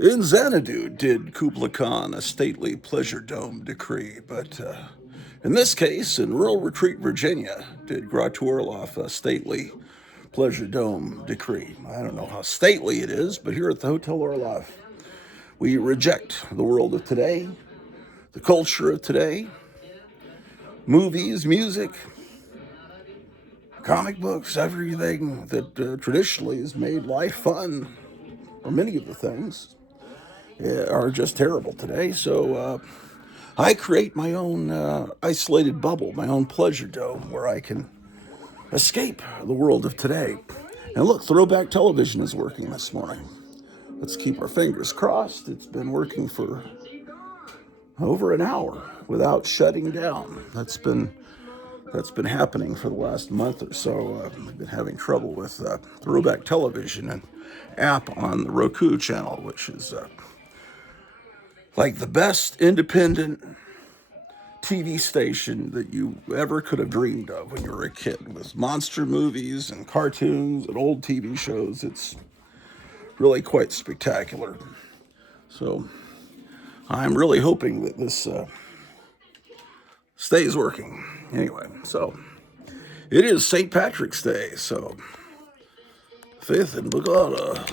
In Xanadu did Kubla Khan a stately pleasure dome decree, but in this case, in rural Retreat, Virginia, did Grottu Orloff a stately pleasure dome decree. I don't know how stately it is, but here at the Hotel Orloff, we reject the world of today, the culture of today, movies, music, comic books, everything that traditionally has made life fun, or many of the things, are just terrible today. So I create my own isolated bubble, my own pleasure dome, where I can escape the world of today. And look, throwback television is working this morning. Let's keep our fingers crossed. It's been working for over an hour without shutting down. That's been happening for the last month or so. I've been having trouble with throwback television and app on the Roku channel, which is like the best independent TV station that you ever could have dreamed of when you were a kid, with monster movies and cartoons and old TV shows. It's really quite spectacular. So I'm really hoping that this stays working. Anyway, so it is St. Patrick's Day, so faith in Bogota.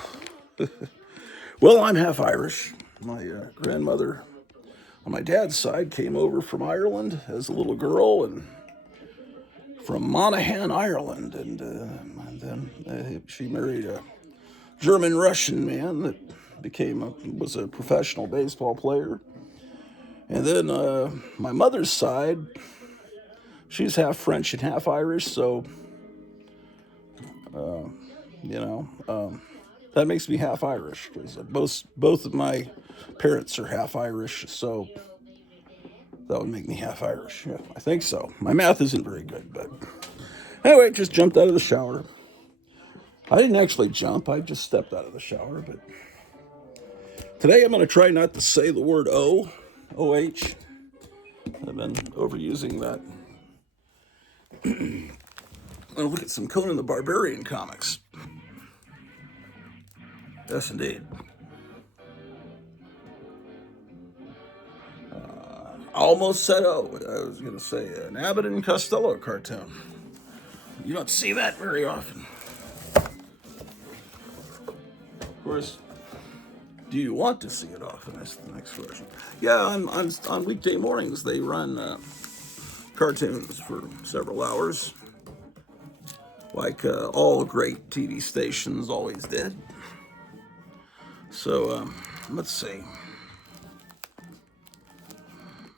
Well, I'm half Irish. My grandmother on my dad's side came over from Ireland as a little girl, and from Monaghan, Ireland, and then she married a German-Russian man that was a professional baseball player. And then my mother's side, she's half French and half Irish, so that makes me half Irish, because both of my parents are half Irish, so that would make me half Irish. Yeah, I think so. My math isn't very good, but anyway, just jumped out of the shower. I didn't actually jump, I just stepped out of the shower, but today I'm going to try not to say the word O-H. I've been overusing that. I'm going to look at some Conan the Barbarian comics. Yes, indeed. I almost said O. I was going to say an Abbott and Costello cartoon. You don't see that very often. Of course, do you want to see it often? That's the next question. Yeah, on weekday mornings, they run cartoons for several hours, like all great TV stations always did. So, let's see.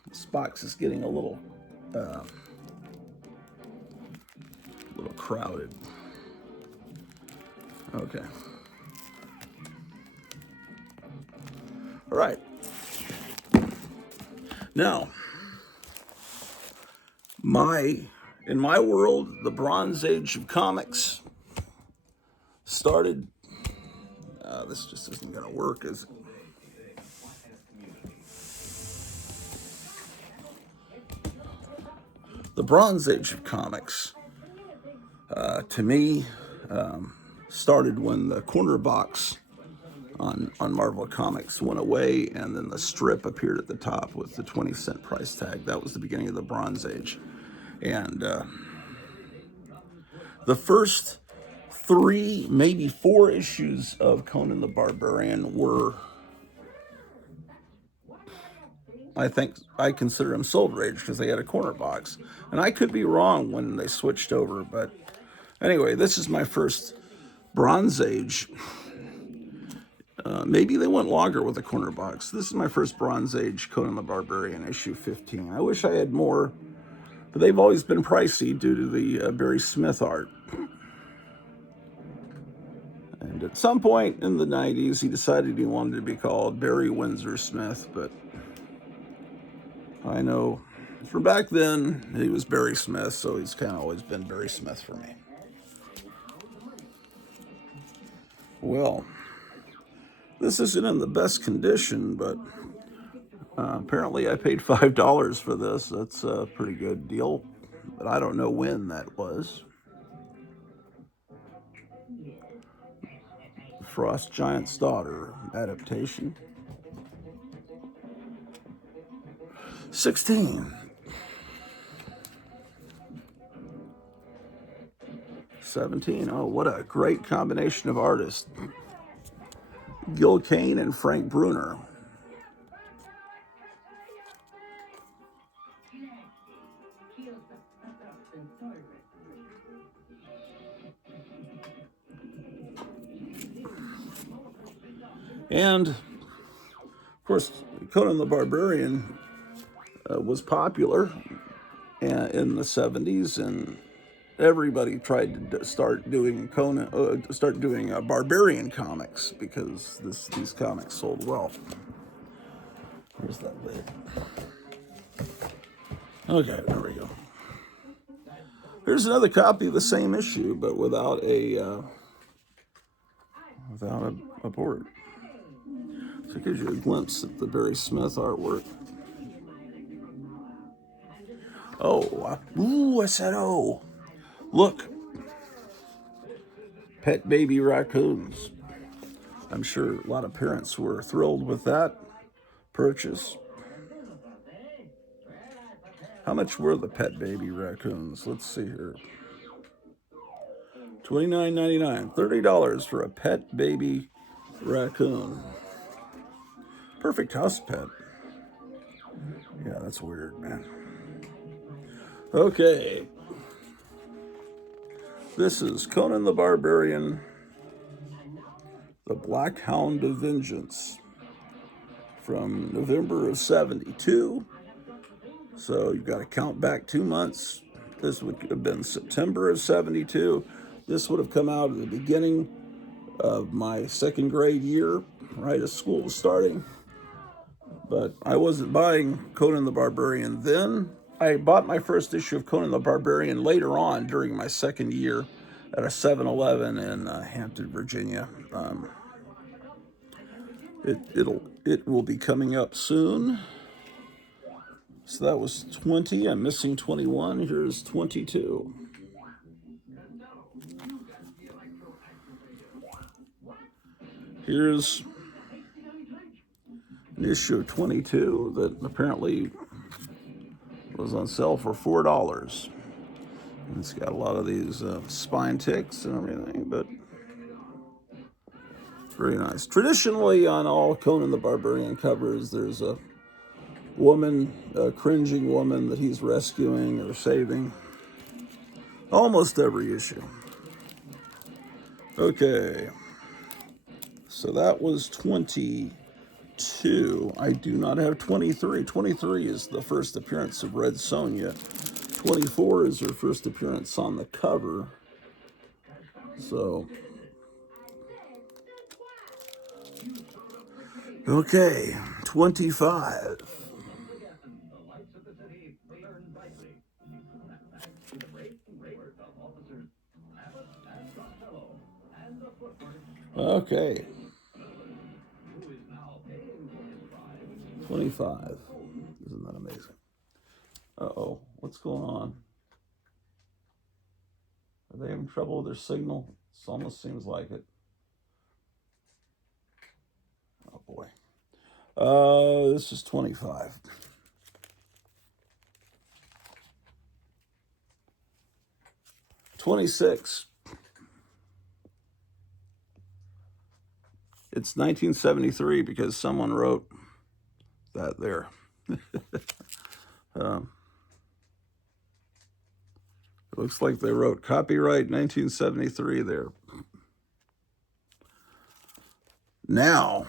This box is getting a little crowded. Okay. All right. Now, in my world, the Bronze Age of comics started. This just isn't going to work, is it? The Bronze Age of comics, to me, started when the corner box on Marvel Comics went away, and then the strip appeared at the top with the 20-cent price tag. That was the beginning of the Bronze Age. And the first 3, maybe 4 issues of Conan the Barbarian were, I consider them Silver Age, because they had a corner box. And I could be wrong when they switched over, but anyway, this is my first Bronze Age. Maybe they went longer with the corner box. This is my first Bronze Age Conan the Barbarian, issue 15. I wish I had more, but they've always been pricey due to the Barry Smith art. And at some point in the 90s, he decided he wanted to be called Barry Windsor Smith, but I know from back then he was Barry Smith, so he's kind of always been Barry Smith for me. Well, this isn't in the best condition, but apparently I paid $5 for this. That's a pretty good deal, but I don't know when that was. Frost Giant's Daughter adaptation. 16. 17. Oh, what a great combination of artists. Gil Kane and Frank Bruner. And, of course, Conan the Barbarian was popular in the 70s, and everybody tried to start doing barbarian comics because these comics sold well. Where's that lid? Okay, there we go. Here's another copy of the same issue, but without a board. So it gives you a glimpse at the Barry Smith artwork. I said, oh, look, pet baby raccoons. I'm sure a lot of parents were thrilled with that purchase. How much were the pet baby raccoons? Let's see here. $29.99, $30 for a pet baby raccoon. Perfect house pet. Yeah, that's weird, man. Okay. This is Conan the Barbarian, the Black Hound of Vengeance, from November of 72. So you've got to count back 2 months. This would have been September of 72. This would have come out at the beginning of my 2nd grade year, right as school was starting. But I wasn't buying Conan the Barbarian then. I bought my first issue of Conan the Barbarian later on during my 2nd year at a 7-Eleven in Hampton, Virginia. It will be coming up soon. So that was 20. I'm missing 21. Here's 22. Here's an issue of 22 that apparently was on sale for $4. And it's got a lot of these spine ticks and everything, but very nice. Traditionally, on all Conan the Barbarian covers, there's a woman, a cringing woman that he's rescuing or saving. Almost every issue. Okay. So that was 22. I do not have 23. 23 is the first appearance of Red Sonja. 24 is her first appearance on the cover. So, okay, 25. Okay. 25. Isn't that amazing? Uh-oh, what's going on? Are they having trouble with their signal? It almost seems like it. Oh boy. This is 25. $26. It's 1973 because someone wrote that there. It looks like they wrote copyright 1973 there. Now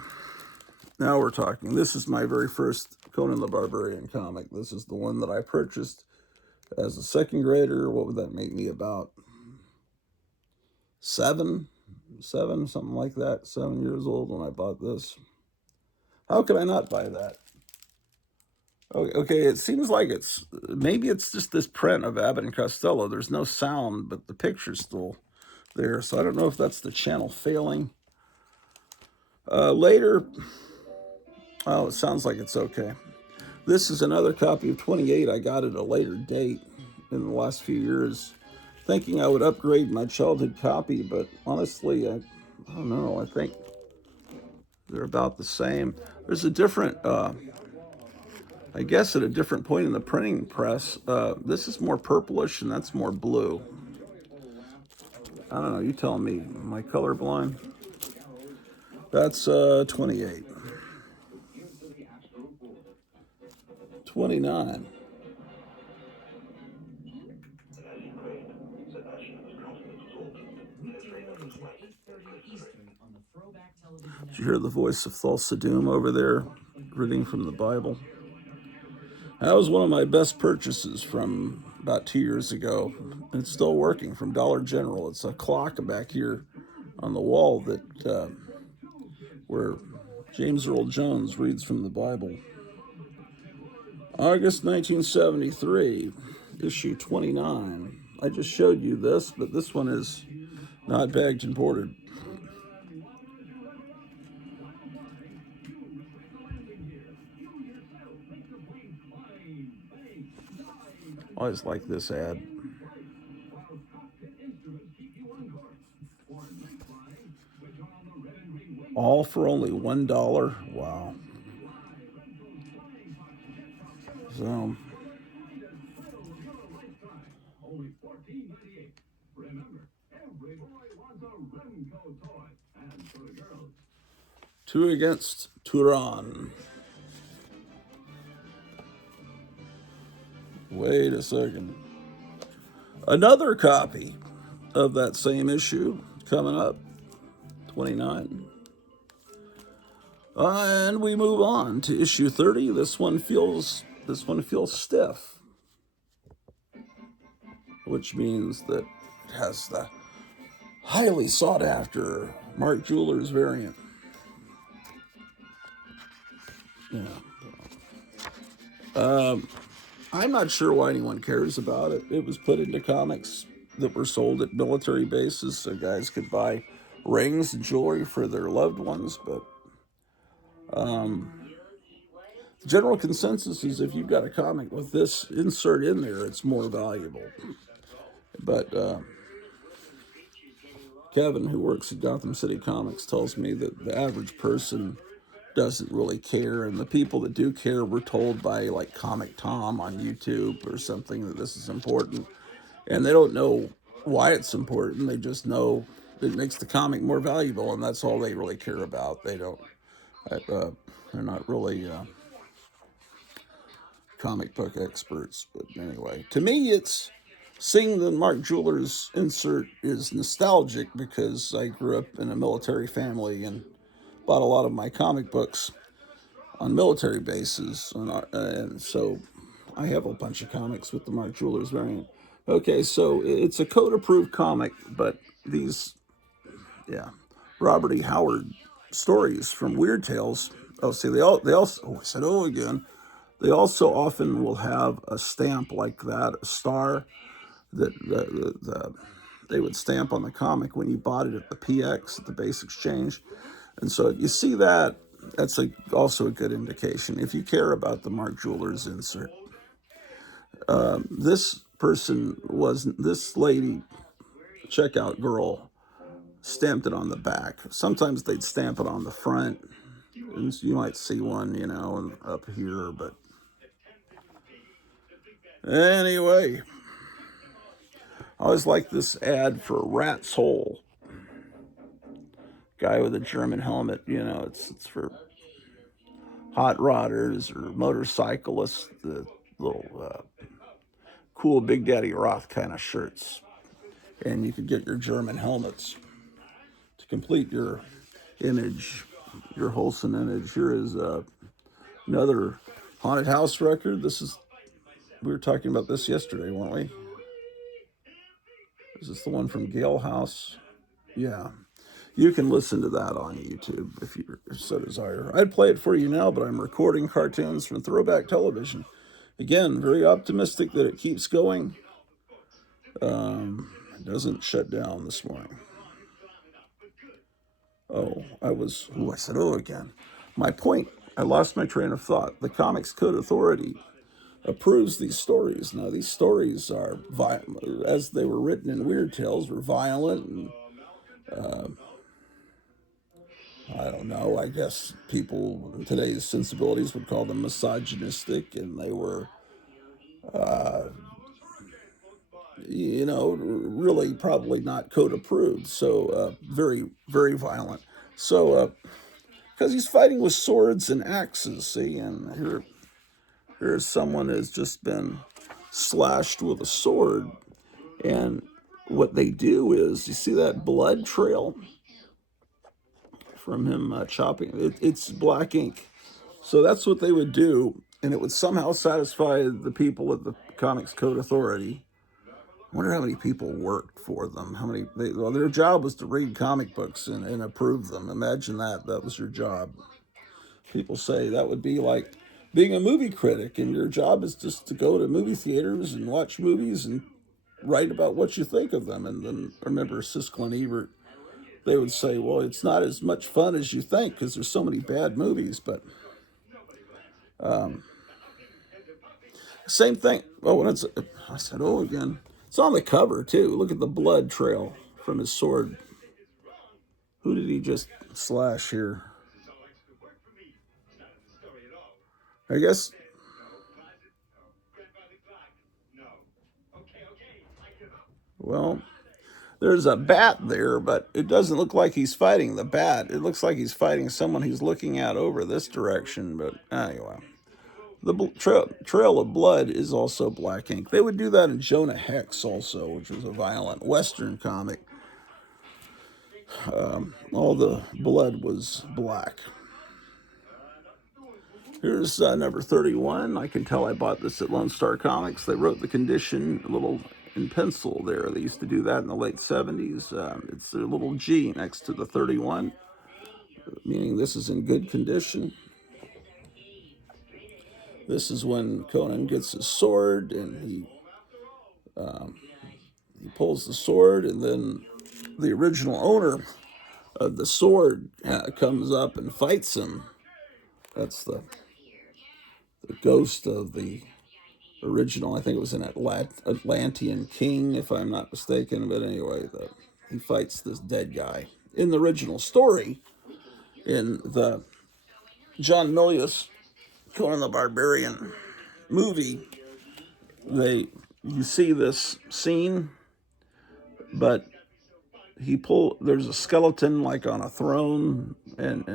we're talking. This is my very first Conan the Barbarian comic. This is the one that I purchased as a 2nd grader. What would that make me, about 7, something like that. 7 years old when I bought this. How could I not buy that? Okay, it seems like maybe it's just this print of Abbott and Costello. There's no sound, but the picture's still there. So I don't know if that's the channel failing. Later, it sounds like it's okay. This is another copy of 28 I got at a later date in the last few years, thinking I would upgrade my childhood copy, but honestly, I don't know. I think they're about the same. There's a different, I guess at a different point in the printing press, this is more purplish and that's more blue. I don't know, you tell me. Am I colorblind? That's 28. 29. Did you hear the voice of Thulsa Doom over there reading from the Bible? That was one of my best purchases from about 2 years ago. It's still working from Dollar General. It's a clock back here on the wall that where James Earl Jones reads from the Bible. August 1973, issue 29. I just showed you this, but this one is not bagged and boarded. I always like this ad. All for only $1. Wow. So, two against Turan. Wait a second. Another copy of that same issue coming up, 29. And we move on to issue 30. This one feels stiff, which means that it has the highly sought after Mark Jeweller's variant. Yeah. I'm not sure why anyone cares about it. It was put into comics that were sold at military bases so guys could buy rings and jewelry for their loved ones, but the general consensus is if you've got a comic with this insert in there, it's more valuable. But Kevin, who works at Gotham City Comics, tells me that the average person doesn't really care, and the people that do care were told by like Comic Tom on YouTube or something that this is important, and they don't know why it's important. They just know it makes the comic more valuable, and that's all they really care about. They don't. They're not really comic book experts, but anyway, to me, it's seeing the Mark Jeweller's insert is nostalgic because I grew up in a military family and bought a lot of my comic books on military bases, and so I have a bunch of comics with the Mark Jeweller's variant. Okay, so it's a code-approved comic, but these, Robert E. Howard stories from Weird Tales. Oh, see, they also. Oh, I said oh again. They also often will have a stamp like that, a star that they would stamp on the comic when you bought it at the PX, at the Base Exchange. And so if you see that, that's also a good indication. If you care about the Mark Jeweller's insert. This lady, checkout girl, stamped it on the back. Sometimes they'd stamp it on the front. And you might see one, up here, but anyway. I always like this ad for Rat's Hole. Guy with a German helmet, it's for hot rodders or motorcyclists, the little cool Big Daddy Roth kind of shirts. And you could get your German helmets to complete your image, your wholesome image. Here is another haunted house record. We were talking about this yesterday, weren't we? Is this the one from Gale House? Yeah. You can listen to that on YouTube if you so desire. I'd play it for you now, but I'm recording cartoons from Throwback Television. Again, very optimistic that it keeps going. It doesn't shut down this morning. I said again. My point, I lost my train of thought. The Comics Code Authority approves these stories. Now, these stories are, as they were written in Weird Tales, were violent and I don't know. I guess people in today's sensibilities would call them misogynistic, and they were, really probably not code approved. So very, very violent. So because he's fighting with swords and axes, see, and here's someone has just been slashed with a sword, and what they do is, you see that blood trail from him chopping? It's black ink. So that's what they would do, and it would somehow satisfy the people at the Comics Code Authority. I wonder how many people worked for them. Well, their job was to read comic books and approve them. Imagine that. That was your job. People say that would be like being a movie critic, and your job is just to go to movie theaters and watch movies and write about what you think of them. And then I remember Siskel and Ebert, they would say, well, it's not as much fun as you think because there's so many bad movies. But same thing. Oh, and I said, oh, again. It's on the cover, too. Look at the blood trail from his sword. Who did he just slash here? I guess. Well, there's a bat there, but it doesn't look like he's fighting the bat. It looks like he's fighting someone he's looking at over this direction. But anyway, the trail of blood is also black ink. They would do that in Jonah Hex also, which was a violent Western comic. All the blood was black. Here's number 31. I can tell I bought this at Lone Star Comics. They wrote the condition a little in pencil there. They used to do that in the late 70s. It's a little G next to the 31, meaning this is in good condition. This is when Conan gets his sword, and he pulls the sword, and then the original owner of the sword comes up and fights him. That's the ghost of the original. I think it was an Atlantean king, if I'm not mistaken. But anyway, he fights this dead guy. In the original story, in the John Milius Conan the Barbarian movie, you see this scene, but there's a skeleton like on a throne, and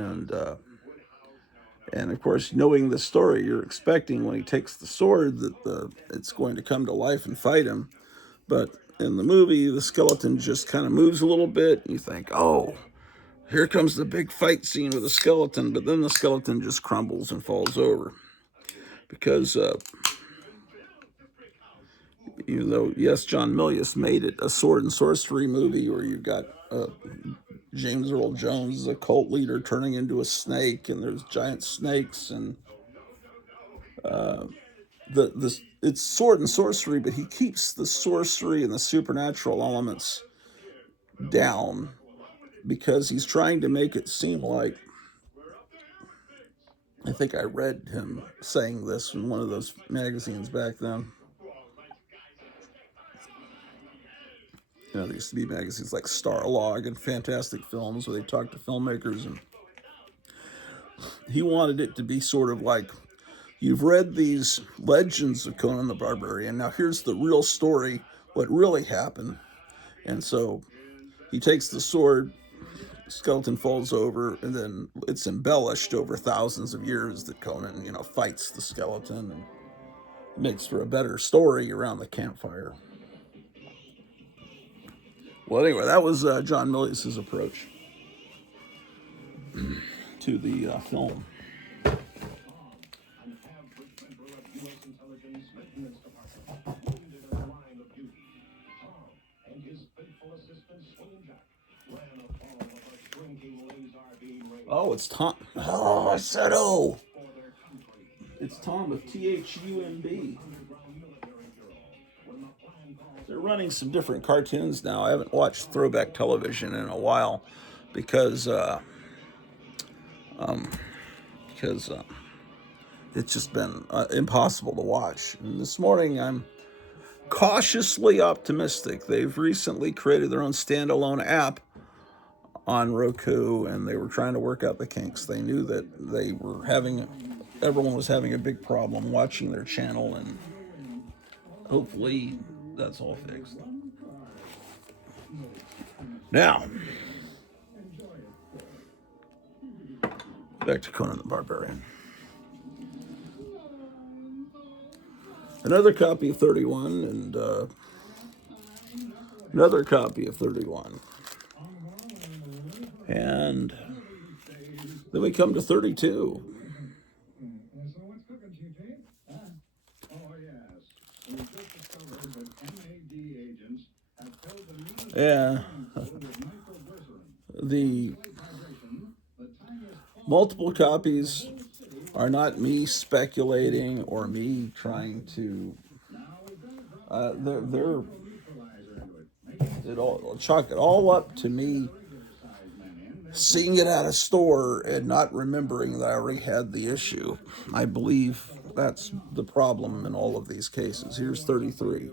of course, knowing the story, you're expecting when he takes the sword that it's going to come to life and fight him. But in the movie, the skeleton just kind of moves a little bit, and you think, oh, here comes the big fight scene with the skeleton. But then the skeleton just crumbles and falls over. Because even though, yes, John Milius made it a sword and sorcery movie where you've got James Earl Jones, a cult leader, turning into a snake, and there's giant snakes, and it's sword and sorcery, but he keeps the sorcery and the supernatural elements down because he's trying to make it seem like, I think I read him saying this in one of those magazines back then. There used to be magazines like Starlog and Fantastic Films where they talked to filmmakers, and he wanted it to be sort of like, you've read these legends of Conan the Barbarian. Now here's the real story, what really happened. And so he takes the sword, skeleton falls over, and then it's embellished over thousands of years that Conan, fights the skeleton, and makes for a better story around the campfire. Well, anyway, that was John Milius's approach to the film. Oh, it's Tom. Oh, I said oh. It's Tom with THUMB. They're running some different cartoons now. I haven't watched throwback television in a while because it's just been impossible to watch. And this morning I'm cautiously optimistic. They've recently created their own standalone app on Roku, and they were trying to work out the kinks. They knew that everyone was having a big problem watching their channel, and hopefully that's all fixed. Now, back to Conan the Barbarian. Another copy of 31, and another copy of 31. And then we come to 32. Yeah. The multiple copies are not me speculating or me trying to. I'll chalk it all up to me seeing it at a store and not remembering that I already had the issue. I believe that's the problem in all of these cases. Here's 33.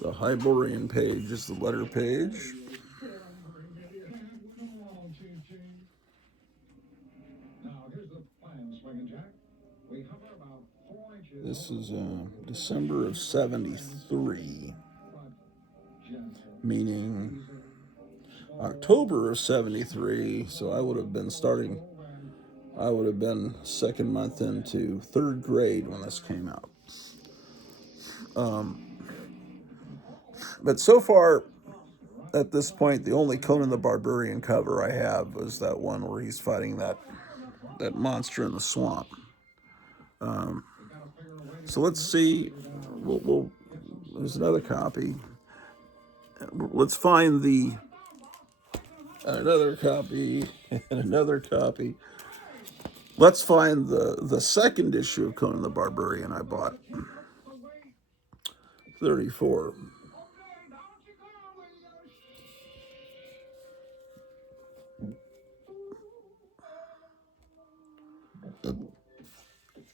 The Hyborian page is the letter page. This is December of 73, meaning October of 73. So I would have been second month into third grade when this came out. But so far, at this point, the only Conan the Barbarian cover I have is that one where he's fighting that monster in the swamp. So let's see. There's another copy. Let's find another copy and another copy. Let's find the second issue of Conan the Barbarian I bought. 34.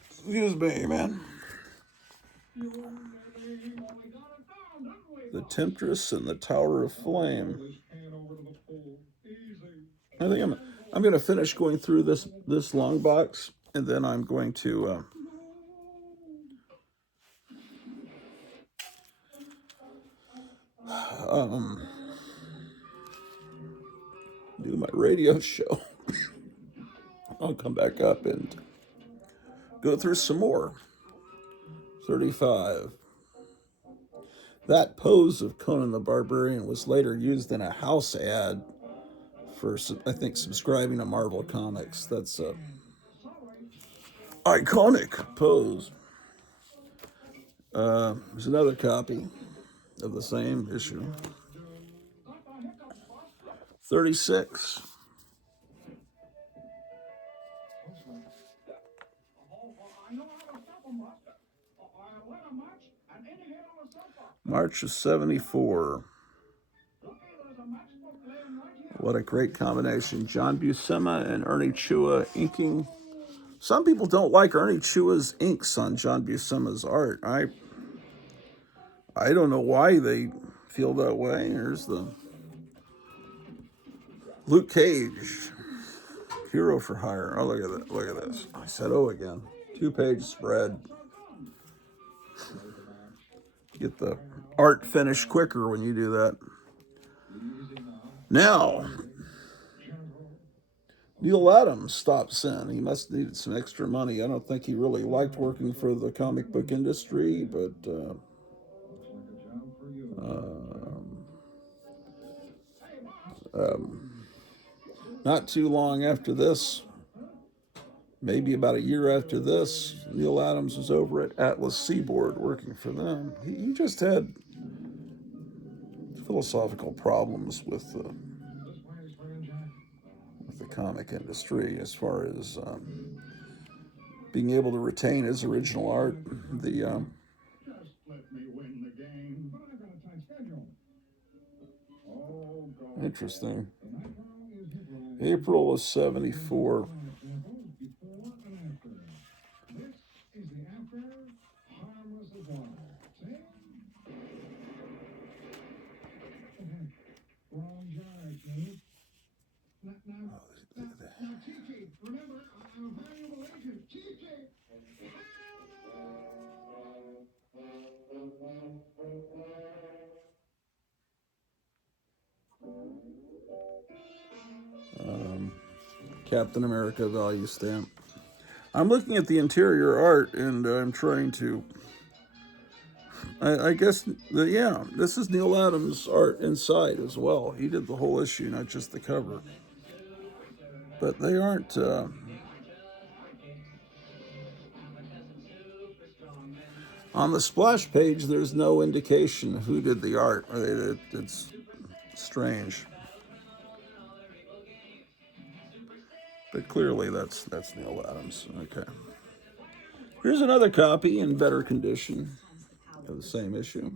Excuse me, man. The Temptress and the Tower of Flame. I think I'm going to finish going through this long box, and then I'm going to do my radio show. I'll come back up and go through some more. 35. That pose of Conan the Barbarian was later used in a house ad for, I think, subscribing to Marvel Comics. That's a iconic pose. There's another copy of the same issue. 36. March of 74. What a great combination. John Buscema and Ernie Chua inking. Some people don't like Ernie Chua's inks on John Buscema's art. I don't know why they feel that way. Here's the Luke Cage, Hero for Hire. Oh, look at that. Look at this. I said, oh, again. 2-page spread. Get the art finished quicker when you do that. Now, Neil Adams stops in. He must have needed some extra money. I don't think he really liked working for the comic book industry, but not too long after this, maybe about a year after this, Neil Adams was over at Atlas Seaboard working for them. He just had philosophical problems with the comic industry as far as being able to retain his original art. Interesting. April of 74. Captain America value stamp. I'm looking at the interior art, and I'm trying to. I guess, yeah, this is Neil Adams' art inside as well. He did the whole issue, not just the cover. But they aren't. On the splash page, there's no indication of who did the art. It's strange. But clearly, that's Neil Adams. Okay. Here's another copy in better condition of the same issue.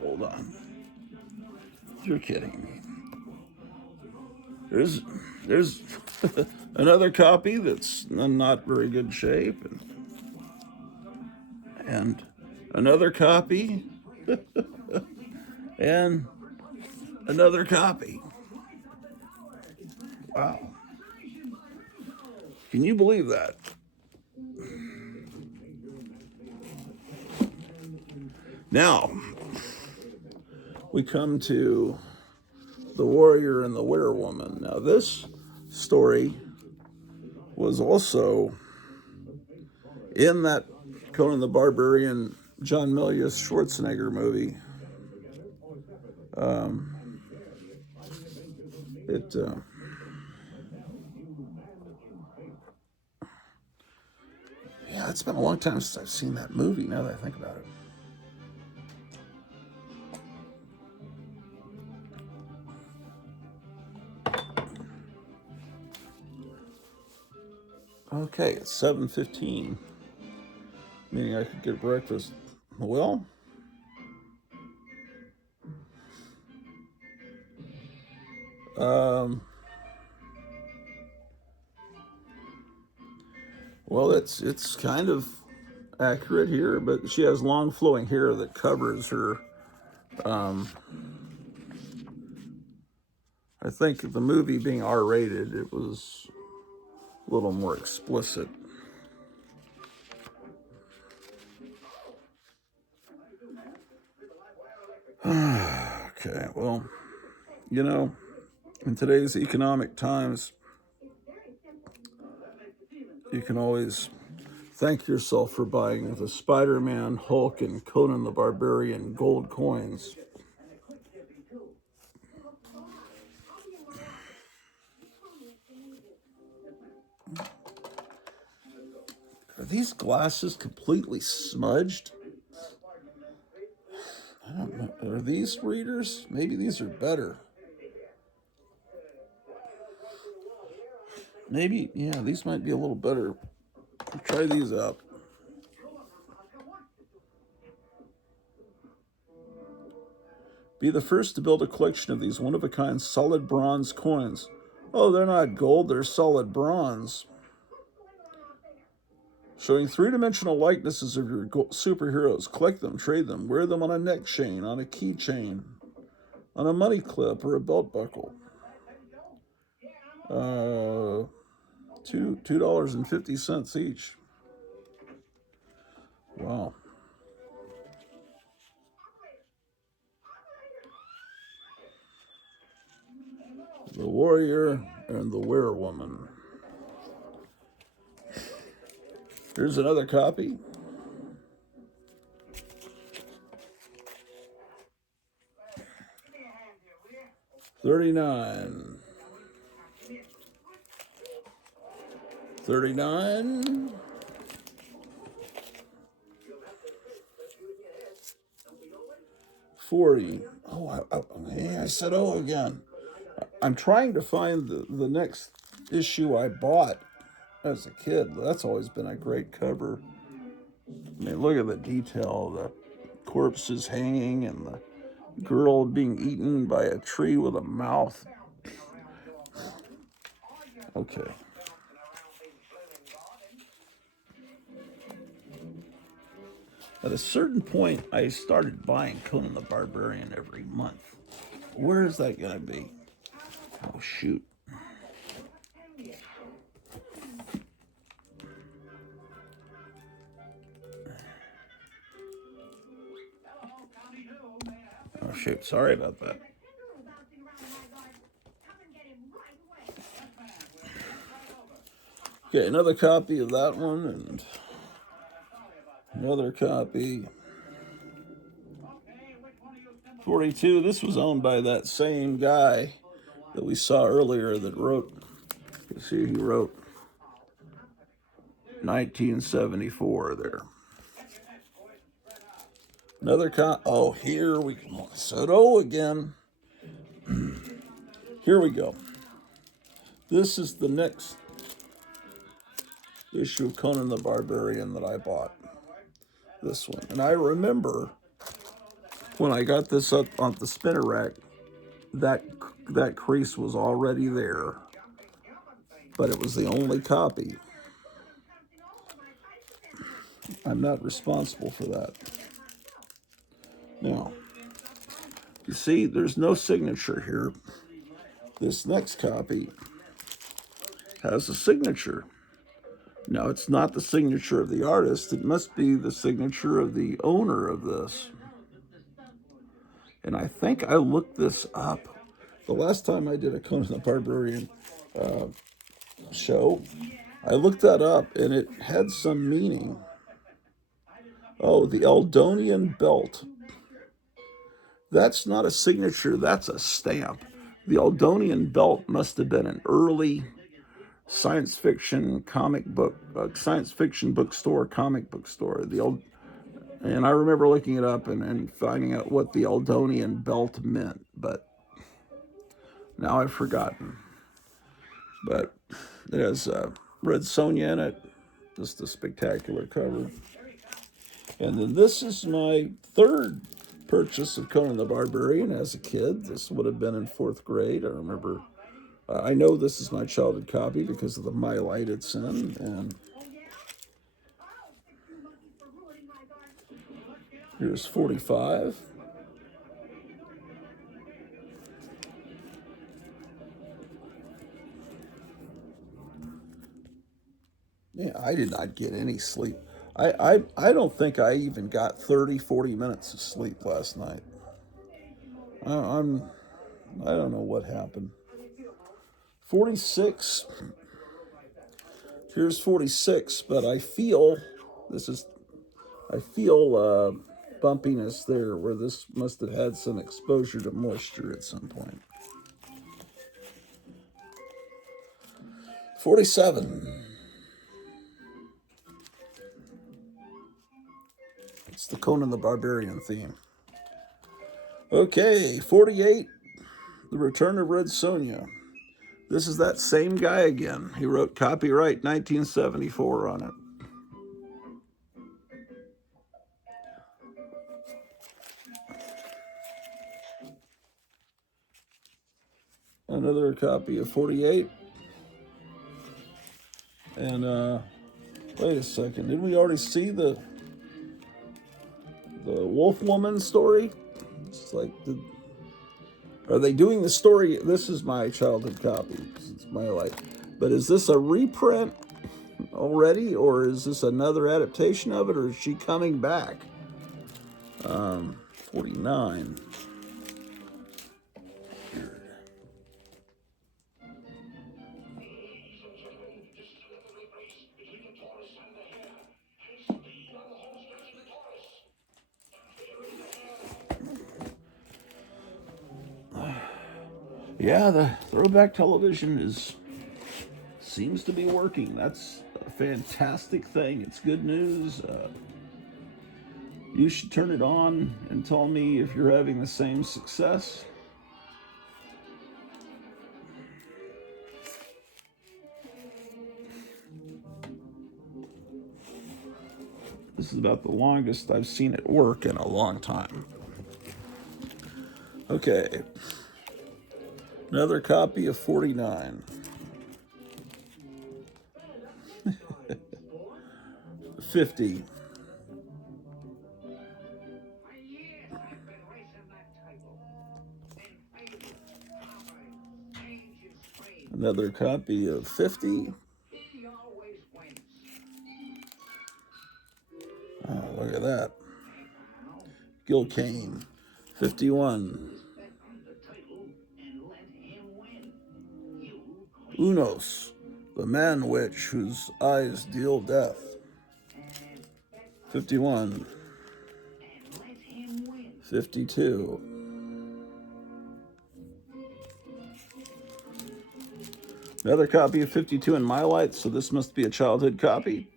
Hold on. You're kidding me. There's another copy that's in not very good shape, and another copy, and another copy. Wow. Can you believe that? Now, we come to the warrior and the werewoman. Now, this story was also in that Conan the Barbarian, John Milius Schwarzenegger movie. Yeah, it's been a long time since I've seen that movie, now that I think about it. Okay, it's 7:15, meaning I could get breakfast. Well, it's kind of accurate here, but she has long flowing hair that covers her. I think the movie being R-rated, it was a little more explicit. Okay, well, you know, in today's economic times, you can always thank yourself for buying the Spider-Man, Hulk, and Conan the Barbarian gold coins. Are these glasses completely smudged? I don't know. Are these readers? Maybe these are better. Maybe, yeah, these might be a little better. Try these out. Be the first to build a collection of these one-of-a-kind solid bronze coins. Oh, they're not gold, they're solid bronze. Showing three-dimensional likenesses of your superheroes. Collect them, trade them, wear them on a neck chain, on a keychain, on a money clip, or a belt buckle. $2.50 each. Wow. The warrior and the werewoman. Here's another copy. $39. $39. $40. Oh, I said oh again. I'm trying to find the next issue I bought as a kid. That's always been a great cover. I mean, look at the detail, the corpses hanging and the girl being eaten by a tree with a mouth. Okay. At a certain point, I started buying Conan the Barbarian every month. Where is that going to be? Oh, shoot. shoot, sorry about that. Okay, another copy of that one, and another copy. 42, this was owned by that same guy that we saw earlier that wrote, you see, he wrote 1974 there. Another oh, here we go. Soto again. Here we go. This is the next issue of Conan the Barbarian that I bought. This one. And I remember when I got this up on the spinner rack, that crease was already there, but it was the only copy. I'm not responsible for that. Now, you see, there's no signature here. This next copy has a signature. Now, it's not the signature of the artist. It must be the signature of the owner of this. And I think I looked this up. The last time I did a Conan the Barbarian show, I looked that up, and it had some meaning. Oh, the Eldonian belt. That's not a signature, that's a stamp. The Eldonian belt must have been an early science fiction bookstore, comic book store. And I remember looking it up and finding out what the Eldonian belt meant, but now I've forgotten. But it has Red Sonja in it, just a spectacular cover. And then this is my third purchase of Conan the Barbarian as a kid. This would have been in 4th grade. I remember, I know this is my childhood copy because of the My Light it's in. And here's 45. Yeah, I did not get any sleep. I don't think I even got 30, 40 minutes of sleep last night. I don't know what happened. 46. Here's 46, but I feel bumpiness there where this must have had some exposure to moisture at some point. 47. It's the Conan the Barbarian theme. Okay, 48, The Return of Red Sonja. This is that same guy again. He wrote copyright 1974 on it. Another copy of 48. And wait a second, didn't we already see the Wolf Woman story? It's like, are they doing the story? This is my childhood copy. It's my life. But is this a reprint already, or is this another adaptation of it, or is she coming back? 49. Yeah, the throwback television seems to be working. That's a fantastic thing. It's good news. You should turn it on and tell me if you're having the same success. This is about the longest I've seen it work in a long time. Okay. Another copy of 49. 50. Another copy of 50. Oh, look at that. Gil Kane. 51. Unos, the man witch whose eyes deal death. 51. 52. Another copy of 52 in my light, so this must be a childhood copy.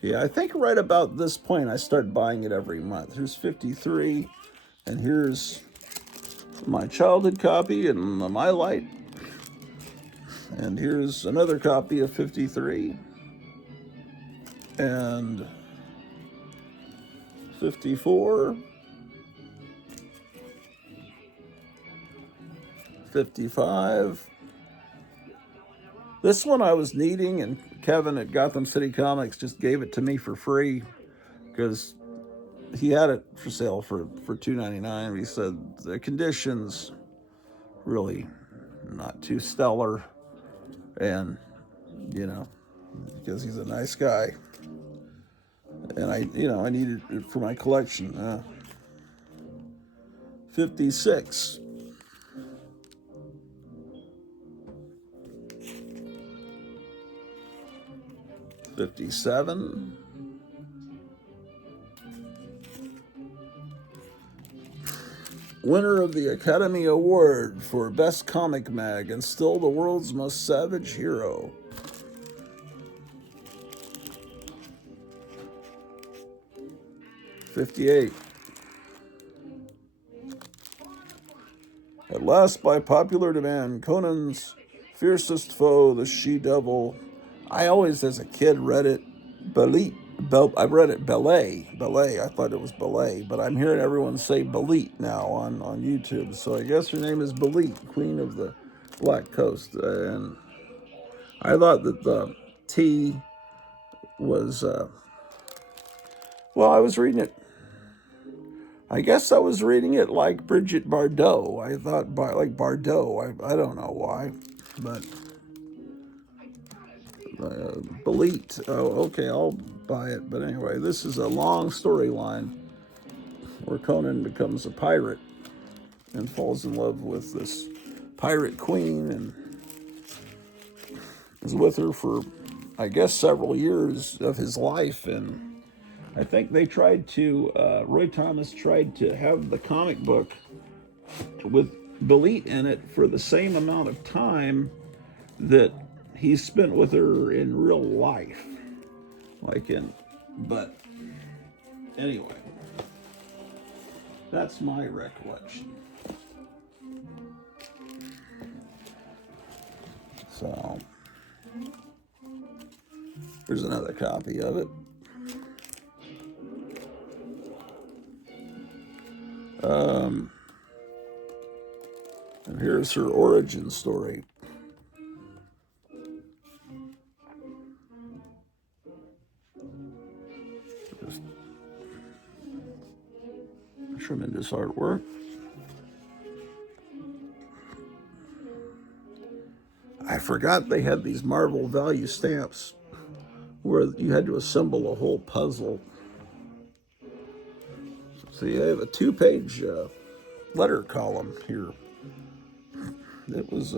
Yeah, I think right about this point I start buying it every month. Here's 53, and here's my childhood copy in my light. And here's another copy of 53. And 54. 55. This one I was needing, and Kevin at Gotham City Comics just gave it to me for free because he had it for sale for $2.99. He said the conditions really not too stellar, and because he's a nice guy, and I needed it for my collection. 56. 57. 'Winner of the Academy Award for Best Comic Mag and still the world's most savage hero. 58. At last, by popular demand, Conan's fiercest foe, the she-devil. I always, as a kid, read it I read it Ballet. I thought it was Ballet, but I'm hearing everyone say Belit now on YouTube. So I guess her name is Belit, Queen of the Black Coast. And I thought that the T was, I was reading it. I guess I was reading it like Bridget Bardot. I thought like Bardot. I don't know why, but Belit. Oh, okay, I'll buy it. But anyway, this is a long storyline where Conan becomes a pirate and falls in love with this pirate queen and is with her for, I guess, several years of his life. And I think they tried to, Roy Thomas tried to have the comic book with Belit in it for the same amount of time that he spent with her in real life. But anyway, that's my recollection. So, here's another copy of it. And here's her origin story. Just tremendous artwork. I forgot they had these Marvel value stamps where you had to assemble a whole puzzle. So you have a 2-page letter column here. It was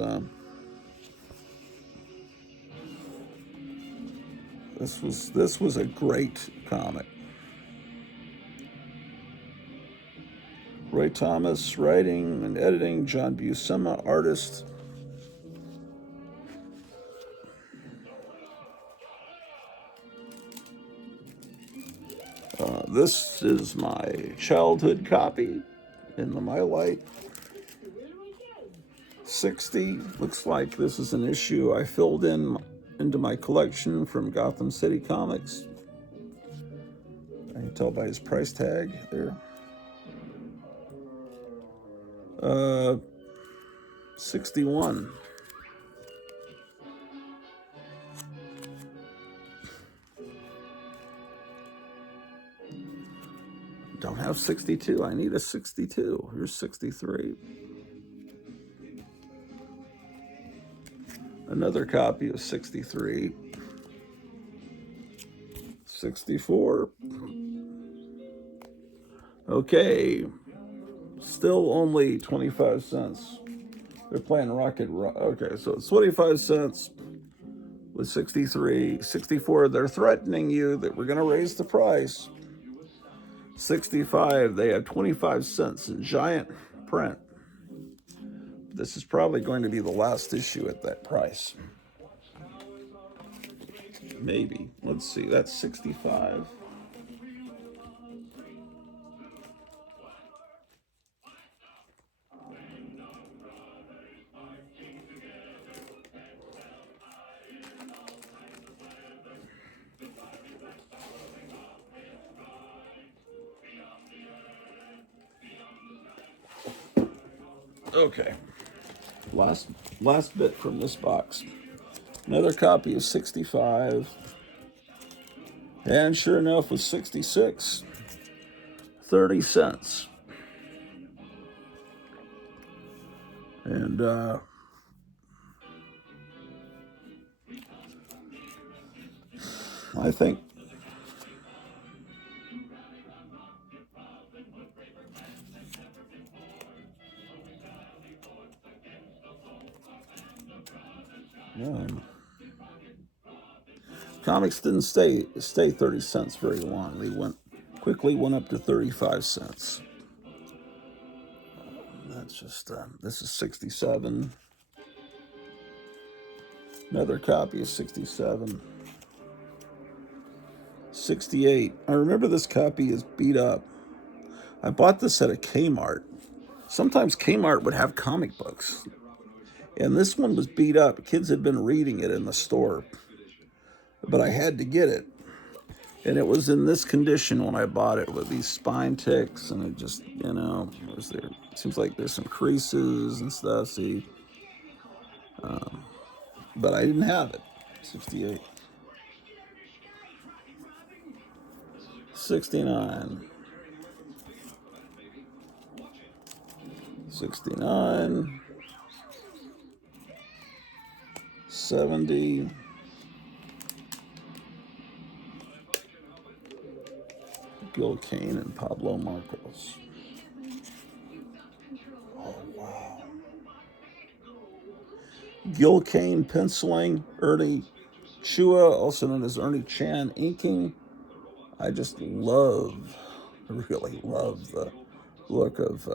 this was a great comic. Roy Thomas writing and editing, John Buscema artist. This is my childhood copy in the My Light. 60. Looks like this is an issue I filled into my collection from Gotham City Comics. I can tell by his price tag there. 61. Don't have 62. I need a 62. Here's 63. Another copy of 63. 64. Okay, still only 25 cents. They're playing Okay, so it's 25 cents with 63, 64. They're threatening you that we're going to raise the price. 65, they have 25 cents in giant print. This is probably going to be the last issue at that price. Maybe. Let's see. That's 65. Okay. Last bit from this box. Another copy of 65. And sure enough, was 66. 30 cents. And I think comics didn't stay 30 cents very long. They quickly went up to 35 cents. That's just this is 67. Another copy of 67. 68. I remember this copy is beat up. I bought this at a Kmart. Sometimes Kmart would have comic books. And this one was beat up. Kids had been reading it in the store. But I had to get it. And it was in this condition when I bought it, with these spine ticks, and it just, it seems like there's some creases and stuff, see. But I didn't have it. 68. 69. 69. 70. Gil Kane and Pablo Marcos. Oh, wow. Gil Kane penciling, Ernie Chua, also known as Ernie Chan, inking. I just really love the look of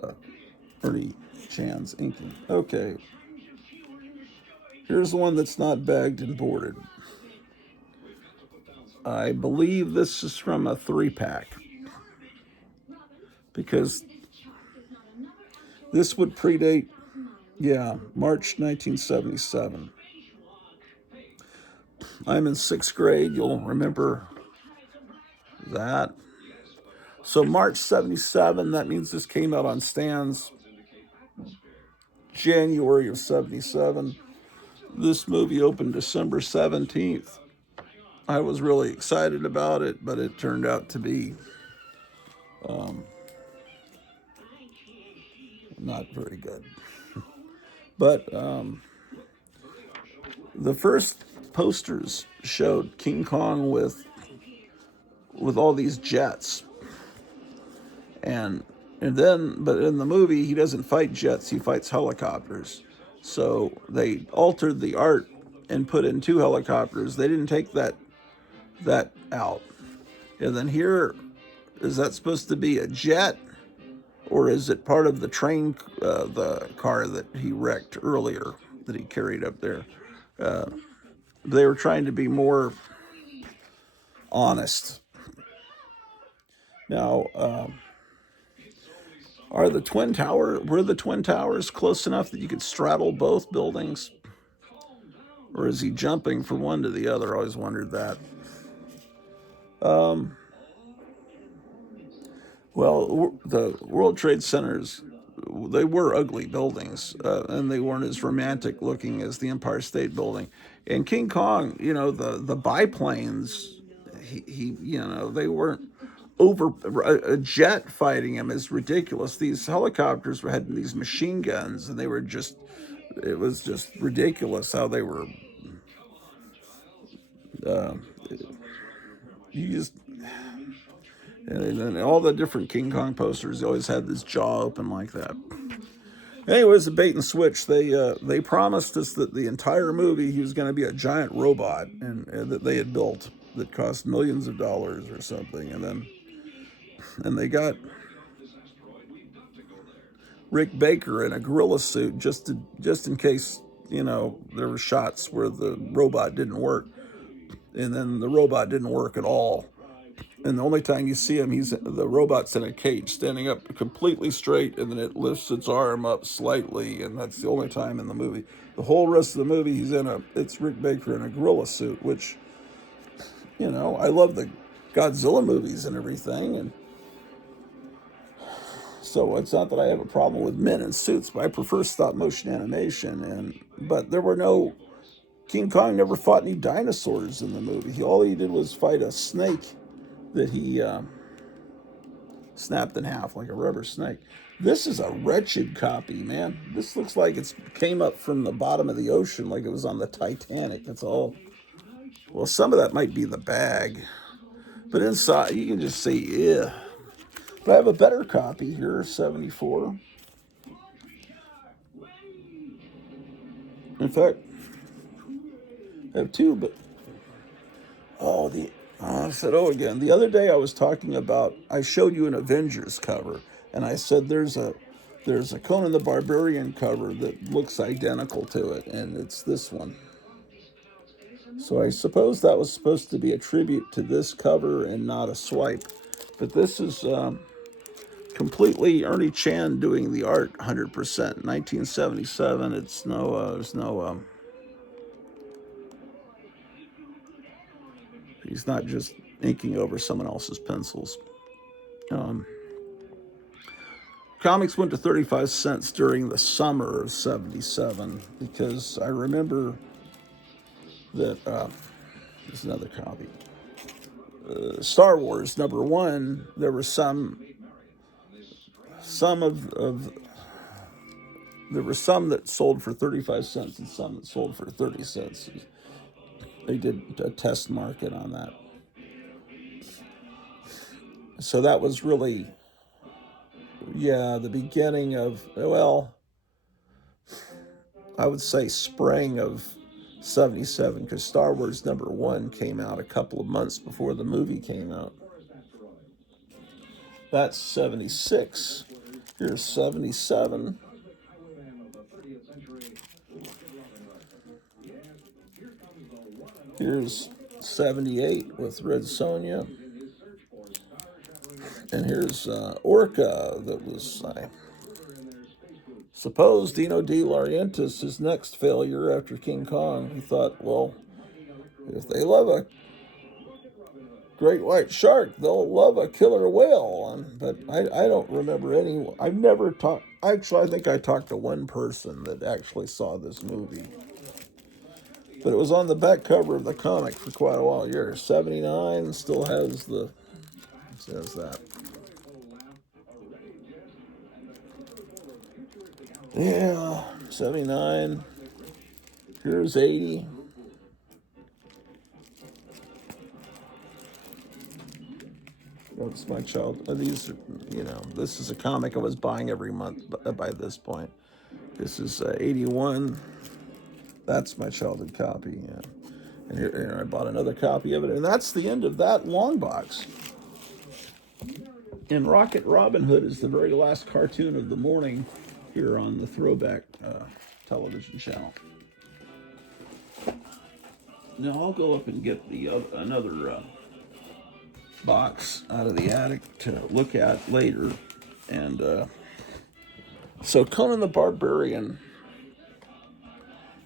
Ernie Chan's inking. Okay. Here's the one that's not bagged and boarded. I believe this is from a 3-pack. Because this would predate, March 1977. I'm in 6th grade. You'll remember that. So March 77, that means this came out on stands January of 77. This movie opened December 17th. I was really excited about it, but it turned out to be not very good. But the first posters showed King Kong with all these jets, and then, but in the movie he doesn't fight jets; he fights helicopters. So they altered the art and put in 2 helicopters. They didn't take that out. And then here, is that supposed to be a jet? Or is it part of the train, the car that he wrecked earlier that he carried up there? They were trying to be more honest. Now, were the Twin Towers close enough that you could straddle both buildings? Or is he jumping from one to the other? I always wondered that. Well, the World Trade Centers, they were ugly buildings, and they weren't as romantic looking as the Empire State Building. And King Kong, the biplanes, they weren't over. A jet fighting him is ridiculous. These helicopters had these machine guns, and it was just ridiculous how they were. You just And all the different King Kong posters, they always had this jaw open like that. Anyways, the bait and switch. They promised us that the entire movie he was going to be a giant robot and that they had built that cost millions of dollars or something, and they got Rick Baker in a gorilla suit just in case there were shots where the robot didn't work, and then the robot didn't work at all. And the only time you see him, the robot's in a cage, standing up completely straight, and then it lifts its arm up slightly, and that's the only time in the movie. The whole rest of the movie, it's Rick Baker in a gorilla suit, which, I love the Godzilla movies and everything, and so it's not that I have a problem with men in suits, but I prefer stop motion animation. But there were no King Kong never fought any dinosaurs in the movie. All he did was fight a snake that he snapped in half like a rubber snake. This is a wretched copy, man. This looks like it came up from the bottom of the ocean, like it was on the Titanic. That's all. Well, some of that might be the bag, but inside you can just see, yeah. But I have a better copy here, 74. In fact, I have two, but I said, again. The other day I showed you an Avengers cover, and I said there's a Conan the Barbarian cover that looks identical to it, and it's this one. So I suppose that was supposed to be a tribute to this cover and not a swipe. But this is completely Ernie Chan doing the art 100%. 1977. It's there's no he's not just inking over someone else's pencils. Comics went to 35 cents during the summer of 77 because I remember that there's another copy. Star Wars #1, there were some there were some that sold for 35 cents and some that sold for 30 cents. They did a test market on that. So that was really, the beginning of, I would say spring of 77, because Star Wars #1 came out a couple of months before the movie came out. That's 76. Here's 77. Here's 78 with Red Sonja. And here's Orca that was, I suppose, Dino De Laurentiis, his next failure after King Kong. He thought, well, if they love a great white shark, they'll love a killer whale. But I don't remember any. I've never talked. Actually, I think I talked to one person that actually saw this movie. But it was on the back cover of the comic for quite a while. Here, 79 still has says that. Yeah, 79. Here's 80. That's my child. These are, this is a comic I was buying every month by this point. This is 81. That's my childhood copy. Yeah. And here I bought another copy of it. And that's the end of that long box. And Rocket Robin Hood is the very last cartoon of the morning here on the Throwback television channel. Now I'll go up and get another box out of the attic to look at later. And so Conan the Barbarian,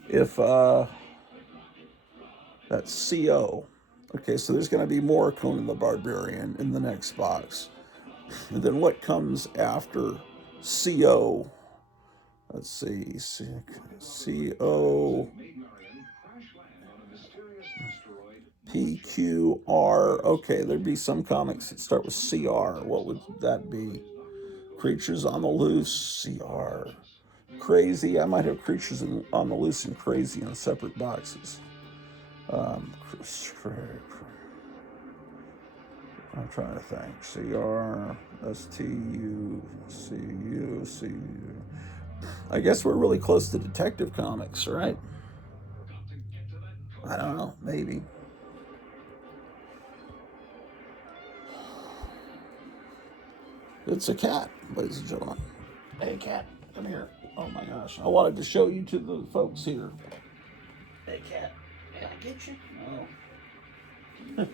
if that's CO. Okay, so there's going to be more Conan the Barbarian in the next box. And then what comes after CO? Let's see, CO, PQR. Okay, there'd be some comics that start with CR. What would that be? Creatures on the Loose, CR. Crazy. I might have Creatures on the Loose and Crazy in separate boxes. I'm trying to think. CRSTUCUCU. I guess we're really close to Detective Comics, right? I don't know, maybe. It's a cat, ladies and gentlemen. Hey, cat, come here. Oh my gosh, I wanted to show you to the folks here. Hey, cat, can I get you? No.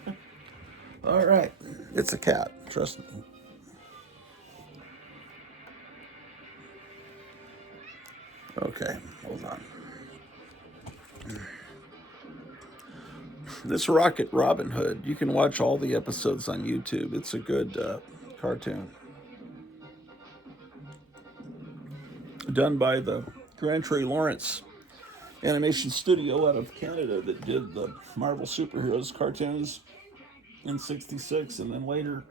All right, it's a cat, trust me. Okay, hold on. This Rocket Robin Hood, you can watch all the episodes on YouTube. It's a good cartoon. Done by the Grand Tree Lawrence animation studio out of Canada that did the Marvel superheroes cartoons in '66, and then later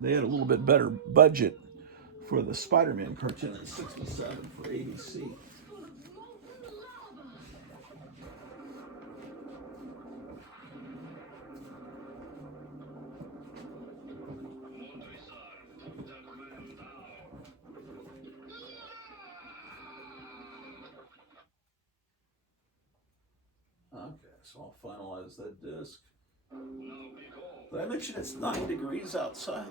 they had a little bit better budget for the Spider-Man cartoon in '67 for ABC. Okay, so I'll finalize that disc. Did I mention it's 9 degrees outside?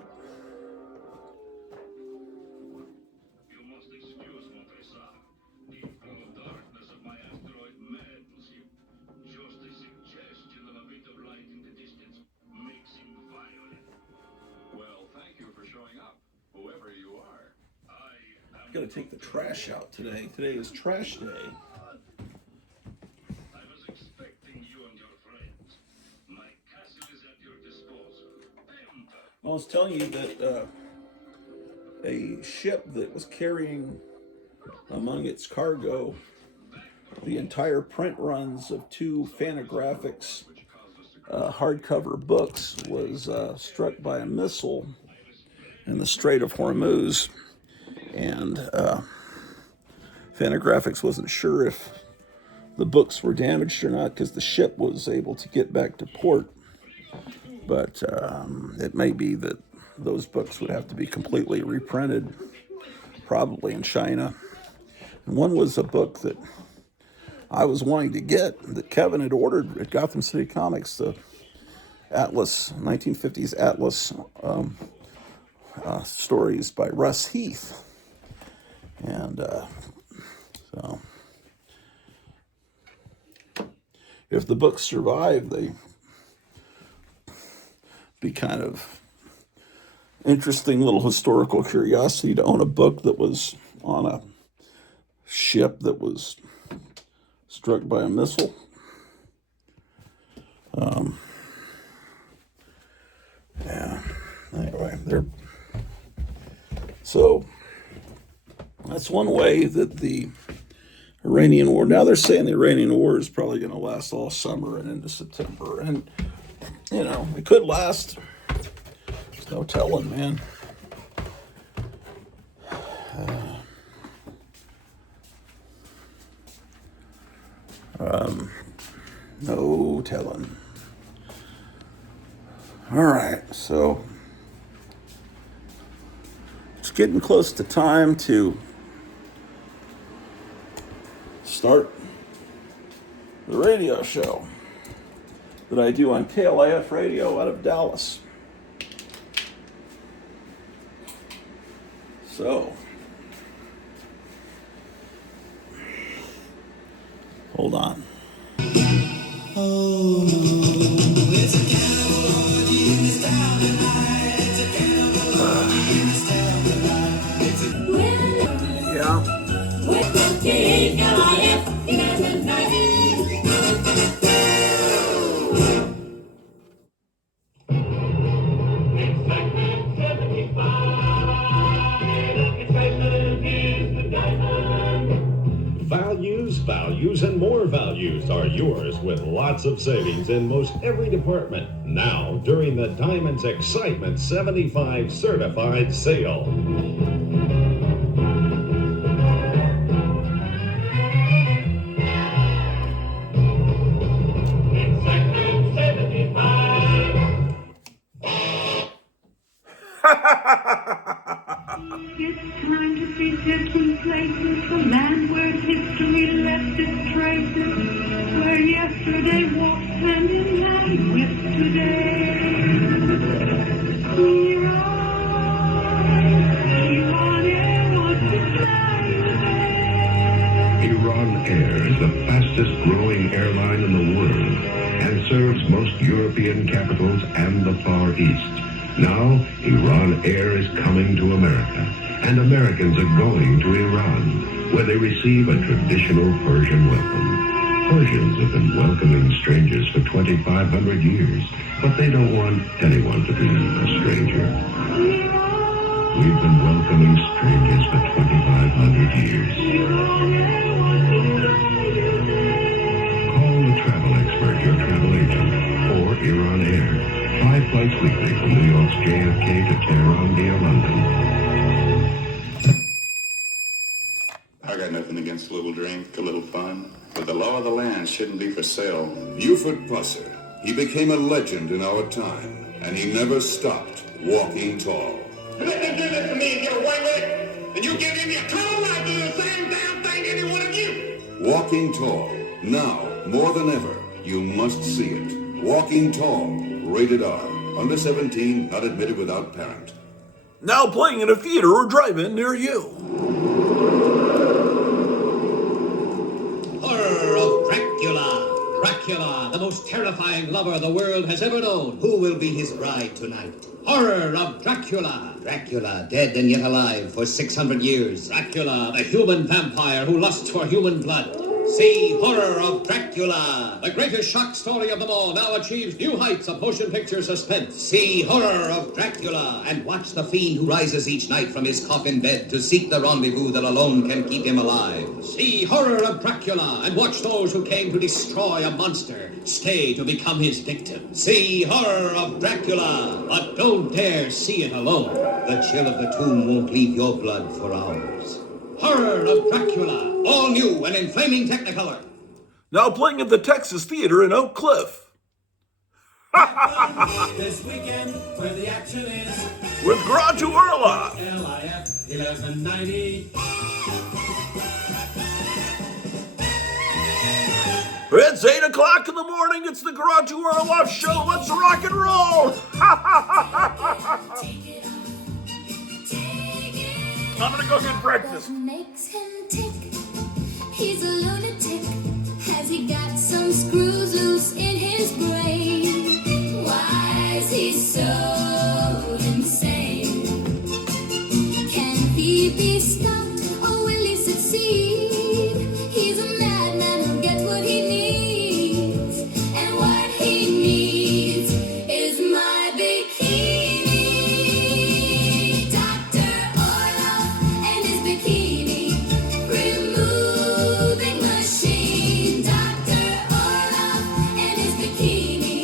You must excuse Montresor. The full darkness of my asteroid maddens him. Just a suggestion of a bit of light in the distance makes him violent. Well, thank you for showing up, whoever you are. I'm gonna take the trash out today. Today is trash day. I was telling you that a ship that was carrying among its cargo the entire print runs of 2 Fantagraphics hardcover books was struck by a missile in the Strait of Hormuz, and Fantagraphics wasn't sure if the books were damaged or not because the ship was able to get back to port. But it may be that those books would have to be completely reprinted, probably in China. And one was a book that I was wanting to get, that Kevin had ordered at Gotham City Comics, the Atlas, 1950s Atlas stories by Russ Heath. And so if the books survive, they be kind of interesting little historical curiosity to own a book that was on a ship that was struck by a missile. Yeah. Anyway, so that's one way that the Iranian war. Now they're saying the Iranian war is probably going to last all summer and into September, and you know, it could last. There's no telling, man. No telling. All right, so it's getting close to time to start the radio show that I do on KLIF Radio out of Dallas. So, hold on. Oh, it's a cannibal in this town tonight. It's a cannibal in this town tonight. It's a... Yeah. With the KLIF in the night. Values, and more values are yours with lots of savings in most every department now during the Diamonds Excitement 75 Certified Sale. Excitement 75. faintest traces where yesterday walked hand in hand with today. Iran Air wants to fly you there. Iran Air is the fastest growing airline in the world and serves most European capitals and the Far East. Now, Iran Air is coming to America, and Americans are going to Iran, where they receive a traditional Persian welcome. Persians have been welcoming strangers for 2,500 years, but they don't want anyone to be a stranger. We've been welcoming strangers for 2,500 years. Call the travel expert, your travel agent, or Iran Air. 5 flights weekly from New York's JFK to Tehran via London. I got nothing against a little drink, a little fun, but the law of the land shouldn't be for sale. Buford Pusser. He became a legend in our time, and he never stopped walking tall. You let them do this to me and get away with it, and you give him your total right to do the same damn thing any one of you. Walking Tall. Now, more than ever, you must see it. Walking Tall. Rated R. Under 17, not admitted without parent. Now playing in a theater or drive-in near you. Horror of Dracula. Dracula, the most terrifying lover the world has ever known. Who will be his bride tonight? Horror of Dracula. Dracula, dead and yet alive for 600 years. Dracula, the human vampire who lusts for human blood. See Horror of Dracula. The greatest shock story of them all now achieves new heights of motion picture suspense. See Horror of Dracula and watch the fiend who rises each night from his coffin bed to seek the rendezvous that alone can keep him alive. See Horror of Dracula and watch those who came to destroy a monster stay to become his victim. See Horror of Dracula, but don't dare see it alone. The chill of the tomb won't leave your blood for hours. Horror of Dracula, all new and in flaming Technicolor. Now playing at the Texas Theater in Oak Cliff. This weekend, where the action is. With Grottu Orloff. LIF 1190. It's 8 o'clock in the morning. It's the Grottu Orloff Show. Let's rock and roll. I'm gonna go get breakfast. What makes him tick? He's a lunatic. Has he got some screws loose in his brain? Why is he so insane? Can he be stopped or will he succeed? He's a madman who'll get what he needs. And what he needs is my bikini. Dr. Orloff and his bikini removing machine. Dr. Orloff and his bikini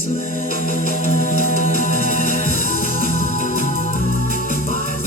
wasteland. Boys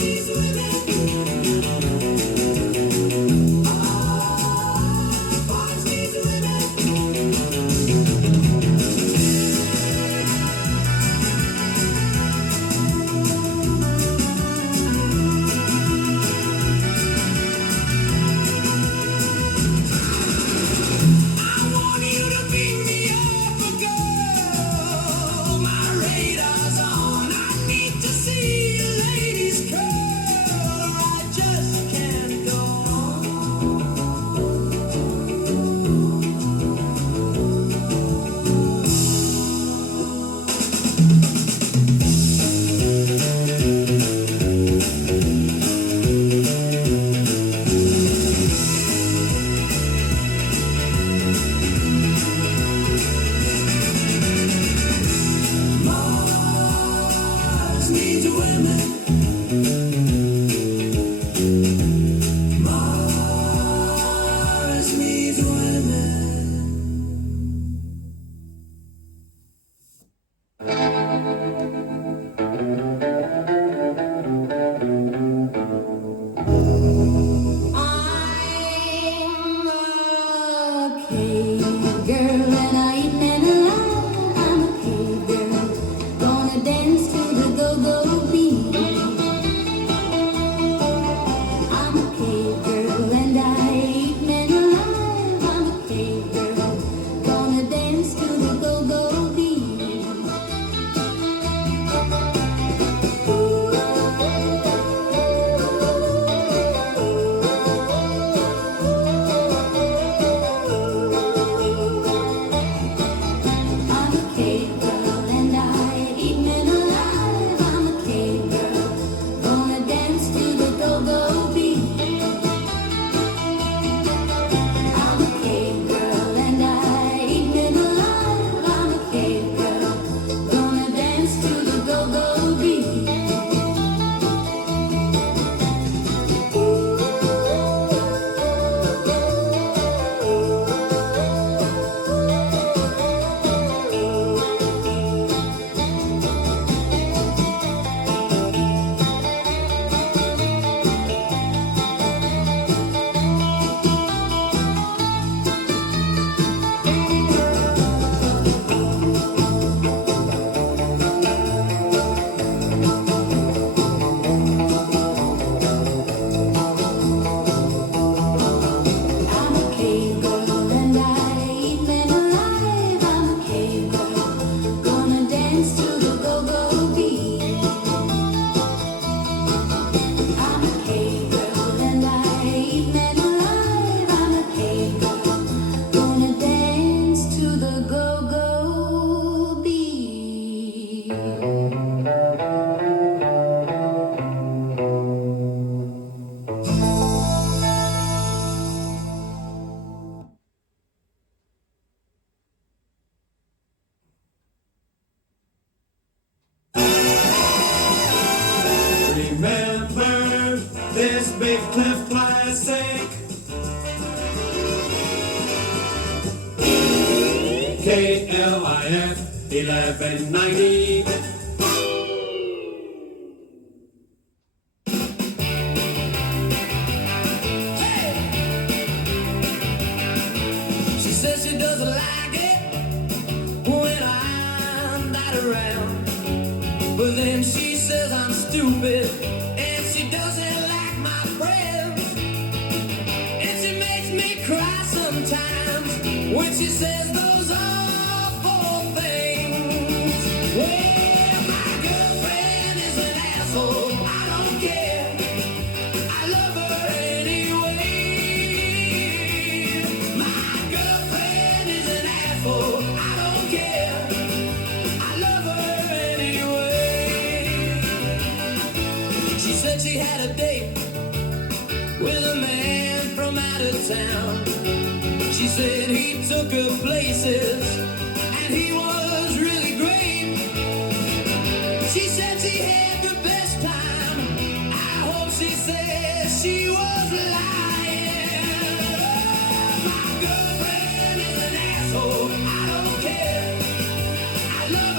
need women. Boys need Remember this big cliff classic. KLIF 1190. She says she doesn't like it when I'm not around, but then she says I'm stupid, and she doesn't like my friends, and she makes me cry sometimes when she says those awful things. Well, my girlfriend is an asshole, I don't care, I love her anyway. My girlfriend is an asshole, I don't care, I love her anyway. She said she had a date with a man from out of town. She said he took her places and he was really great. She said she had the best time. I hope she says she was lying. Oh, my girlfriend is an asshole, I don't care, I love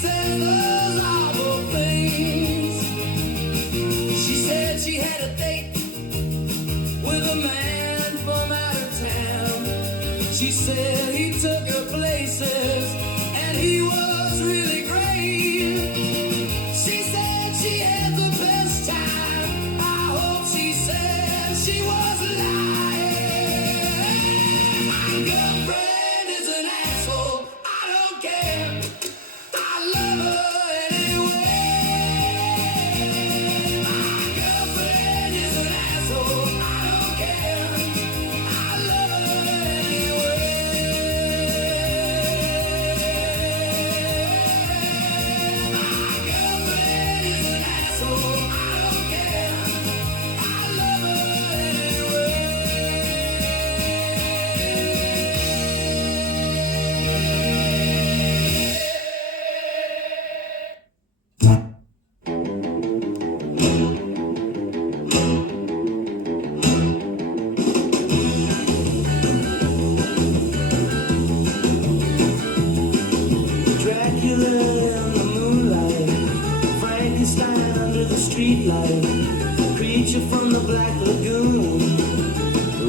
said those awful things. She said she had a date with a man from out of town. She said he took her places and he was really great. She said she had the best time. I hope she said she was lying. My girlfriend is an asshole. I don't care. I love her anyway. My girlfriend is an asshole. I don't care. I love her anyway. My girlfriend is an asshole. I don't care. I love her anyway. Dracula in the moonlight, Frankenstein under the streetlight, creature from the Black Lagoon,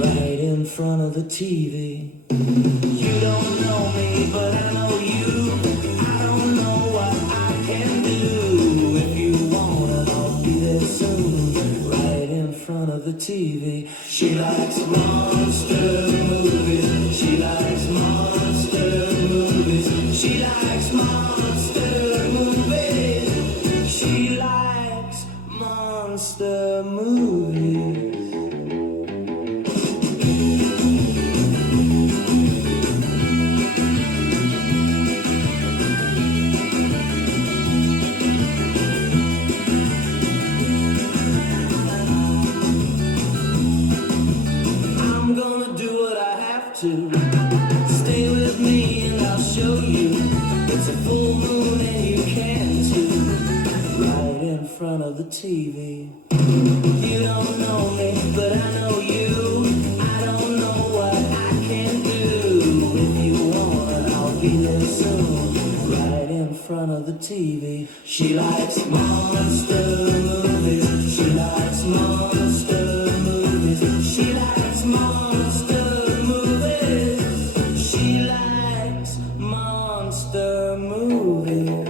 right in front of the TV. You don't know me, but I know you. I don't know what I can do. If you wanna, I'll be there soon, right in front of the TV. She likes monster movies. She likes monster movies. She likes monster movies. She likes monster movies. I'm gonna do what I have to. Stay with me and I'll show you. It's a full moon and you can too. Right in front of the TV. You don't know me, but I know you. I don't know what I can do. If you wanna, I'll be there soon. Right in front of the TV. She likes monster movies. She likes monster movies. She likes monster movies. She likes monster movies.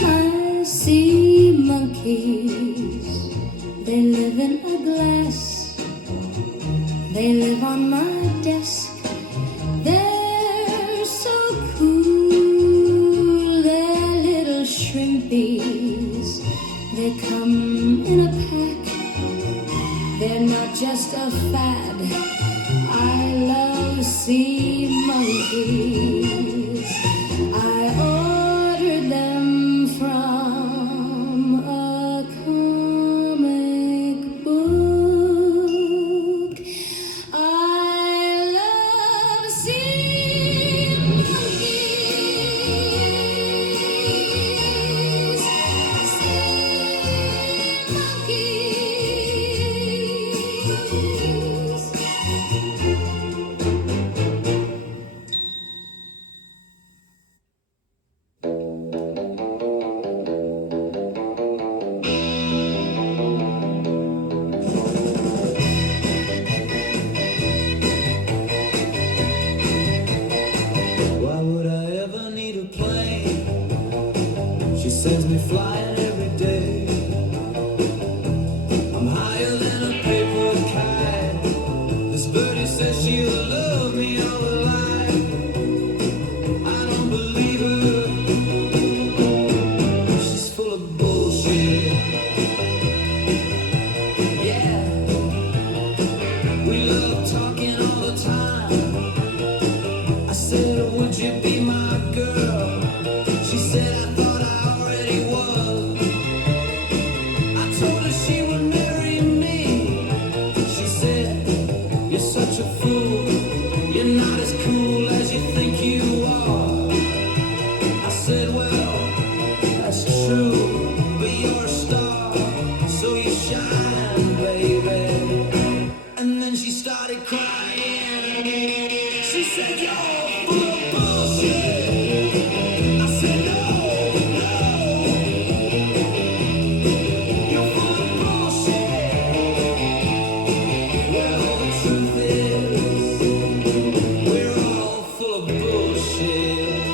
I see monkeys, they live in a glass, they live on my desk, they're so cool, they're little shrimpies, they come in a pack, they're not just a fad, I love sea monkeys, I ordered them from a comic book. I love sea monkeys. Sea monkeys. Why would I ever need a plane? She sends me flying every day. I'm higher than a paper kite. This birdie says she'll love me all her life. I don't believe her. She's full of bullshit. Yeah. We love talking all the time. said you're full of bullshit. I said no, you're full of bullshit. Well, the truth is, we're all full of bullshit.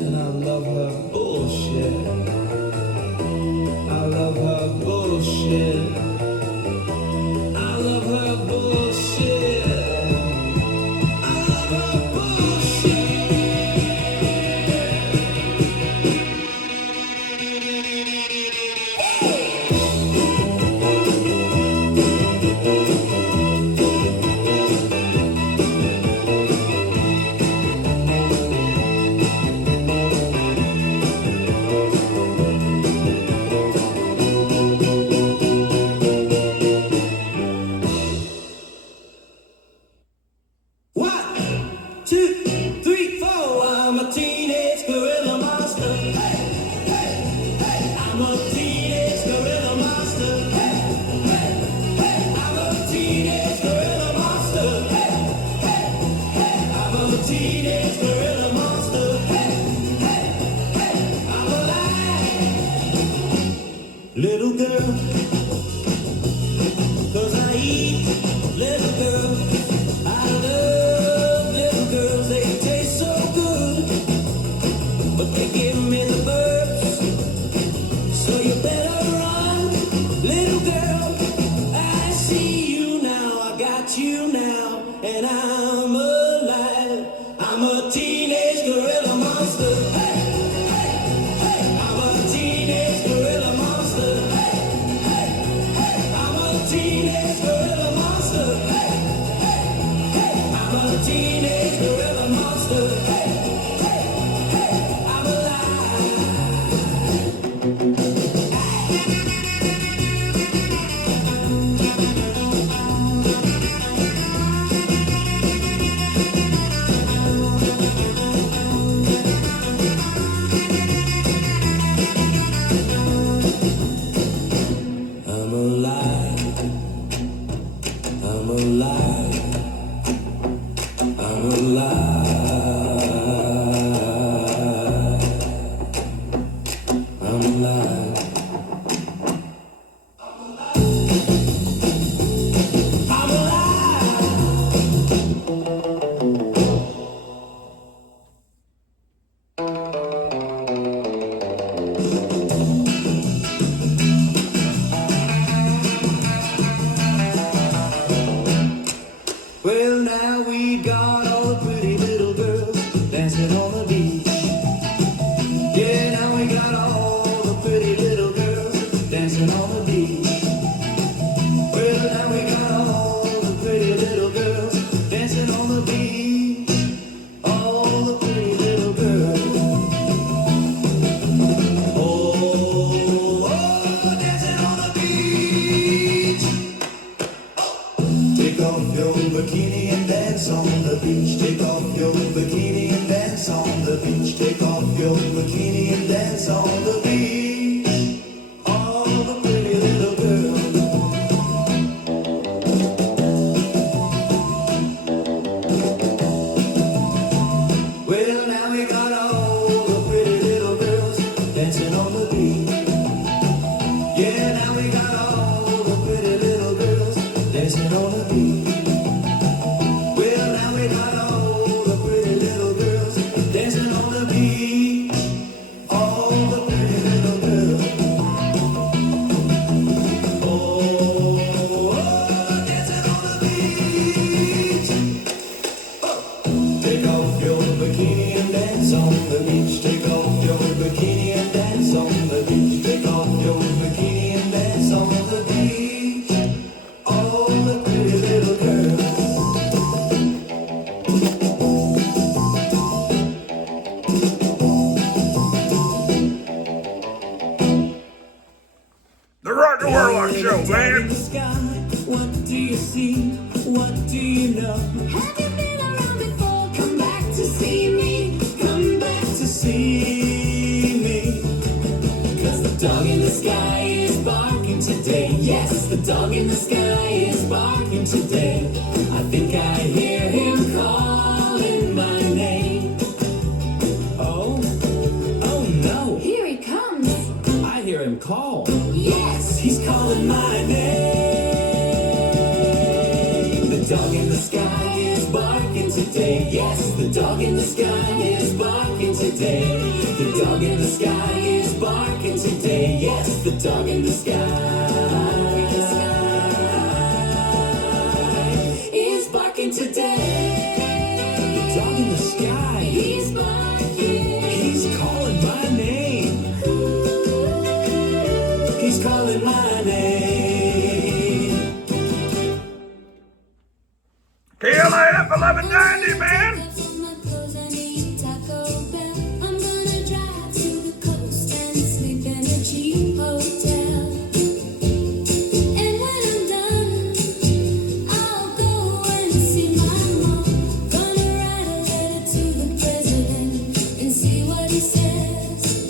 And I love her bullshit. I love her bullshit. I love her bullshit. I love her bullshit. One, two, three, four. I'm a teenage gorilla monster. Hey, hey, hey. I'm a teenage gorilla monster. Hey, hey, hey. I'm a teenage gorilla monster. Hey, hey, hey. I'm a teenage gorilla monster. Hey, hey, hey. I'm alive, little girl. 'Cause I eat little girls. I love little girls, they taste so good, but they give me the burps, so you better run, little girl. I see you now, I got you now, and I'm alive. I'm a teenage gorilla monster. Hey, hey, hey. I'm a teenage gorilla monster. Hey, hey, hey. I'm a teenage gorilla monster. Hey, hey, hey. I'm a teenage gorilla monster. Hey, hey, hey. I'm alive. I'm alive. I'm alive. I'm alive. I'm alive. I'm alive. Well, now we got all the pretty little girls dancing on the beach. Yeah, now we got all the pretty little girls dancing on the beach. Well, now we got all the pretty little girls dancing on the beach. All the pretty little girls. Oh, dancing on the beach. Take off your bikini and dance on the beach. Take off your bikini and dance on the beach. Take off your bikini and dance on the beach. All the pretty little girls. Well, now we got all the pretty little girls dancing on the beach. Yeah, now we got all the pretty little girls dancing on the beach. Well, now we got all the pretty little girls dancing on the beach. All the pretty little girls. Oh, dancing on the beach. Take off your bikini and dance on the beach. Take off your bikini and dance on the beach. Take off your bikini and dance on the beach. All the pretty little girls. The Grottu Orloff Show, In man. the sky, what do you see? What do you know? Have you been around before? Come back to see me. Come back to see me. 'Cause the dog in the sky is barking barking today. Yes, the dog in the sky is barking today. I think I hear him calling my name. Oh, oh no. Here he comes. I hear him call. Yes, He's calling my name. The dog in the sky is barking today. Yes, the dog in the sky is barking today. The dog in the sky is barking today. Yes, the dog in the sky is barking today. The dog in the sky. he's barking. He's calling my name. He's calling my name. KLIF 1190, man. Take off my clothes and eat Taco Bell. I'm gonna drive to the coast and sleep in a cheap hotel. And when I'm done, I'll go and see my mom. Gonna write a letter to the president and see what he says.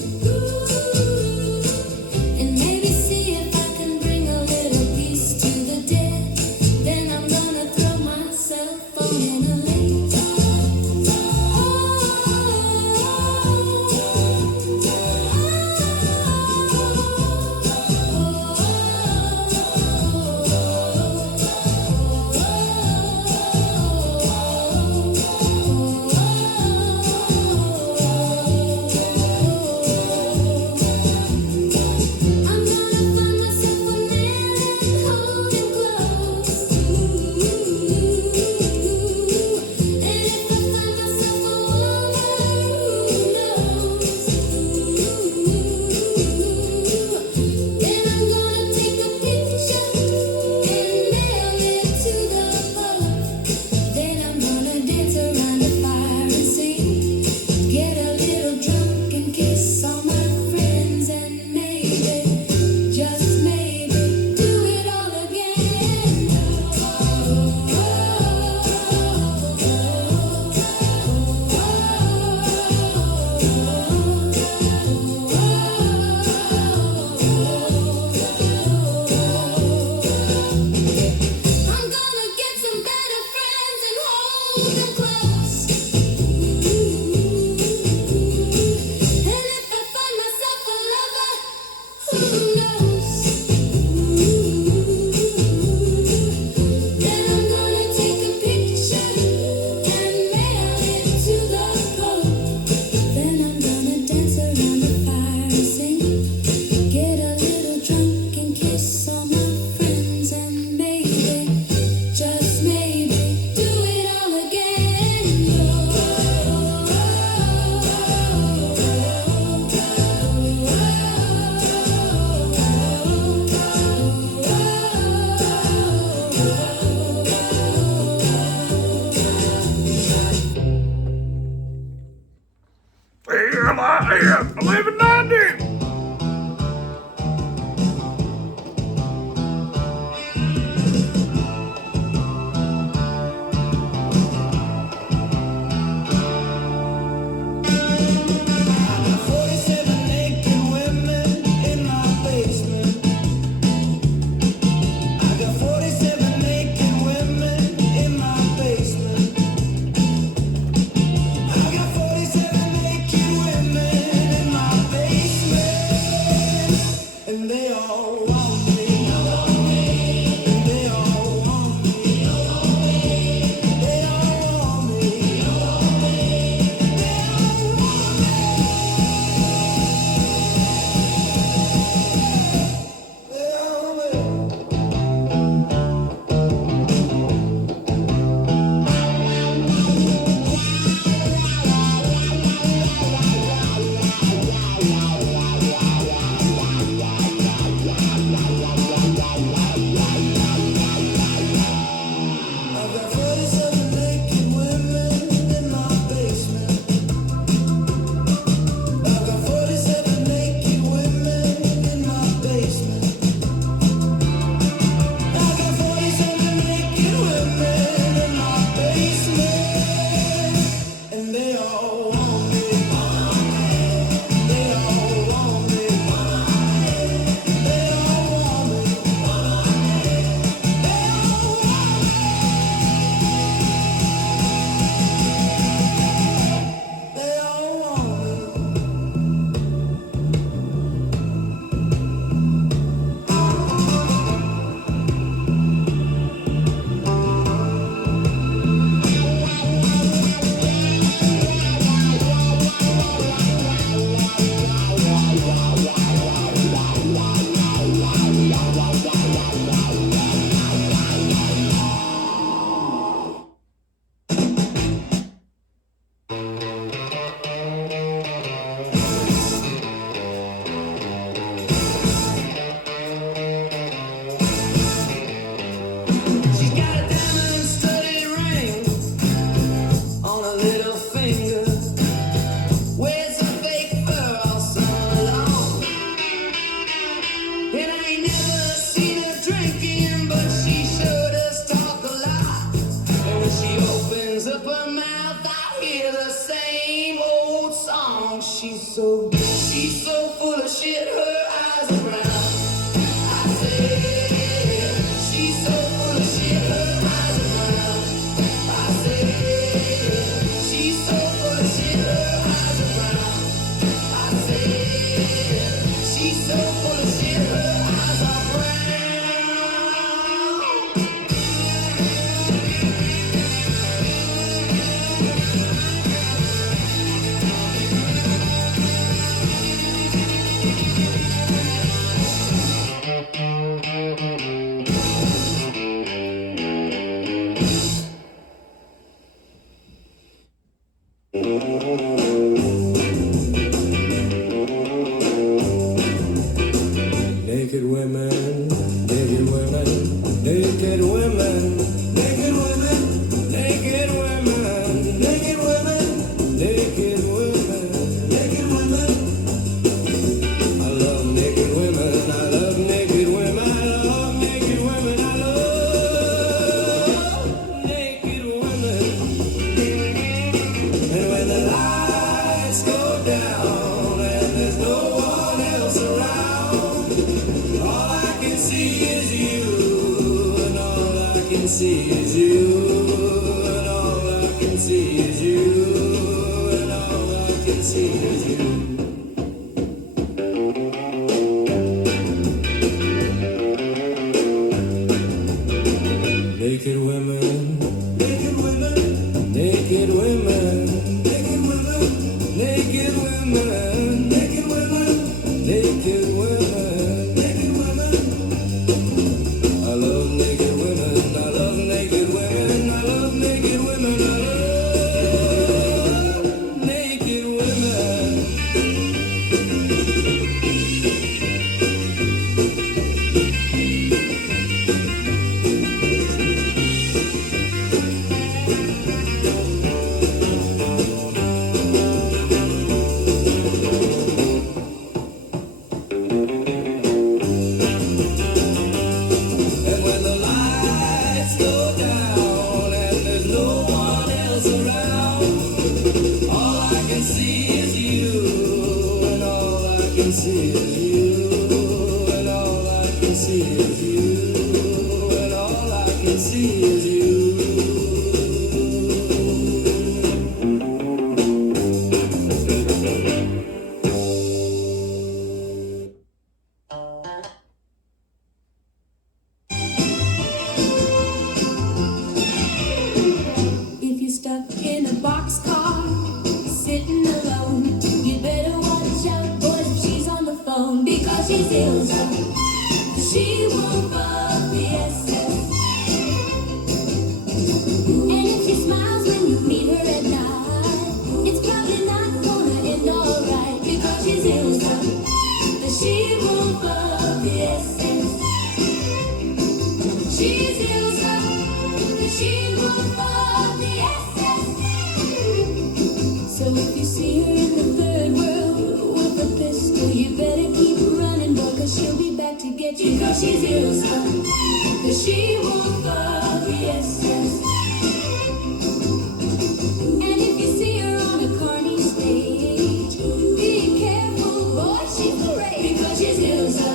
And maybe see if I can bring a little peace to the dead. Then I'm gonna throw my cell phone in a lake. I'm gonna find myself a man and hold him close. And if I find myself a woman who knows, then I'm gonna take a picture and mail it to the Pope. Then I'm gonna dance around the fire and sing, get a little drunk and kiss all my friends, and maybe, just maybe, do it all again. I'm gonna get some better friends and hold them close. And if I find myself a lover, who knows? Then I'm gonna take a picture and mail it to the Pope. Then I'm gonna dance around the fire and sing, get a little drunk and kiss all my friends, and maybe, just maybe, do it all again. KLIF 1190. naked women, naked women, naked women, naked women, naked women, naked women, naked women, naked women. I love naked women, I love naked women, I love naked women, I love naked women. And when the lights go down and there's no one else around, all I can see is you, and all I can see is you, and all I can see is you, and all I can see is you. Naked women, naked women, naked women, naked women, naked women, naked women, naked women, naked women. I love naked women, I love naked women, I love naked women, I love naked women. And when the lights go down and there's no one else around, all I can see is you, and all I can see is you, and all I can see is you, and all I can see is you. If you're stuck in a boxcar, sitting alone, you better watch out, boys, if she's on the phone, because she's Ilsa. She won't fuck the SS. And if she smiles when you meet her at night, it's probably not gonna end alright, because she's Ilsa. She won't fuck the SS. She's Ilsa. She won't fuck the SS. So if you see her in the third world with a pistol, you better keep running, boy, 'cause she'll be back to get you, 'cause she's Ilsa. 'Cause she won't fuck the SS. And if you see her on a carny stage, be careful, boy, she's the rage, because she's Ilsa.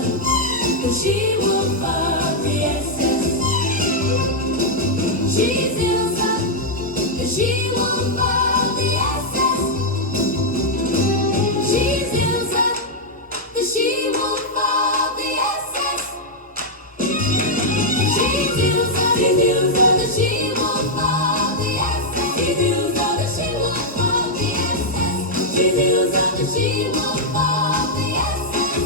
'Cause she won't fuck the SS. She's Ilsa, but she won't fuck the SS. She's Ilsa, but she won't fuck the SS. She's Ilsa, but she won't fuck the SS. She's Ilsa, but she won't fuck the SS. She's Ilsa, but she won't fuck the SS.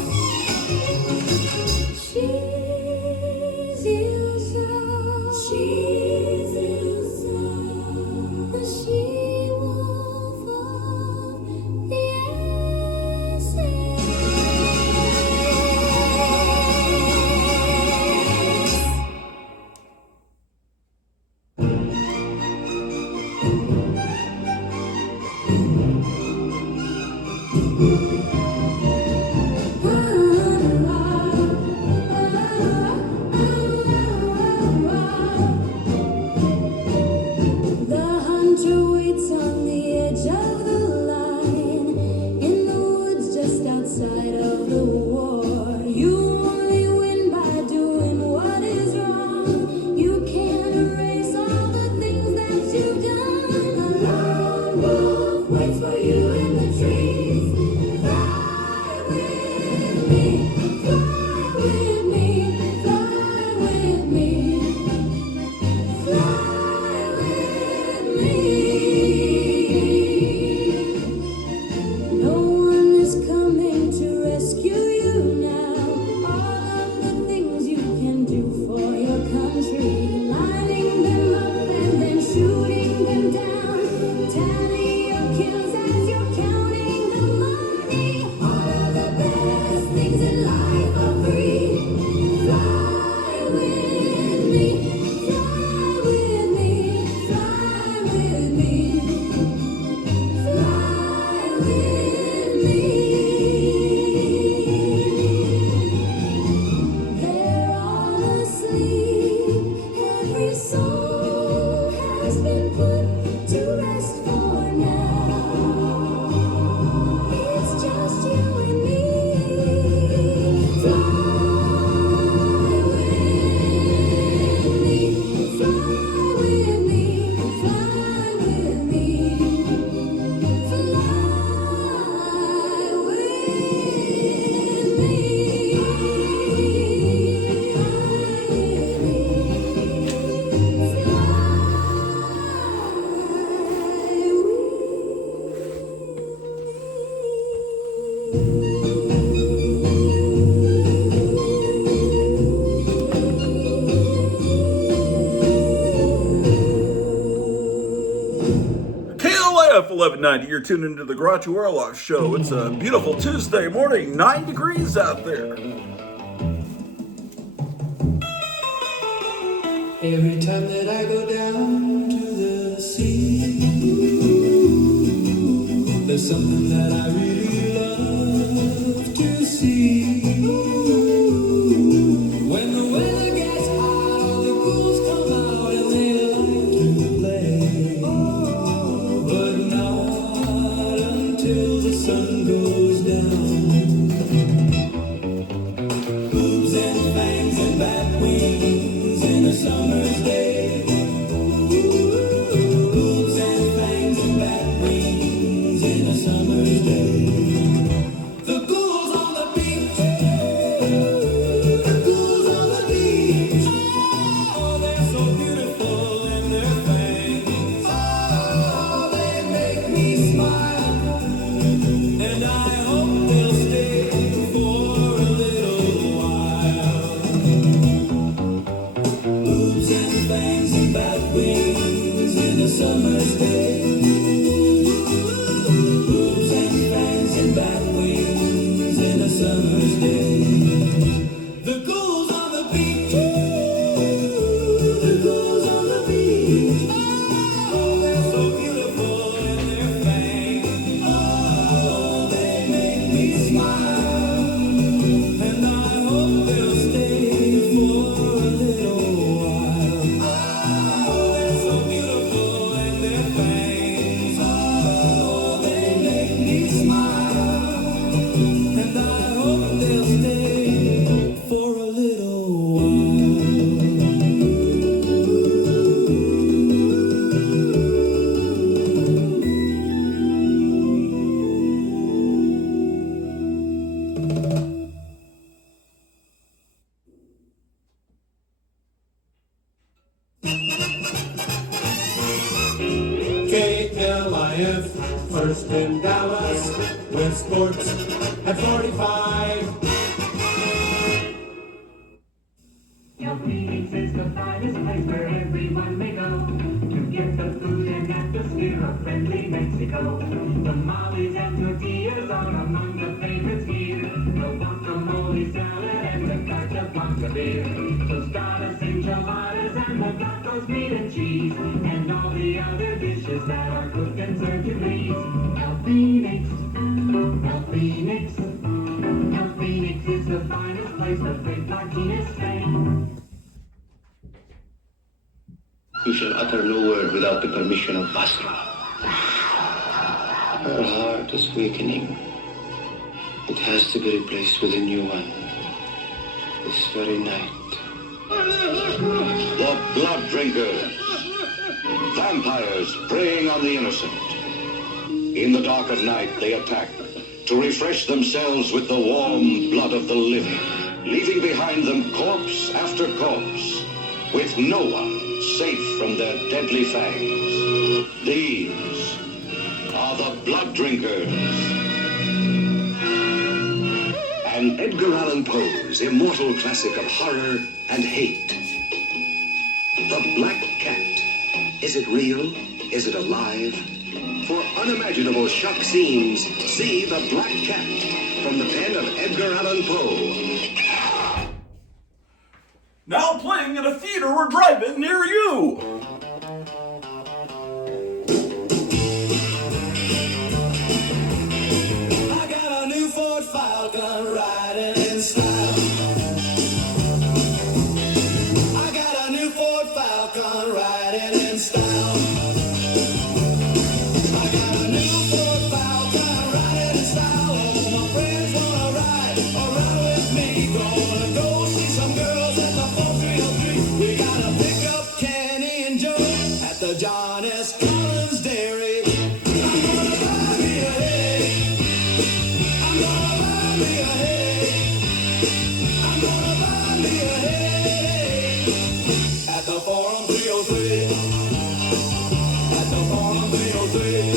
1190. You're tuned into the Grottu Orloff Show. It's a beautiful Tuesday morning, 9 degrees out there. Every time that I go down to the sea, there's something that I really love to see. When the weather gets hot, all the ghouls come out and they like to play. But not until the sun goes down. Boobs and fangs and bat wings in a summer's day. Boobs and fangs and bat wings in a summer's day. The ghouls on the beach, the ghouls on the beach. Oh, they're so beautiful in their fangs. Oh, they make me smile, and I hope they'll stay for a little while. Boobs and fangs and bat wings in a summer's day. Boobs and fangs and bat wings in a summer's day. The ghouls on the beach, the ghouls on the beach. Oh, they're so beautiful in their fangs. Oh, they make me smile, and I hope they'll stay for a little while. Oh, they're so beautiful in their fangs. Oh, they make me smile, and I hope they'll stay for a little while. KLIF, first in Dallas, with sports at 45. Your Phoenix is the finest place where everyone may go to get the food and atmosphere of friendly Mexico. Tamales and tortillas are among the favorites here. The guacamole salad and the carta blanca beer. Tostadas, enchiladas, and the tacos, meat and cheese, and all the other dishes that are cooked and served to please. El Phoenix, El Phoenix, El Phoenix is the finest place the great Martinez fame. You shall utter no word without the permission of Basra. Her heart is weakening. It has to be replaced with a new one. This very night. The blood drinkers. Vampires preying on the innocent. In the dark of night, they attack to refresh themselves with the warm blood of the living, leaving behind them corpse after corpse, with no one safe from their deadly fangs. These are the blood drinkers. And Edgar Allan Poe's immortal classic of horror and hate. The Black Cat. Is it real? Is it alive? For unimaginable shock scenes, see The Black Cat from the pen of Edgar Allan Poe. Now playing at a theater or drive-in near you. I got a new Ford Falcon riding in style. I got a new Ford Falcon riding in style. I got a new Ford Falcon riding in style. All my friends wanna ride around with me. Gonna go see some girls at the 4303. We gotta pick up Kenny and Joe at the John S. Collins Dairy. I'm gonna buy me a hay. I'm gonna buy me a hay. I'm gonna buy me a hay. At the Forum 303. At the Forum 303.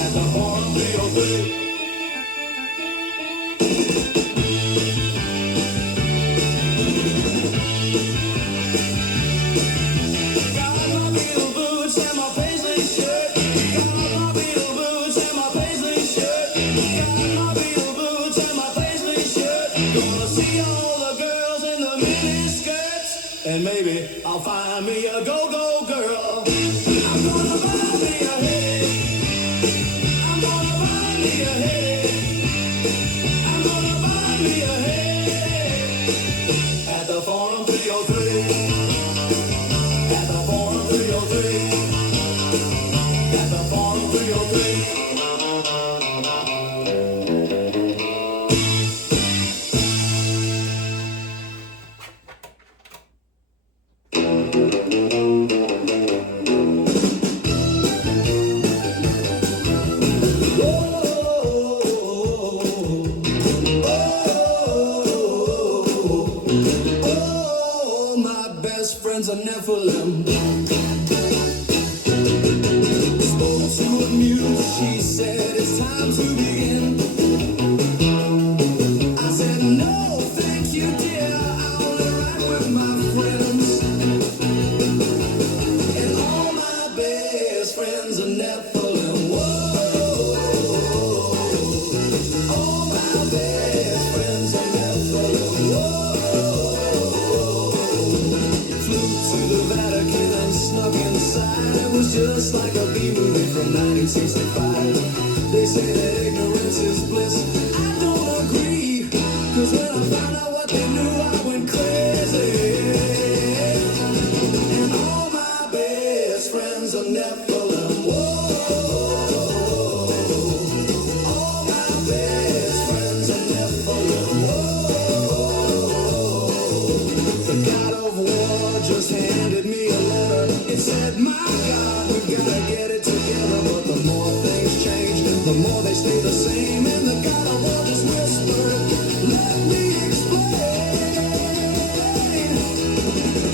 At the Forum 303. Gonna see all the girls in the mini skirts, and maybe I'll find me a go-go girl. I'm gonna buy me a head. I'm gonna buy me a head. I'm gonna buy me a head at the Forum 303. At the Forum 303. At the Forum 303. Oh, my best friend's a Nephilim. Spoke to a muse, she said it's time to begin. I said no, thank you, dear. I only ride with my friends. And all my best friends are Nephilim. Whoa, all my best friends are Nephilim. Flew to the Vatican and snuck inside. It was just like a B-movie from 1965. They say that ignorance is bliss. I don't agree, 'cause when I found out what they knew, I went crazy. And all my best friends are Nephilim. Whoa, all my best friends are Nephilim. Whoa, the God of War just handed me a letter. It said, my God, we've got to get it together. But the more things change, the more they stay the same. And the God of War just whispered, let me explain.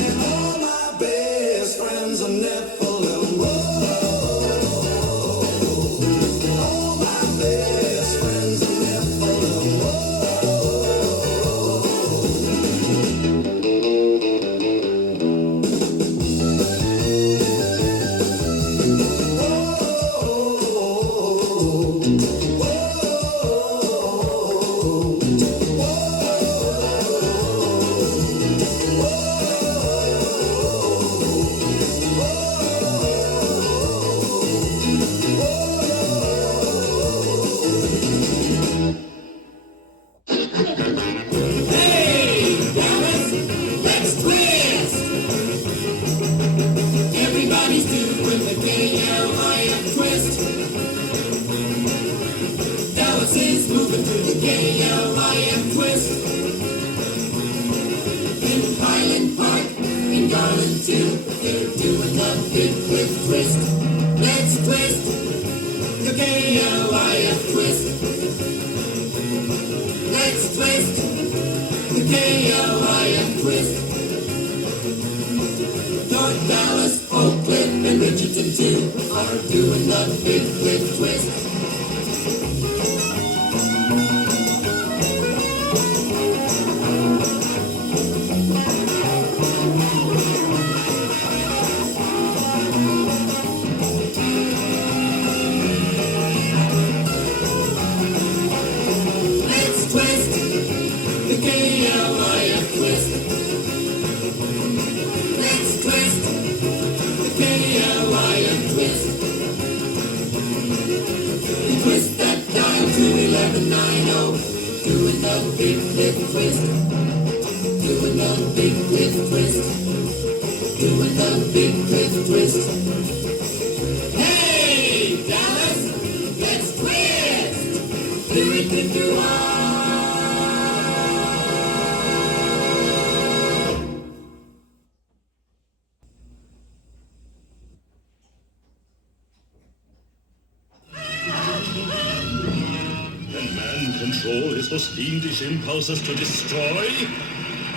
And all my best friends are Nephilim. Whoa, all my best friends are Nephilim. Whoa. Everybody's doing the KLIF twist. Dallas is moving to the KLIF twist. In Highland Park, in Garland too, they're doing the big cliff twist. Let's twist the KLIF twist. Let's twist the KLIF twist. North Dallas, Oak Cliff, and Richardson too are doing the big cliff twist. Let's twist the KLIF twist. Let's twist the KLIF twist. You twist that dial to 1190, doing the big cliff twist. Doing the big cliff twist. Doing the big cliff twist. Hey, Dallas, let's twist. Do it, do Can man control his most fiendish impulses to destroy?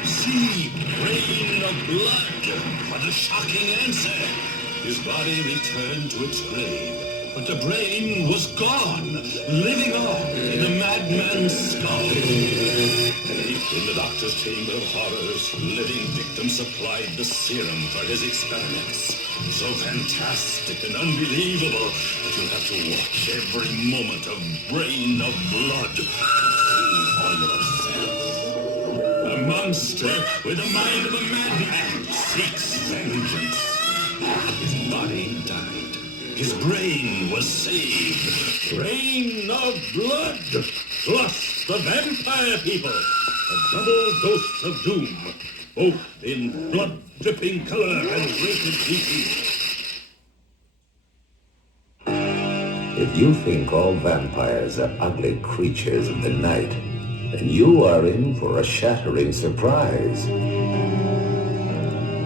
See, rain of blood. What a shocking answer. His body returned to its grave, but the brain was gone, living on in a madman's skull. Deep in the doctor's chamber of horrors, living victims supplied the serum for his experiments. So fantastic and unbelievable that you'll have to watch every moment of Brain of Blood. See for yourself. monster with the mind of a madman seeks vengeance. His body died. His brain was saved. Rain of blood. Plus the vampire people. A double dose of doom. Both in blood-dripping color and rated beauty. If you think all vampires are ugly creatures of the night, then you are in for a shattering surprise.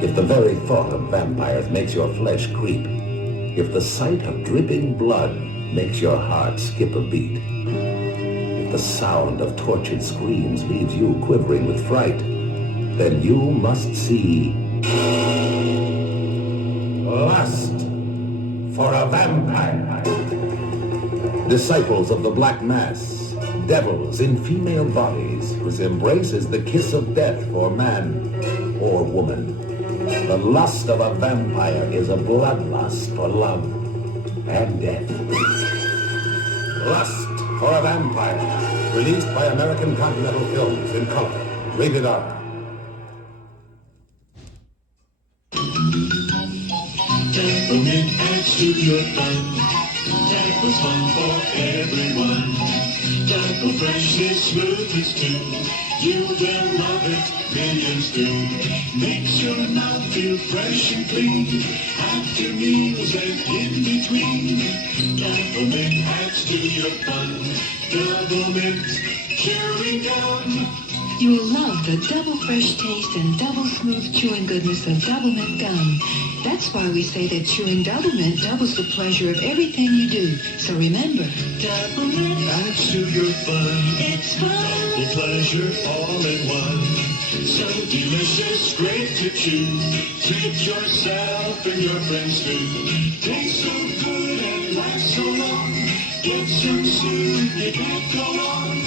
If the very thought of vampires makes your flesh creep, if the sight of dripping blood makes your heart skip a beat, if the sound of tortured screams leaves you quivering with fright, then you must see Lust for a Vampire. Disciples of the Black Mass, devils in female bodies whose embrace is the kiss of death for man or woman. The lust of a vampire is a bloodlust for love and death. Lust for a Vampire, released by American Continental Films in color, rated R. Temperament adds to your fun. Tackle's fun for everyone. Tackle freshness, smoothness too. You will love it, millions do. Makes your mouth feel fresh and clean. After meals and in between. Tackle mint adds to your fun. Double mint, chewing gum. You will love the double fresh taste and double smooth chewing goodness of Double Mint gum. That's why we say that chewing Double Mint doubles the pleasure of everything you do. So remember, Double Mint adds to your fun. it's fun. Double pleasure all in one. So delicious, great to chew. Treat yourself and your friends too. Tastes so good and lasts so long. Get some soon, you can't go wrong.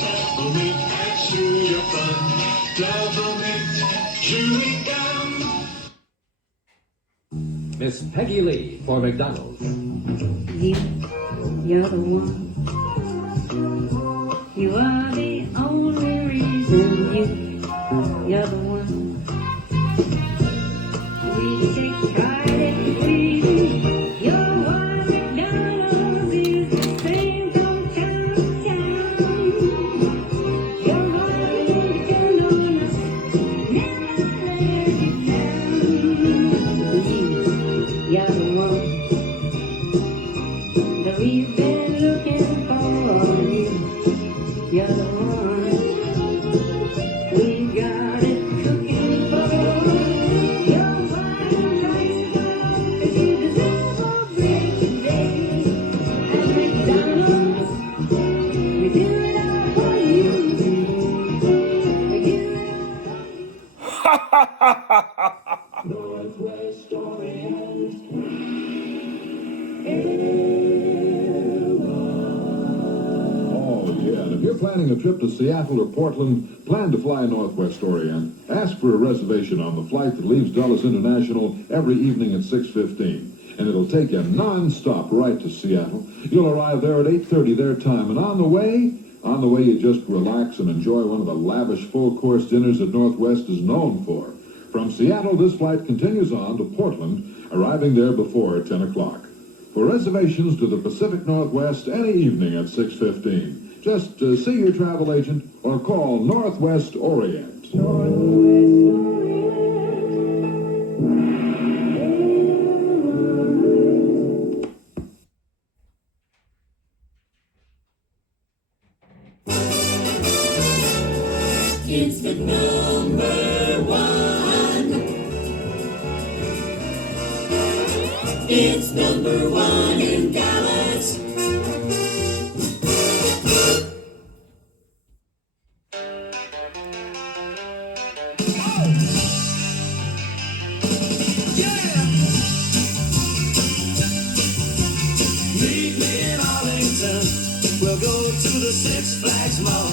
Double Mint adds to your fun. Double Mint chewing gum. Miss Peggy Lee for McDonald's. You're the one. You are the only reason you're the one. We take pride in pleasing. Your one McDonald's is the same from town to town. Your one you depend on us, never let you down. You're the one that we've been looking for. You're the one we got it cooking for. Your fine rice gone, 'cause you deserve a break today. At McDonald's, we do it all for you. We do it all for you. Northwest Orient. Oh, yeah, and if you're planning a trip to Seattle or Portland, plan to fly Northwest Orient. Ask for a reservation on the flight that leaves Dulles International every evening at 6:15. And it'll take you non-stop right to Seattle. You'll arrive there at 8:30 their time, and on the way you just relax and enjoy one of the lavish full-course dinners that Northwest is known for. From Seattle, this flight continues on to Portland, arriving there before 10 o'clock. For reservations to the Pacific Northwest any evening at 6:15, just see your travel agent or call Northwest Orient. It's the number one. It's number one in Dallas. Meet me in Arlington. We'll go to the Six Flags Mall.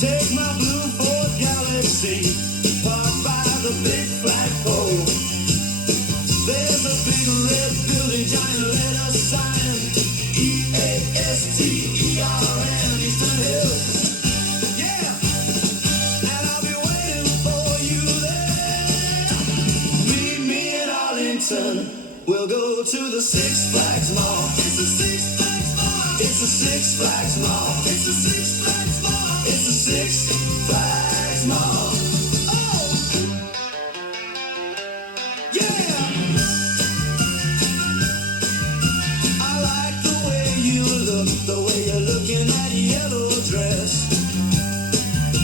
Take my blue Ford Galaxy. Park by the big flagpole. There's a big red building, giant letter sign. EASTERN, Eastern Hills. Yeah! And We'll go to the Six Flags Mall. It's the Six Flags Mall. It's the Six Flags Mall. It's the Six Flags Mall. It's the Six Flags Mall. Oh! Yeah! I like the way you look, the way you're looking at yellow dress.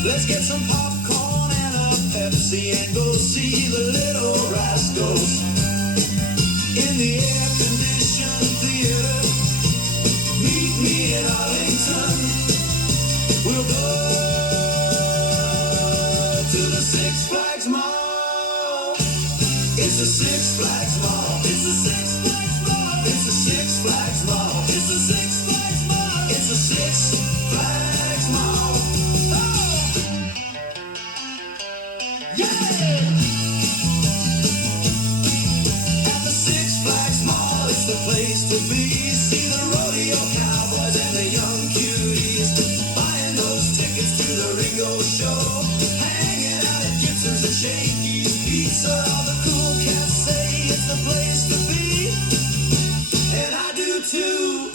Let's get some popcorn and a Pepsi and go see the Little Rascals in the air-conditioned theater. Meet me in Arlington. We'll go to the Six Flags Mall. It's the Six Flags Mall. It's the Six Flags Mall. It's the Six Flags Mall. It's the Six Flags Mall. It's the Six Flags Mall. Oh! Yeah! At the Six Flags Mall, it's the place to be. See the rodeo cowboys and the young cuties buying those tickets to the Ringo show, hanging out at Gibson's and Shakey's Pizza. All the cool cats say it's the place to be, and I do too.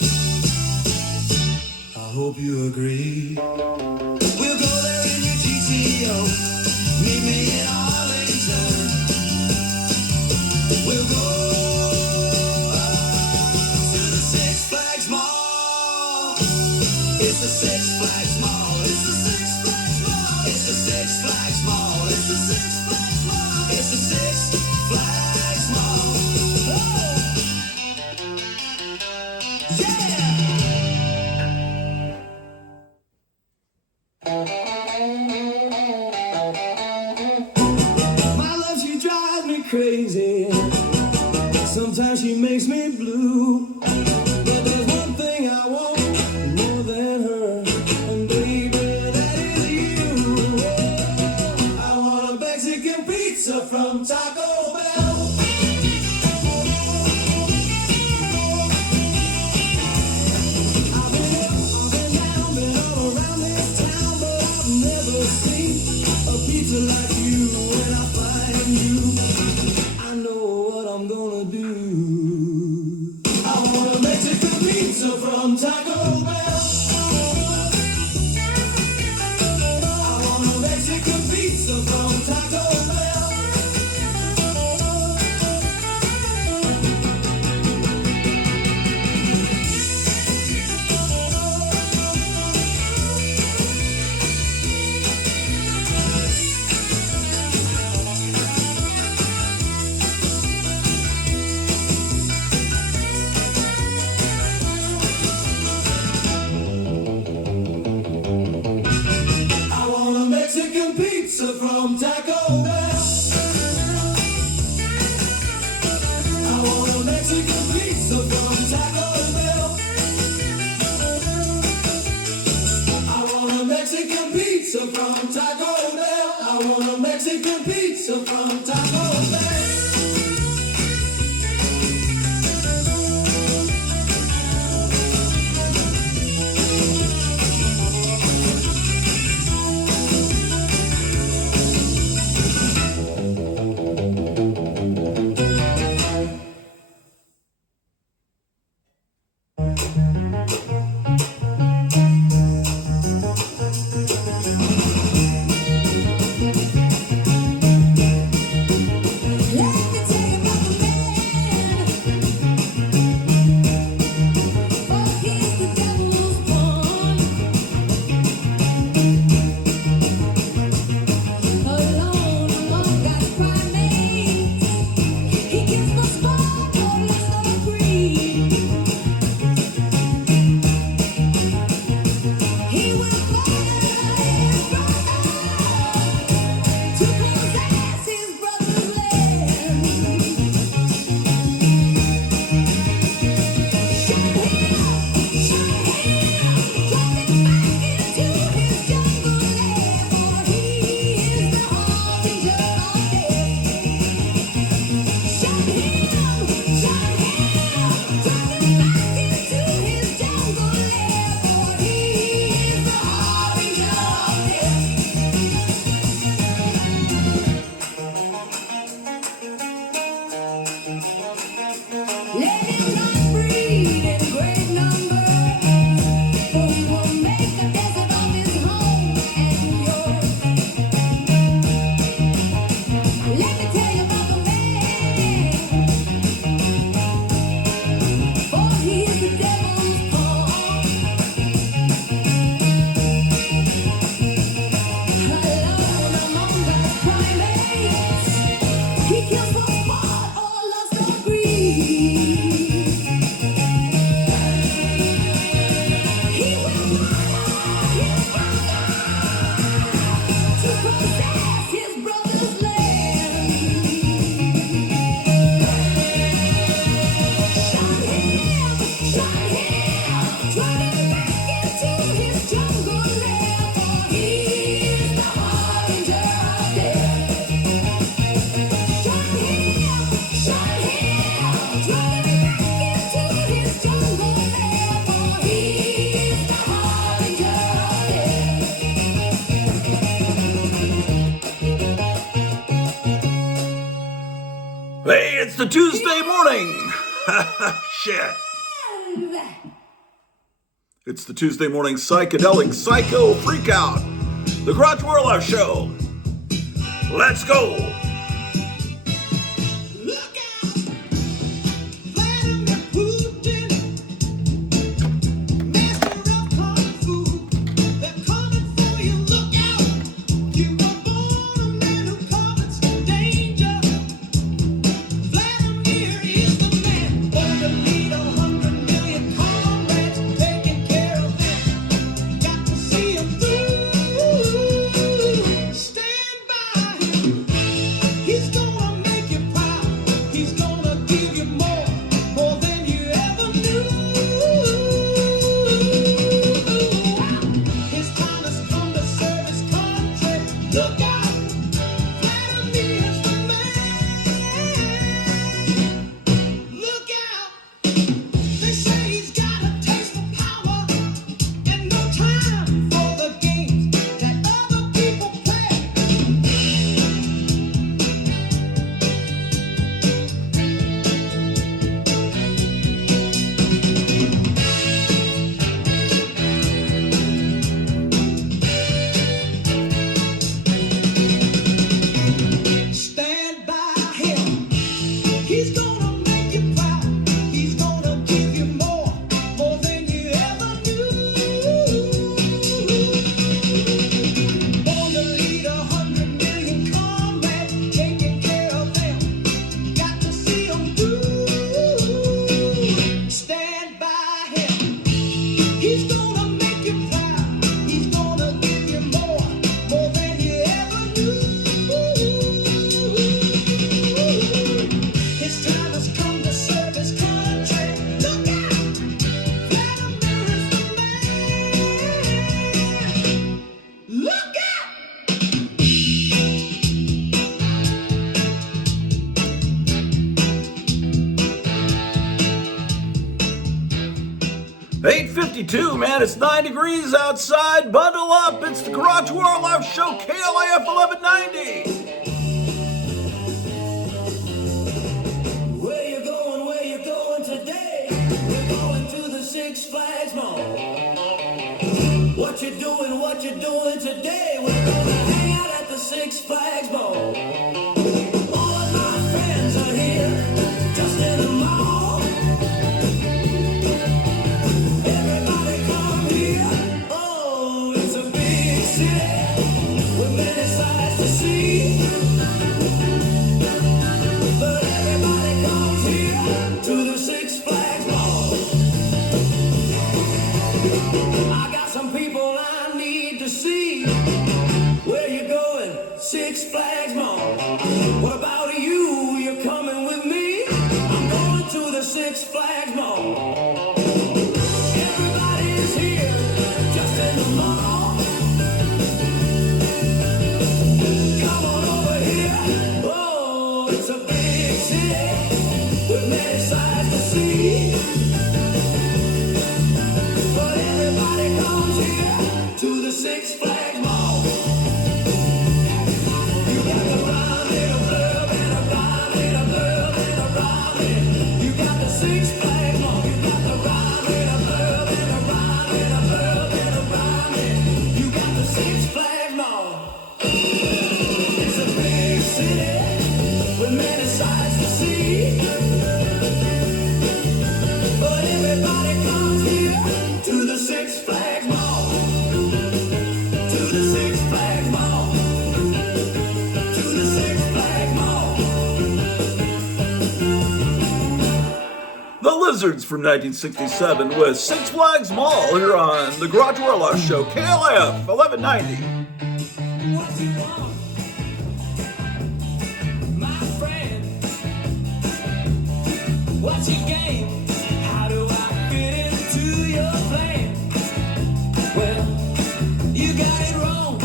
I hope you agree. We'll go there in your GTO. Meet me in Arlington. We'll go to the Six Flags Mall. It's the Six Flags Mall. It's the Six Flags Mall. It's the Six Flags Mall. It's the Six Flags Mall. It's the Six Flags Mall. Oh! My love, she drives me crazy. Sometimes she makes me blue. But there's one thing I want more than her, and baby, that is you. I want a Mexican pizza from Taco Bell. I've been up, I've been down, been all around this town, but I've never seen a pizza like you. When I find you, I know what I'm gonna do. I want a Mexican pizza from Taco Bell. I want a Mexican pizza from Taco Bell. I want a Mexican pizza from Taco Bell. I want a Mexican pizza from Taco Bell. I want a Mexican pizza from Taco Bell. I want a Mexican pizza from Taco Bell. Yeah! It's the Tuesday morning. Shit. It's the Tuesday morning psychedelic psycho freakout. The Grottu Orloff Show. Let's go. Man, it's 9 degrees outside. Bundle up. It's the Grottu Orloff Show, KLIF 1190. Where you going today? We're going to the Six Flags Mall. What you doing today? We're gonna hang out at the Six Flags Mall. All of my friends are here, just in the mall. Six Flags Mall. What about you? You're coming with me? I'm going to the Six Flags Mall. Everybody's here, just in the mall. Come on over here. Oh, it's a big city with many sights to see. But everybody comes here to the Six Flags Mall. Six Flags Mall, you got the rhyme and a verb and a rhyme and a verb and a rhyme and you got the Six Flags Mall. It's a big city with many sights to see, but everybody comes here to the Six Flags Mall, to the Six Flags Mall, to the Six Flags Mall. The Lizards from 1967 with Six Flags Mall here on the Grottu Orloff Show, KLIF 1190. What you want, my friend? What's your game? How do I fit into your plan? Well, you got it wrong.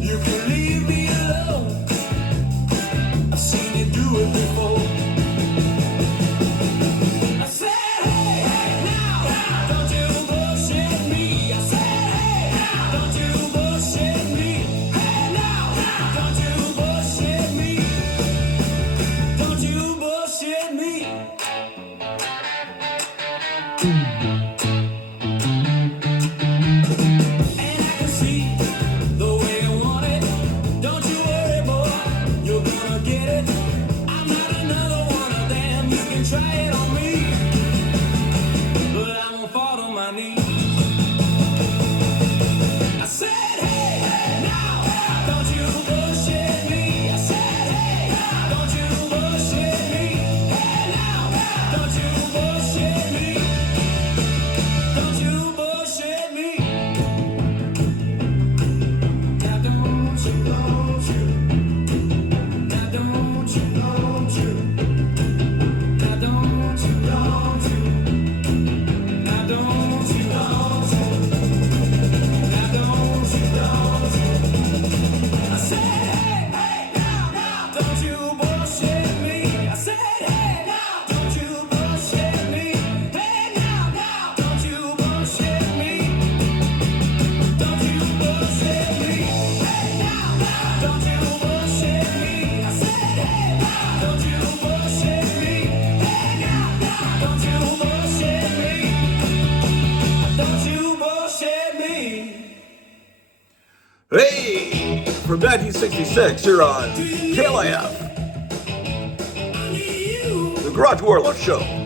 You can leave me alone. I've seen you do it before. Don't you from 1966 here on KLIF, the Grottu Orloff Show.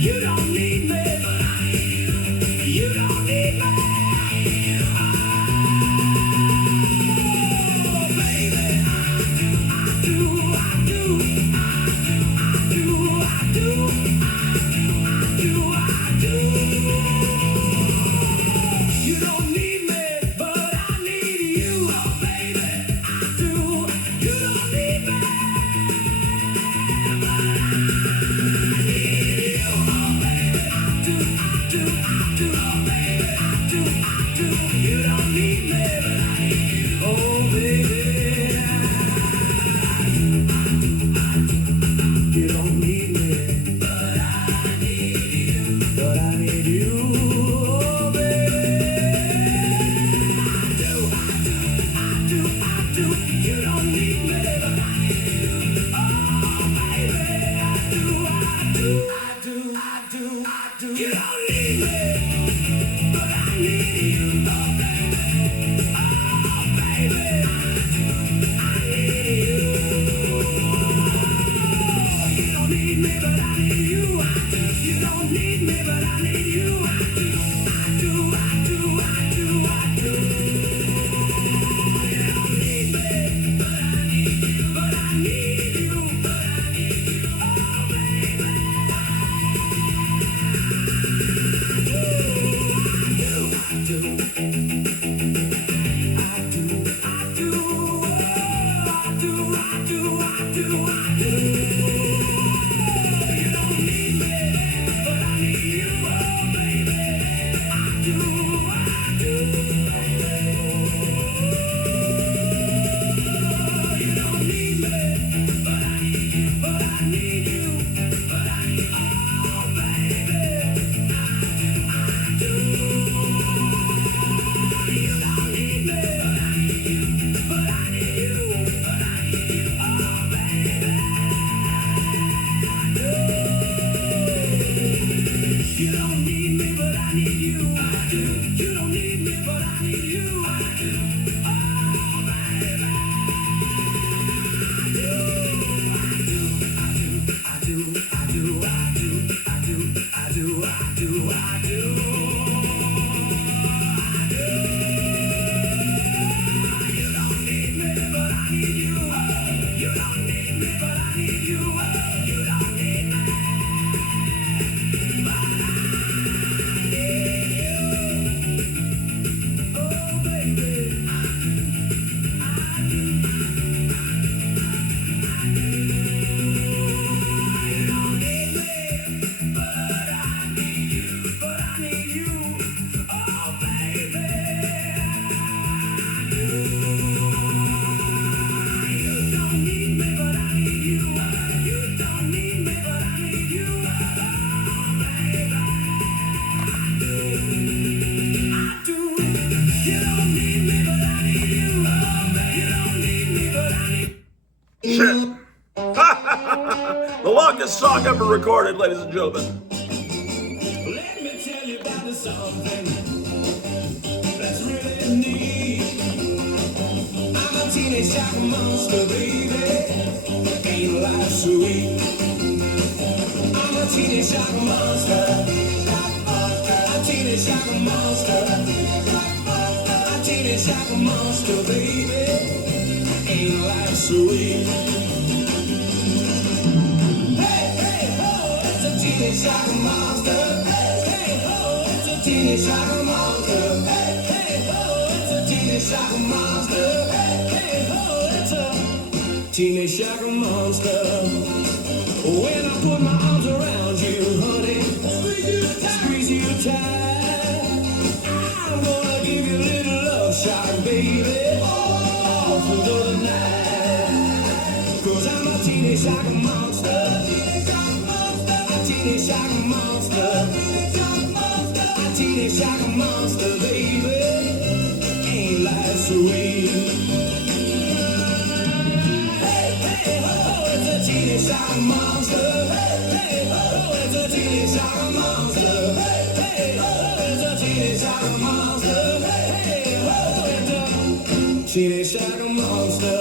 You Shit. The longest song ever recorded, ladies and gentlemen. Let me tell you about something that's really neat. I'm a teenage shock monster, baby. Ain't life sweet? I'm a teenage shock monster. A teenage shock monster. A teenage shock monster, baby. Ain't life sweet? Hey, hey, ho, it's a teenage shock monster. Hey, hey, ho, it's a teenage shock monster. Hey, hey, ho, it's a teenage shock monster. Hey, hey, ho, it's a teenage shock monster. When I put my arms around you, honey, squeeze you tight, I'm gonna give you a little love shot, baby, all through the night. 'Cause I'm a teenage shock monster. A teenage shock monster. A teenage shock monster, baby. Ain't life sweet? Hey, hey, ho, it's a teenage shock monster. Hey, hey, ho, it's a teenage shock monster. Hey, hey, ho, it's a teenage shock monster. Hey, hey, ho, it's a teenage shock monster.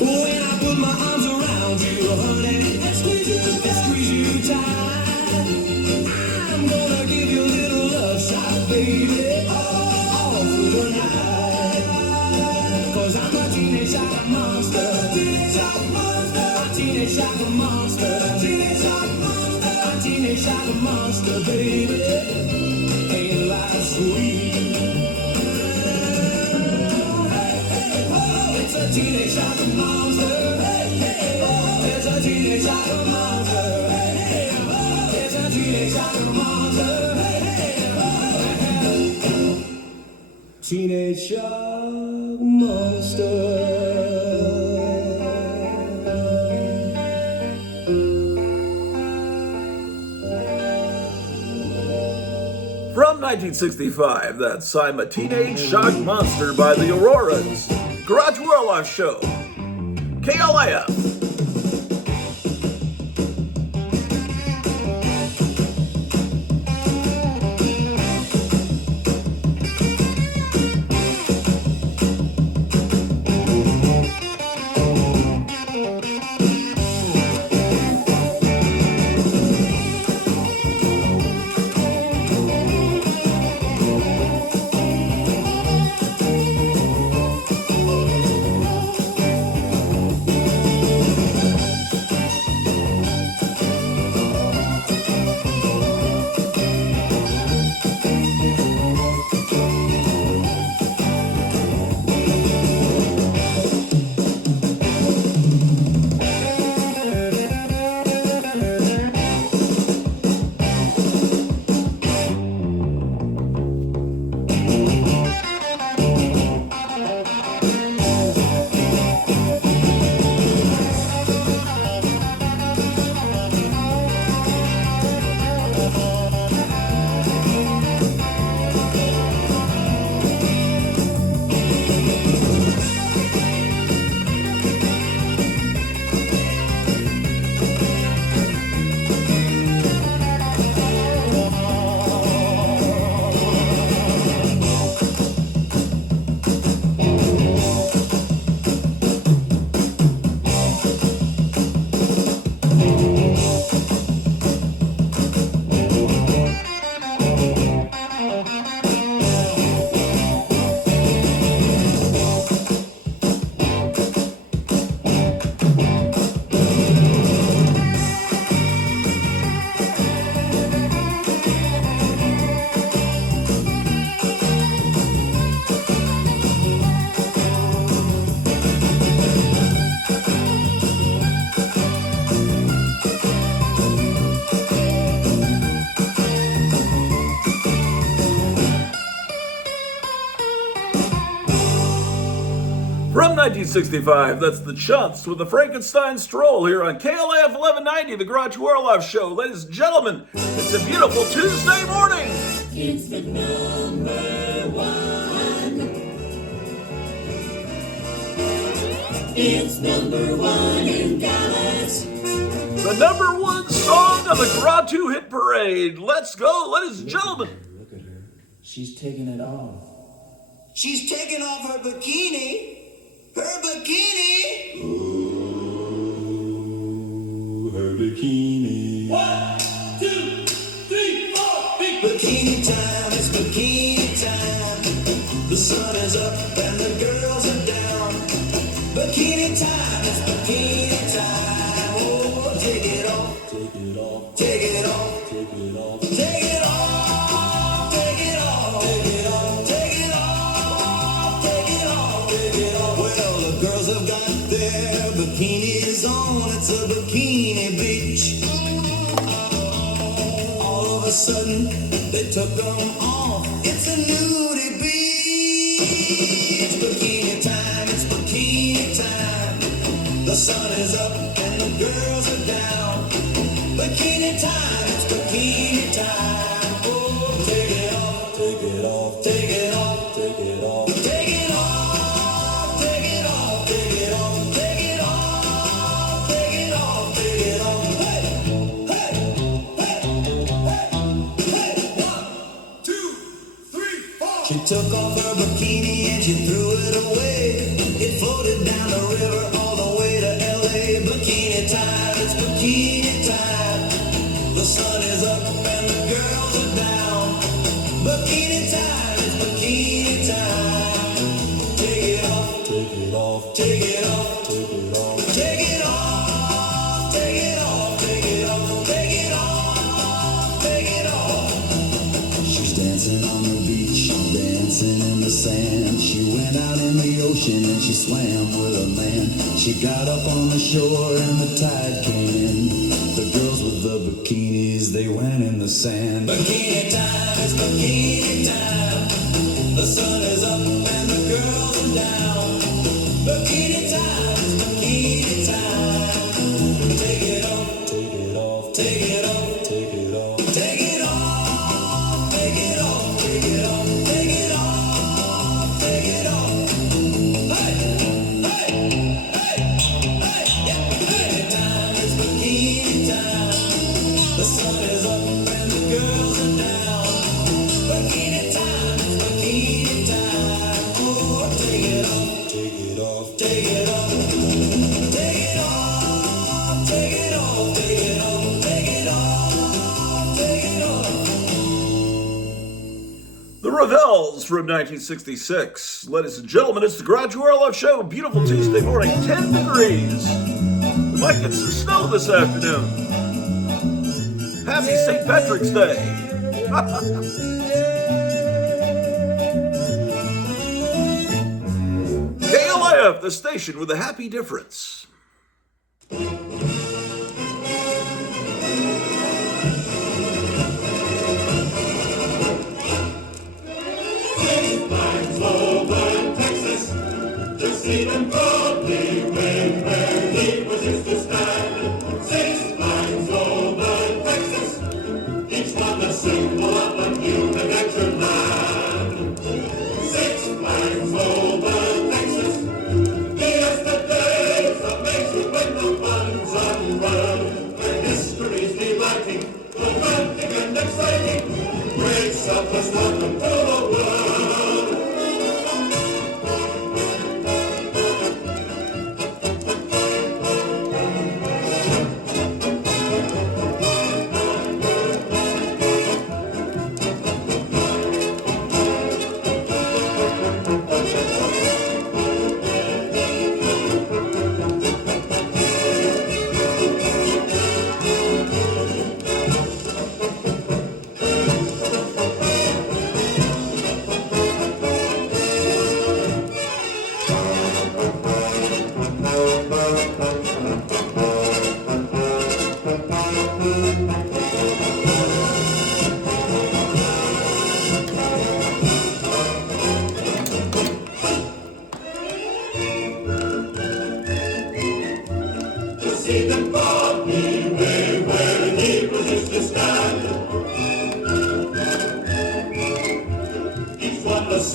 When I put my arms around you, honey, and squeeze you tight, I'm gonna give you a little love shot, baby, all through the night. 'Cause I'm a teenage shock monster. Teenage shock monster. A teenage shock monster. Teenage shock monster. A teenage shock monster, baby. Ain't life sweet? It's a teenage shock monster. Hey, hey, oh, it's a teenage shock monster. Hey, hey, oh, it's a teenage shock monster. Hey, hey, oh, teenage shock monster. From 1965, that's I'm a Teenage Shock Monster by the Auroras. Grottu Orloff Show. KLIF. From 1965, that's the Chunks with the Frankenstein Stroll here on KLAF 1190, the Grottu Orloff Show. Ladies and gentlemen, it's a beautiful Tuesday morning. It's the number one. It's number one in Dallas. The number one song of the Grottu Hit Parade. Let's go, ladies and gentlemen. Look at her. She's taking it off. She's taking off her bikini. Her bikini. Ooh, her bikini. 1, 2, 3, 4. Bikini time, it's bikini time. The sun is up and the girls are down. Bikini time, it's bikini time. Oh, take it off. Take it off. Take it off. Take it off. Take it off. Take it off. Take it off. Take it off. Take it off. Take it off. Well, the girls have got their bikinis on. It's a bikini beach. All of a sudden, they took them off. It's a nudie beach. Bikini time. It's bikini time. The sun is up and the girls are down. Bikini time. It's bikini time. Oh, take it off. Take it off. Take it off. Take it off. Take it off, take it off, take it off, take it off, take it off, take it off. Hey, hey, hey, hey, hey. 1, 2, 3, 4. She took off her bikini and she threw it away. It floated down the river all the way to LA. Bikini time, it's bikini time. The sun is up and the girls are down. Bikini time, it's bikini time. Take it off. Take it off. Take it off. Take it off. Take it off. Take it off. Take it off. Take it off. Take it off. She's dancing on the beach. She's dancing in the sand. She went out in the ocean and she swam with a man. She got up on the shore and the tide came in. The girls with the bikinis, they went in the sand. Bikini time, it's bikini time. The sun is up and the girls are down. Bikini time, it's bikini time. Take it off. Take it off. Take it off. Take it off. Take it off. Take it off. Take it off. Take it off. Take it off. Hey, hey, hey, hey, yeah. Bikini time, it's bikini time. The sun is up and the girls are down. Bikini time, it's bikini time. Oh, take it off. Take it off. Take it off. Take it off. Take it off. Take it off. Take it off. Take it off. The Ravels from 1966. Ladies and gentlemen, it's the Grottu Orloff Show. Beautiful Tuesday morning, 10 degrees. We might get some snow this afternoon. Happy St. Patrick's Day. KLAF, the station with a happy difference. Texas, to see them proudly wave where he was used to stand. 6 lines over Texas, each one a symbol of a new adventure land. 6 lines over Texas, the yesterdays of nature when the funds unrolled, where history's delighting, romantic and exciting, great selfless welcome to the world.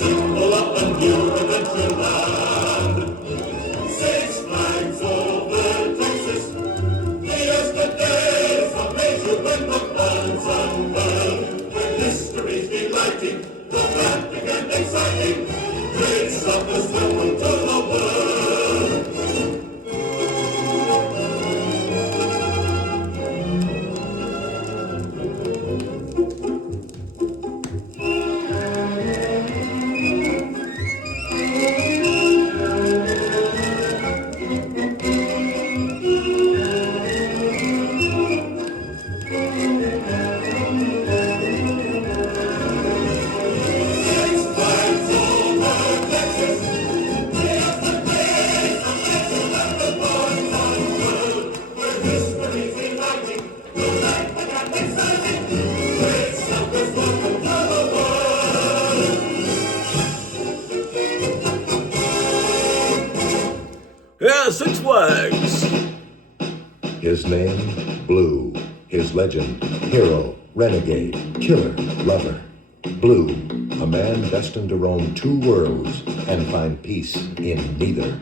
Simple up and new adventure land. 6 Flags over Texas. Yesterday, some nation when the bonds unfurled. When history's delighting, romantic and exciting. Great suckers, welcome to the world. Yeah, Six Flags. His name, Blue. His legend, hero, renegade, killer, lover. Blue, a man destined to roam 2 worlds and find peace in neither.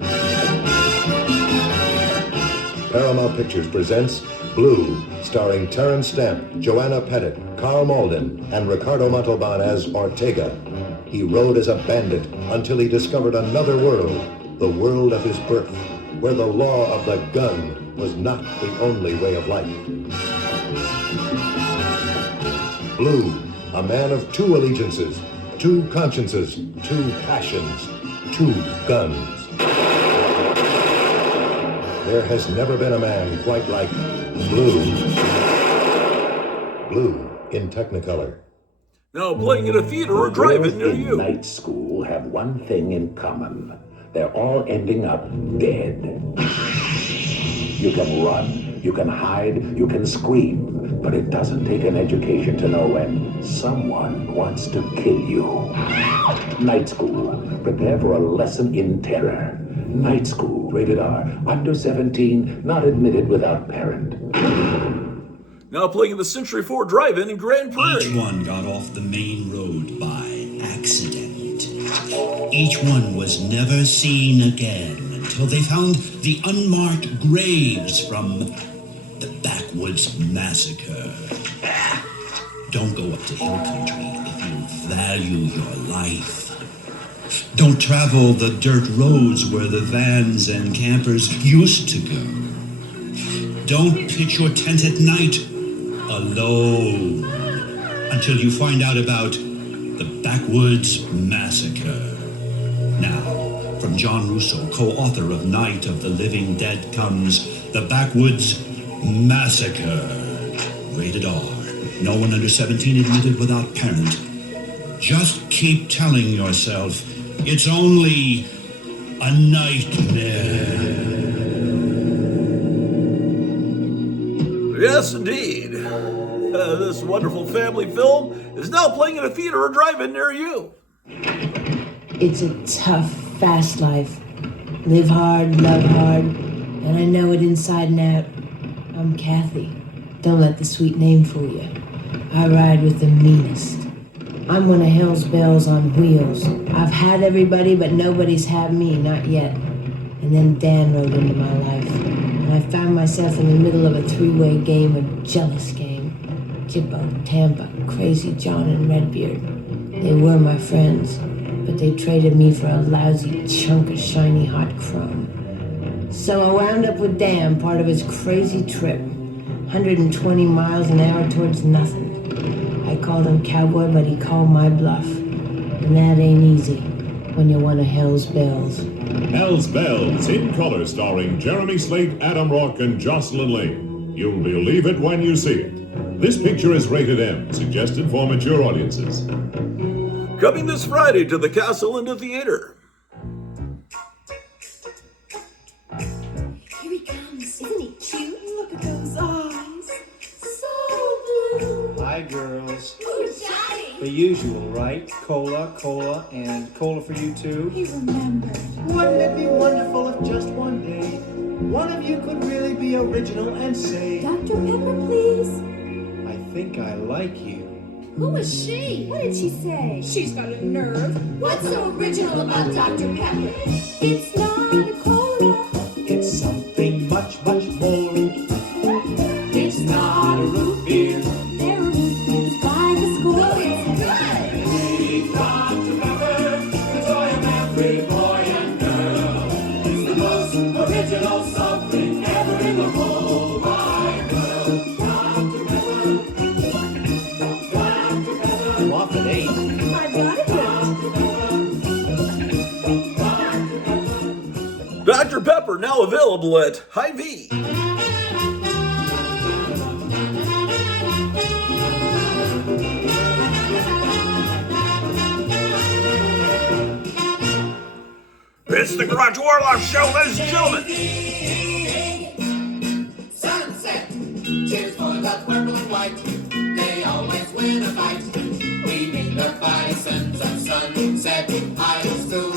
Paramount Pictures presents Blue, starring Terrence Stamp, Joanna Pettit, Carl Malden, and Ricardo Montalban as Ortega. He rode as a bandit until he discovered another world, the world of his birth, where the law of the gun was not the only way of life. Blue, a man of 2 allegiances, 2 consciences, 2 passions, 2 guns. There has never been a man quite like Blue. Blue in Technicolor. Now playing at a theater or drive-in near you. Night school have one thing in common. They're all ending up dead. You can run, you can hide, you can scream, but it doesn't take an education to know when someone wants to kill you. Night school. Prepare for a lesson in terror. Night school. Rated R. Under 17. Not admitted without parent. Now playing at the Century 4 Drive-In in Grand Prairie. Each one got off the main road by accident. Each one was never seen again until they found the unmarked graves from the Backwoods Massacre. Don't go up to hill country if you value your life. Don't travel the dirt roads where the vans and campers used to go. Don't pitch your tent at night alone until you find out about the Backwoods Massacre. Now, from John Russo, co-author of Night of the Living Dead, comes The Backwoods Massacre. Rated R. No one under 17 admitted without parent. Just keep telling yourself it's only a nightmare. Yes, indeed. This wonderful family film is now playing at a theater or drive-in near you. It's a tough, fast life. Live hard, love hard, and I know it inside and out. I'm Kathy. Don't let the sweet name fool you. I ride with the meanest. I'm one of hell's bells on wheels. I've had everybody, but nobody's had me, not yet. And then Dan rode into my life, and I found myself in the middle of a 3-way game, a jealous game. Jippo, Tampa, Crazy John, and Redbeard. They were my friends, but they traded me for a lousy chunk of shiny hot chrome. So I wound up with Dan, part of his crazy trip. 120 miles an hour towards nothing. I called him cowboy, but he called my bluff. And that ain't easy when you're one of hell's bells. Hell's Bells, in color, starring Jeremy Slate, Adam Rock, and Jocelyn Lane. You'll believe it when you see it. This picture is rated M, suggested for mature audiences. Coming this Friday to the Castle India Theater. Here he comes. Isn't he cute? Look at those eyes. So blue. Hi, girls. Ooh, Daddy. The usual, right? Cola, and cola for you too. He remembered. Wouldn't it be wonderful if just one day one of you could really be original and say, Dr. Pepper, please. I think I like you. Who is she? What did she say? She's got a nerve. What's so original about Dr. Pepper? It's not a cola. It's something much, much more. It's not a root beer. There are root beers by the score. It's good. We've got to Pepper, the joy of every boy and girl. It's the most original something ever in the whole wide world. Dr. Pepper, Dr. Pepper. You off at 8. I've got it. Dr. Pepper now available at Hy-Vee. It's the Grottu Orloff Show, ladies and gentlemen. Sunset, cheers for the purple and white. They always win a fight. We meet the bisons of Sunset High School.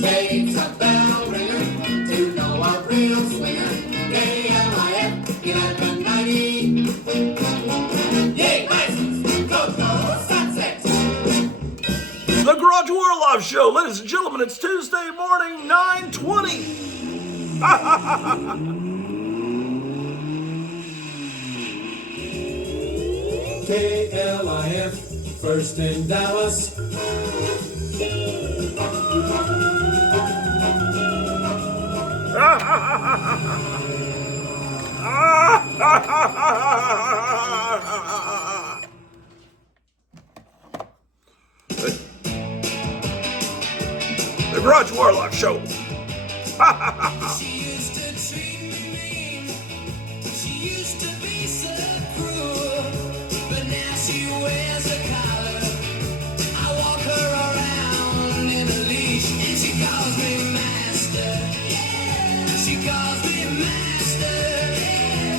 Takes a bell ringer to know a real swinger. KLIF 1190. Yay, bisons, go, go, Sunset. The Grottu Orloff Show, ladies and gentlemen, it's Tuesday morning, 9:20. KLIF, first in Dallas. The Grottu Orloff Show. She used to treat me mean. She used to be so cruel. But now she wears a collar. I walk her around in a leash, and she calls me master. She calls me master.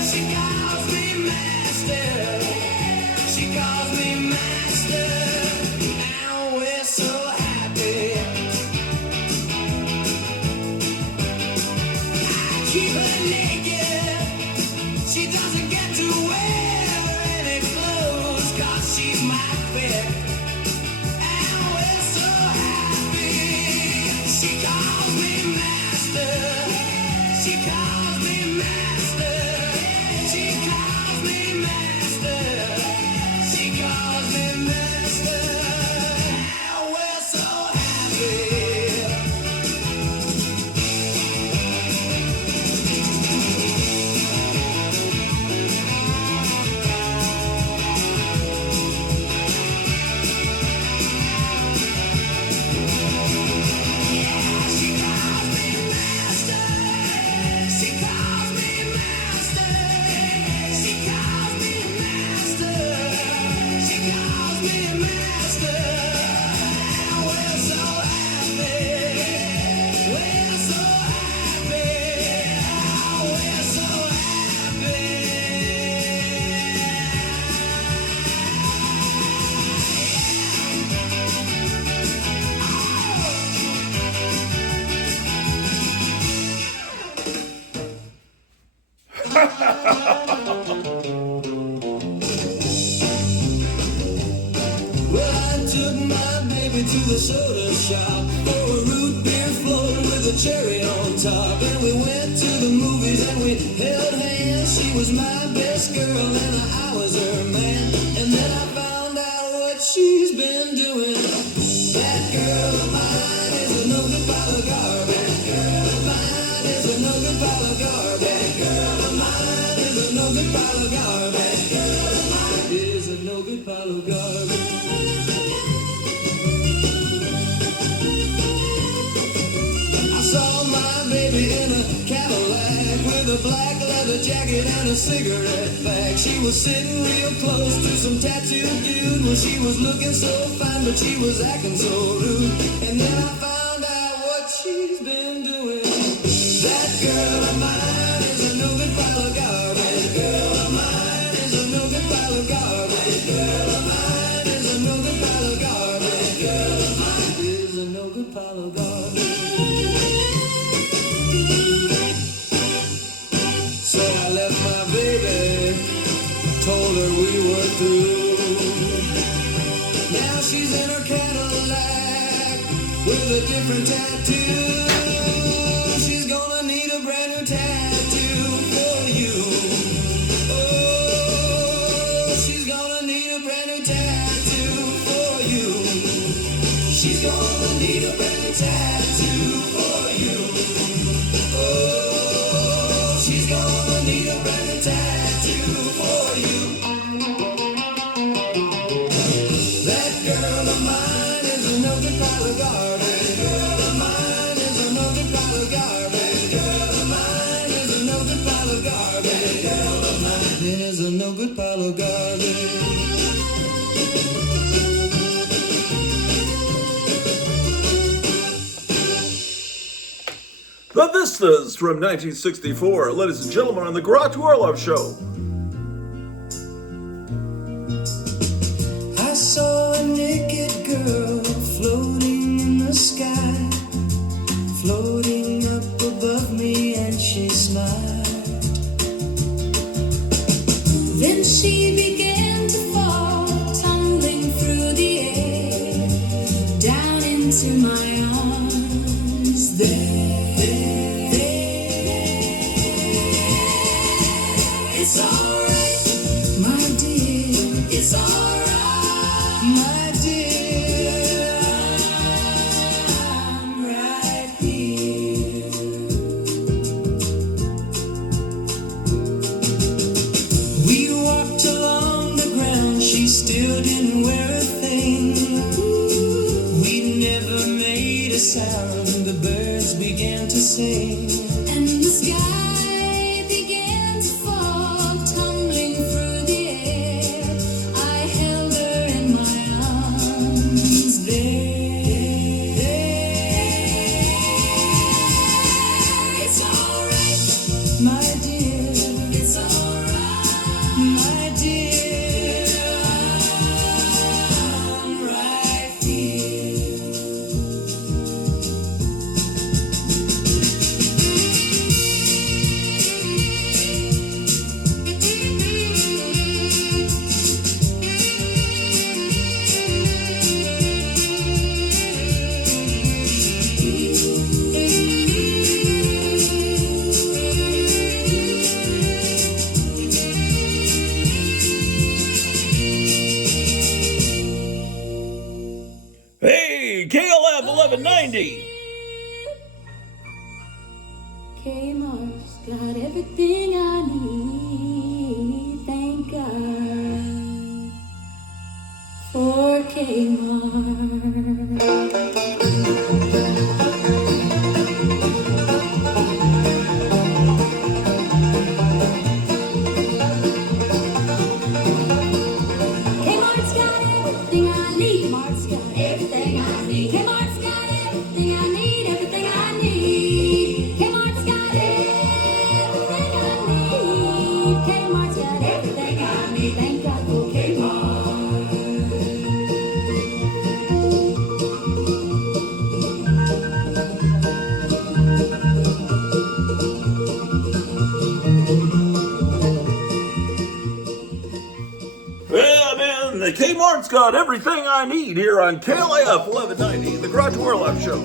She calls me master. She calls me master. And we're so happy. Keep her naked. She doesn't get to wear any clothes, 'cause she's my fit. And we're so happy. She calls me master. She calls me master. She calls me master. She calls me master. And we're so happy. Well, I took my baby to the soda shop for a root beer float with a cherry on top. And we went to the movies and we held hands. She was my best girl and I was her man. And then I found out what she's been doing. That girl of mine is a no good pile of garbage. Girl of mine is a no good pile of garbage. Girl of mine is a no good pile of garbage. Girl of mine is a no good pile of garbage. I saw my baby in a Cadillac with a black leather jacket and a cigarette pack. She was sitting real close to some tattooed dude. Well, she was looking so fine, but she was acting so rude. And then I found out what she's been doing. That girl of mine is a no good pile of garbage. Girl of mine is a no good pile of garbage. Girl of mine is a no good pile of garbage. Girl of mine is a no good pile of garbage. So I left my baby, told her we were through. different tattoo. She's gonna need a brand new tattoo for you. Oh, she's gonna need a brand new tattoo for you. She's gonna need a brand new tattoo for you. Oh, she's gonna need a brand new tattoo for you. That girl of mine is another pile of garbage. Girl of mine is another pile of garbage. Girl of mine is another pile of garbage. Girl of mine is another pile of garbage. The Vistas from 1964, ladies and gentlemen, on the Grottu Orloff Show. I saw a naked girl floating in the sky, floating up above me, and she smiled. Then she began to fall, tumbling through the air, down into my arms. It's alright, my dear. It's alright, my dear. I'm right here. We walked along the ground, she still didn't wear a thing. We never made a sound, the birds began to sing. And the sky began to fall, tumbling through the air. I held her in my arms there. It's alright, My dear, it's alright, my dear, I'm right here. Hey, KLF 1190. Kmart's got everything I need. Thank God for Kmart's got everything I need. Kmart's got everything I need. Kmart's got everything I need. Everything I need. Kmart's got everything I need. Kmart's got everything I need. Thank God for Kmart. Yeah, man, the Kmart's got everything I need here on KLF 1190, the Grottu Orloff Show.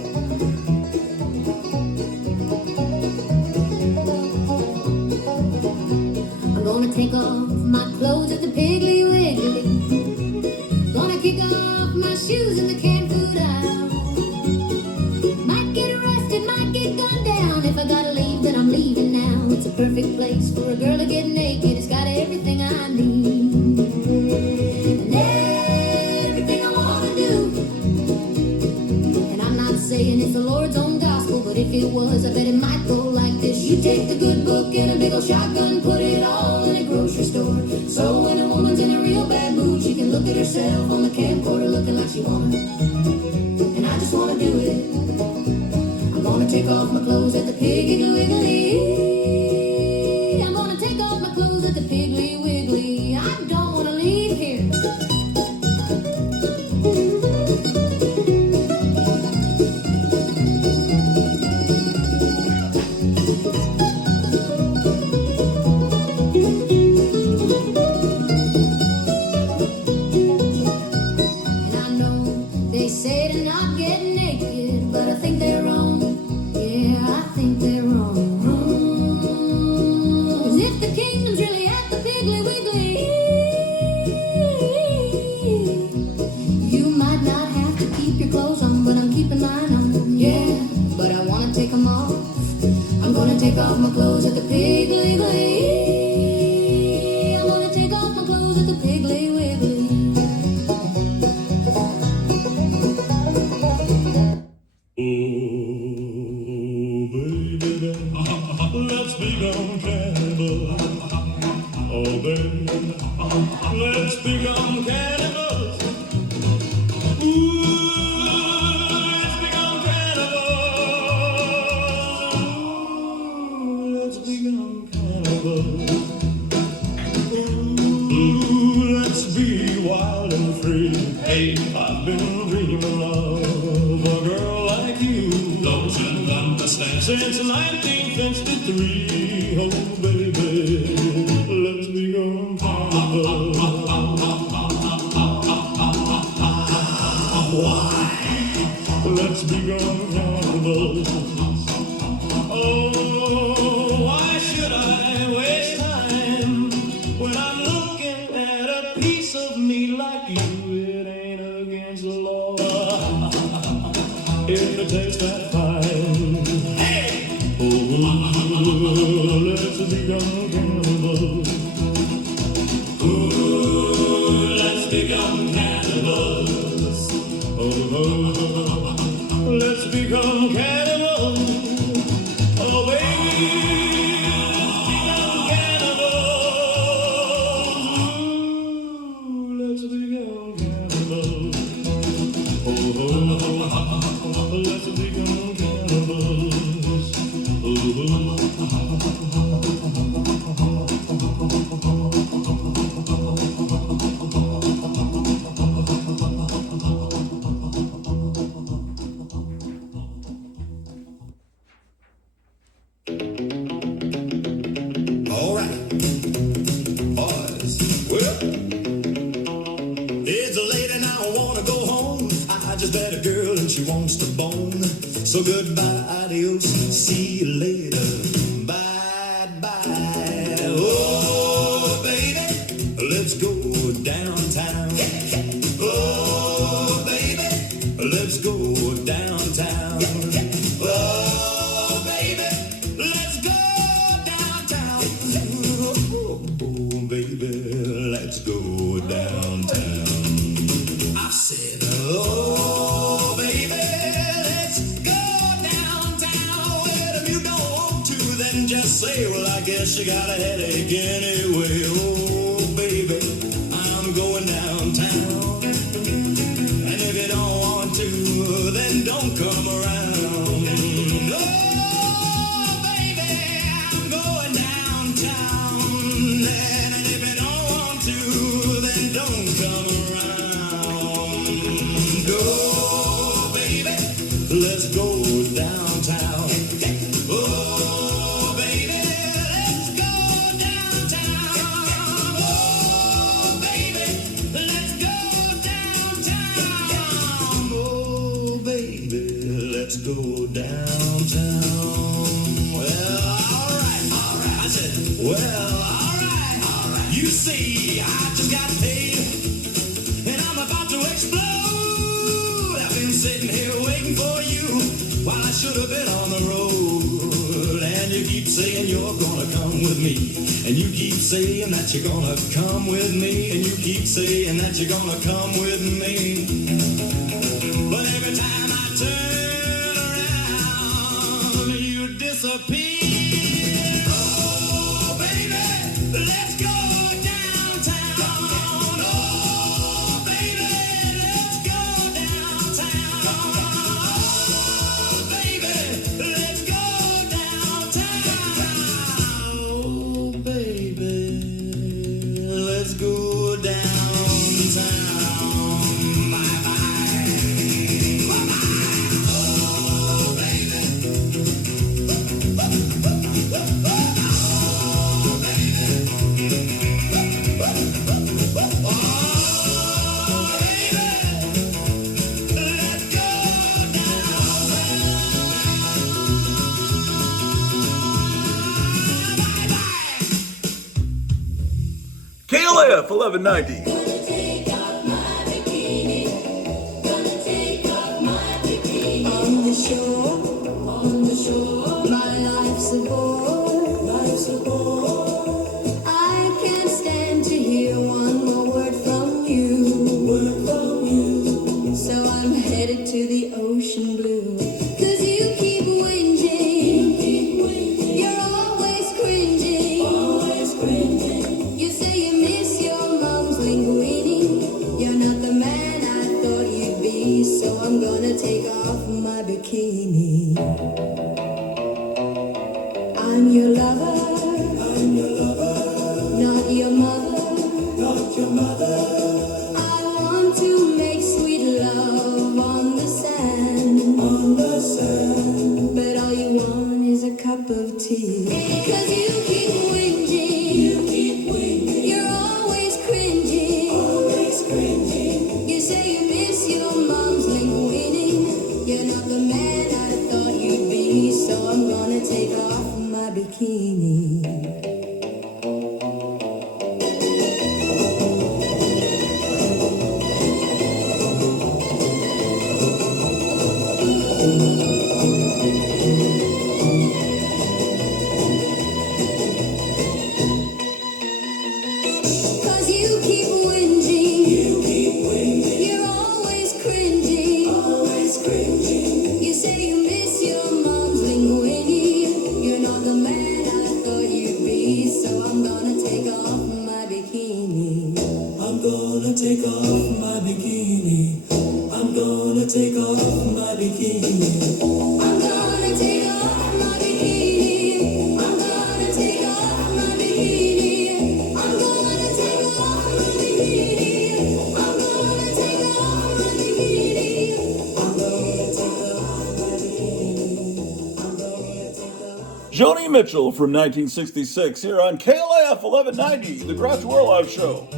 I'm gonna take off my clothes at the Piggly Wiggly. Gonna kick off my shoes in the canned food aisle. Might get arrested, might get gunned down. If I gotta leave, then I'm leaving now. It's a perfect place for a girl to get naked. It's got everything I need. And everything I wanna do. And I'm not saying it's the Lord's own gospel, but if it was, I bet it might go like this. You take the good book and a big old shotgun, put it all in a grocery store. So when a woman's in a real bad mood, she can look at herself on the camcorder looking like she wanna. And I just wanna do it. I'm gonna take off my clothes at the Piggly Wiggly. I'm gonna take off my clothes at the Piggly Wiggly. I don't wanna leave here. And I know they say to not get naked, but I think gonna take off my clothes at the Piggly Wiggly. I'm gonna take off my clothes at the Piggly Wiggly. Let's become cannibals. Oh, baby, let's become cannibals. Ooh, let's become cannibals. Ooh, let's become cannibals. Ooh, let's be wild and free. Hey, I've been dreaming of a girl like you. Those who understand since 1953. Oh, baby, let's become cannibals. Why? Let's become cannibals. Oh, why should I waste time when I'm looking at a piece of meat like you? It ain't against the law if it tastes that fine. Hey! Oh, let's become cannibals. Ooh, let's become cannibals. Oh, let's become cannibals. Oh, baby, let's become cannibals. Ooh, let's become cannibals. Oh, All right, boys, well, it's late and I wanna go home. I just met a girl and she wants to bone. So goodbye, adios, see you later. Bye, bye. Oh, baby, let's go downtown. Oh, baby, let's go downtown. Oh, baby, let's go downtown. Oh, baby, let's go downtown. I said, oh, baby, let's go downtown. Well, if you don't want to, then just say, well, I guess you got a headache anyway. Oh, baby, I'm going downtown. And if you don't want to, then don't come around. Oh, baby, I'm going downtown. And if you don't want to, then don't come around. Oh, baby, let's go downtown. Oh, baby, let's go downtown. Oh, baby, let's go downtown. Oh, baby, let's go downtown. Well, all right. I said, well, all right. You see, I just got paid, and I'm about to explode. I've been sitting here waiting for you while I should have been on the road. And you keep saying you're gonna come with me, and you keep saying that you're gonna come with me, and you keep saying that you're gonna come with me. But every time I turn around, you disappear. Oh, baby, let's go downtown. Oh, baby, let's go downtown. Oh, baby, let's go downtown. Oh, baby, let's go downtown. Bye-bye. Oh, baby. KLF 1190. On the shore, my life's life's a bore. Life's a bore. I can't stand to hear one more word from you. Word from you. So I'm headed to the ocean blue. 'Cause you keep whinging. You keep whinging. You're always cringing. Always cringing. You say you miss your mom's linguini. You're not the man I thought you'd be. So I'm gonna take off my bikini. I'm your lover. I'm your lover. Not your mother. Not your mother. I want to make sweet love on the sand. On the sand. But all you want is a cup of tea. 'Cause you keep whinging. You keep whinging. You're always cringing. Always cringing. You say you miss your mom's linguini. You're not the man I thought you'd be. So I'm gonna take off my bikini. Cause you keep whinging. You keep whinging. You're always cringing. Always cringing. You say you miss your mom's linguini. You're not the man I thought you'd be. So I'm gonna take off my bikini. I'm gonna take off my bikini. I'm gonna take off my bikini. I'm gonna take off my bikini. I'm gonna take off my bikini. I'm gonna take off my bikini. I'm gonna take off my bikini. I'm gonna take off my bikini. I'm gonna take off. Joni Mitchell from 1966 here on KLAF 1190, the Grottu Orloff Show.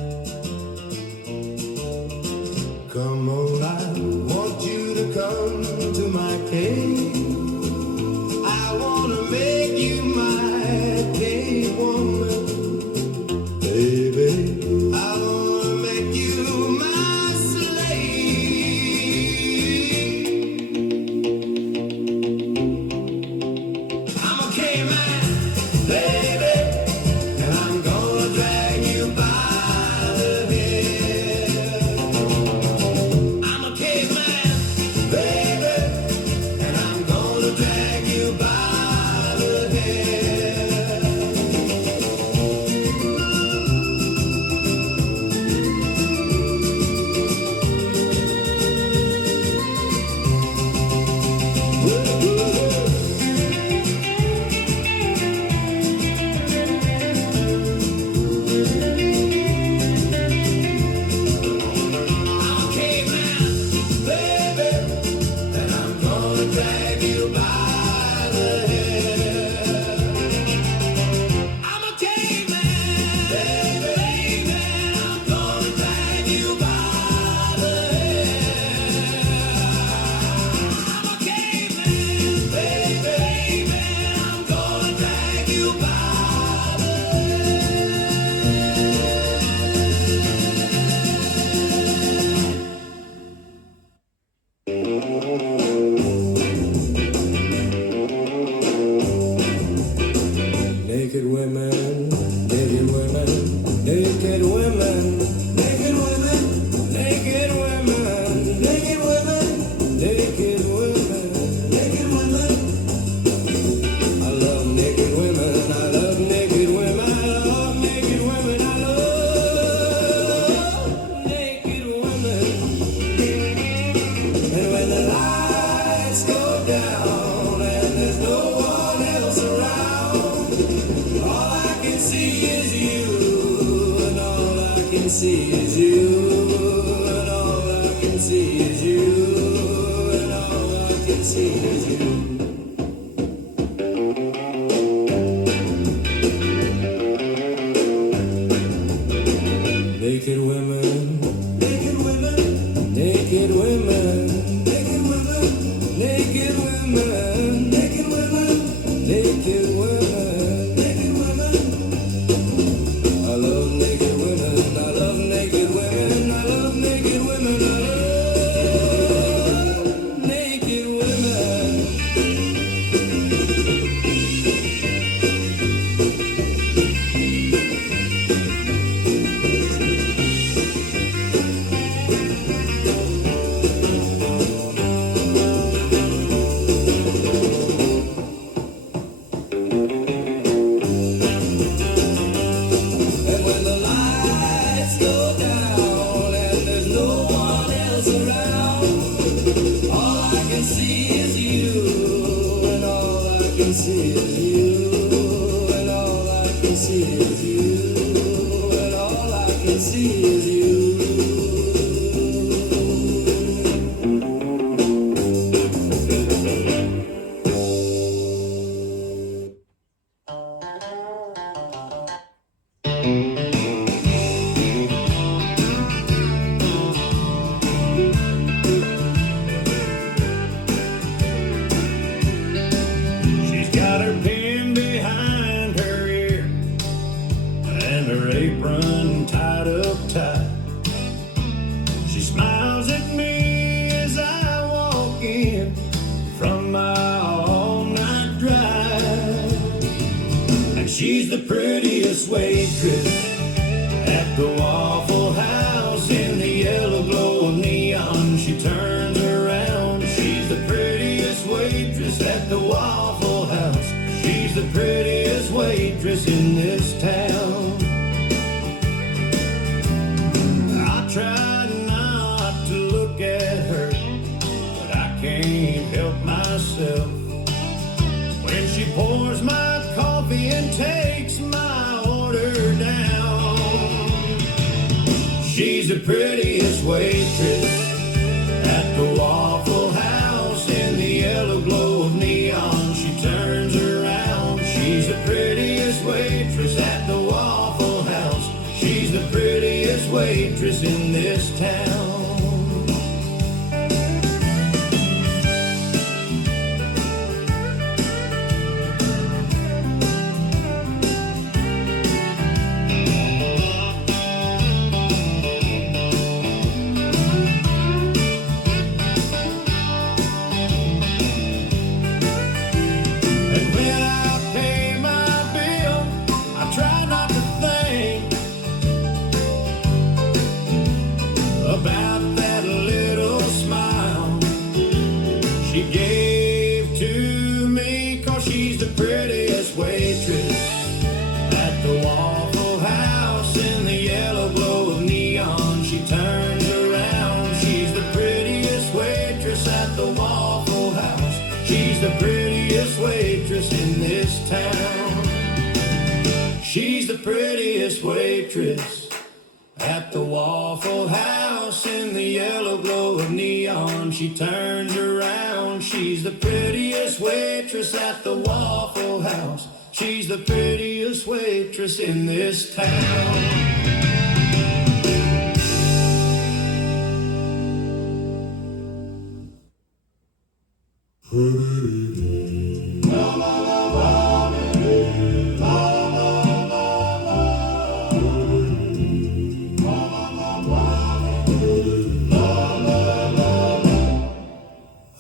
Come on, I want you to come to my cave. I wanna make you my cave woman, baby. I wanna make you my slave. I'm a caveman, baby, and I'm gonna drag you by the hair. I'm a caveman, baby, and I'm gonna drag you by the hair. I'm a caveman, baby, and I'm gonna drag you by the hair. I'm a caveman, baby, and I'm gonna drag you by the hair. I'm a caveman, baby, and I'm gonna drag you by the hair. Naked women, naked women, naked women, naked women, naked women, naked women, naked women, naked women. I love naked women, I love naked women, I love naked women, I love naked women. And when the lights go down and there's no one else around, all I can see is you, and all I can see is you, and all I can see is you, and all I can see is you. Naked women, naked women, naked women, naked women, naked women, naked women, naked women, naked women. I love naked women, I love naked women, I love naked women, I love naked women. is you, and all I can see is you, and all I can see is you. She's got her pin behind her ear and her apron tied up tight. She smiles at me as I walk in from my all-night drive. And she's the prettiest waitress at the Waffle House in the yellow glow of neon. She turns around. She's the prettiest waitress at the Waffle House. She's the prettiest waitress in this town. I try not to look at her, but I can't help myself. When she pours my coffee and takes my order down, she's the prettiest waitress at the Waffle House in the yellow glow of neon. She turns around. She's the prettiest waitress at the Waffle House. She's the prettiest waitress in this town. And when I pay my bill, I try not to think about that little smile she gave to me. 'Cause she's the prettiest waitress at the Waffle House in the yellow glow of neon. She turns around. She's the prettiest waitress at the Waffle House. She's the prettiest waitress in this town. She's the prettiest waitress at the Waffle House in the yellow glow of neon. She turns around. She's the prettiest waitress at the Waffle House. She's the prettiest waitress in this town.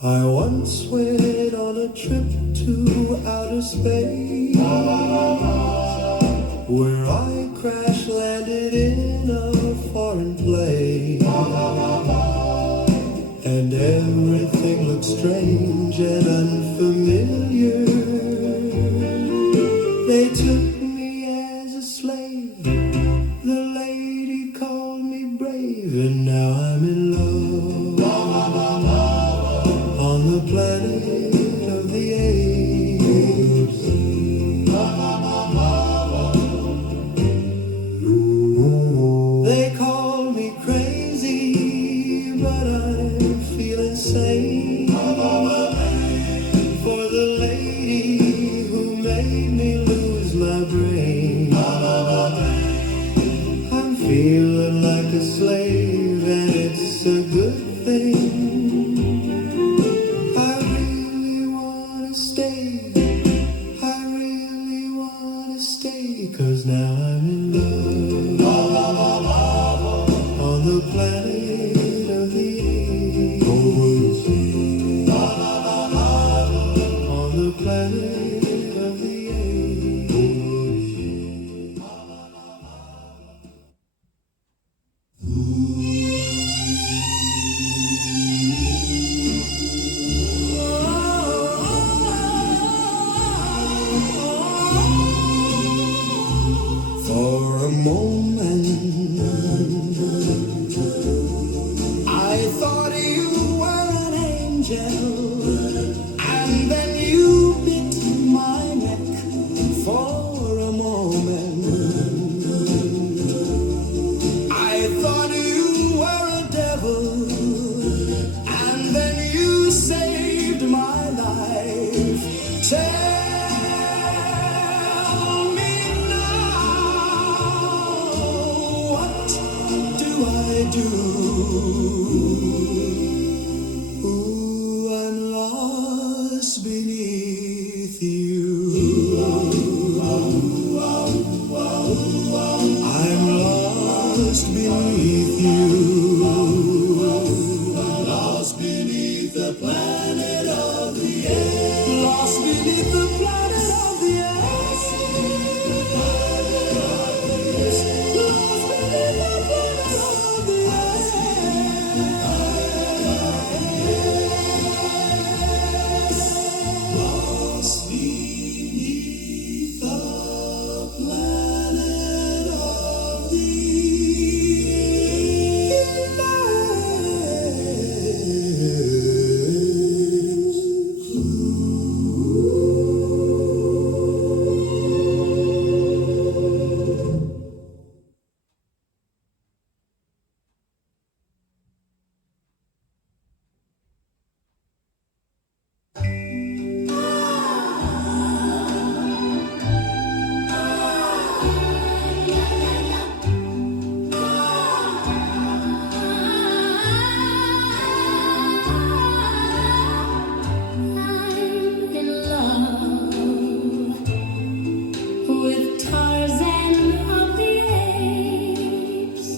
I once went on a trip to outer space, where I crash landed in a foreign place, and everything looked strange and unfamiliar. They took me as a slave. The lady called me brave, and now I'm in love on the planet of the apes. They call me crazy, but I feel insane for the lady who made me lose my brain. I'm feeling like a slave, and it's a good thing. I really wanna stay. I really wanna stay, 'cause now I'm in love on the planet of the apes. On the planet of the apes. for a moment. I thought you were a devil, and then you saved my life. Tell me now, what do I do? Ooh, I'm lost beneath you. I'm lost beneath you. Lost beneath the planet of the apes. Lost beneath the planet of the apes. Lost beneath the planet of the apes. Lost beneath the planet of the in love with Tarzan of the Apes.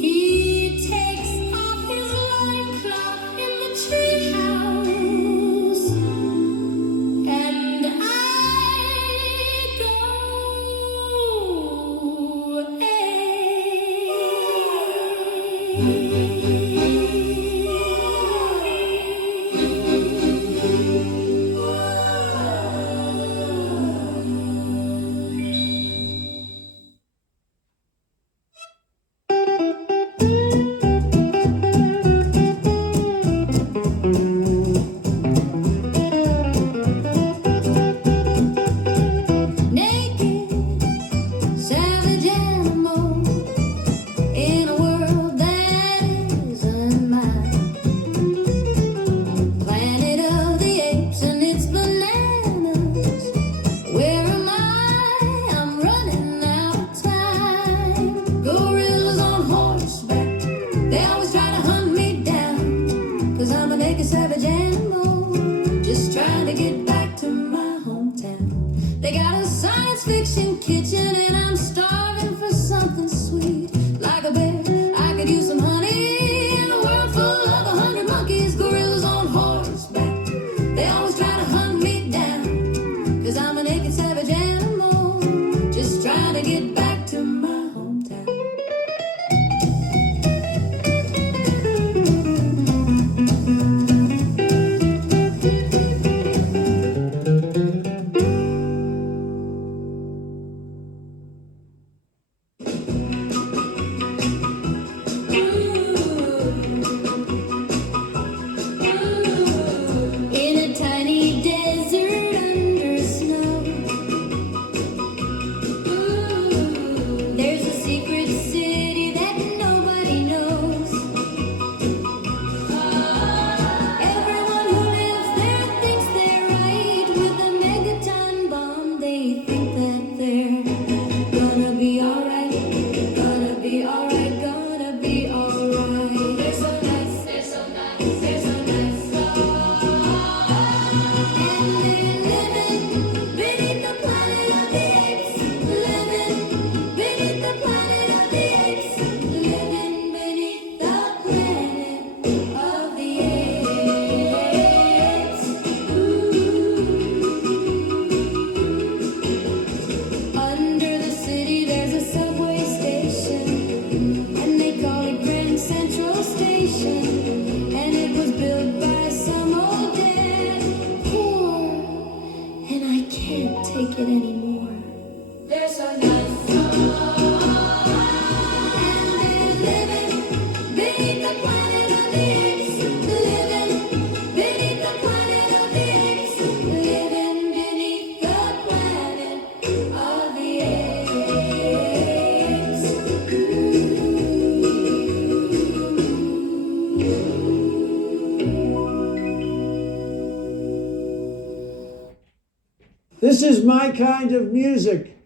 He takes off his loincloth in the treehouse, and I go naked, savage animal in a world that isn't mine. Planet of the apes and its bananas. Where am I? I'm running out of time. Gorillas on horseback, they always try to hunt me down. 'Cause I'm a naked savage animal, just trying to get back to my hometown. They got a science fiction kitchen and I'm starving for something sweet. Like a bear, I could use some honey in a world full of 100 monkeys. Gorillas on horseback, they always try to hunt me down. 'Cause I'm a naked savage animal, just trying to get back to my hometown. In a tiny desert under snow, there's a secret city that nobody knows. Everyone who lives there thinks they're right. With a megaton bomb, they think that they're gonna be alright. Gonna be alright, gonna be alright. They're so nice, they're so nice, they're so nice. And they're living beneath the planet of the apes. Living beneath the planet of the apes. Living beneath the planet of the apes. Under the city there's a subway station, and they call it Grand Central Station. And it was built by some old dad, poor, and I can't take it anymore. They're so nice. And they're living beneath the planet of the apes. Living beneath the planet of the apes. Living This is my kind of music.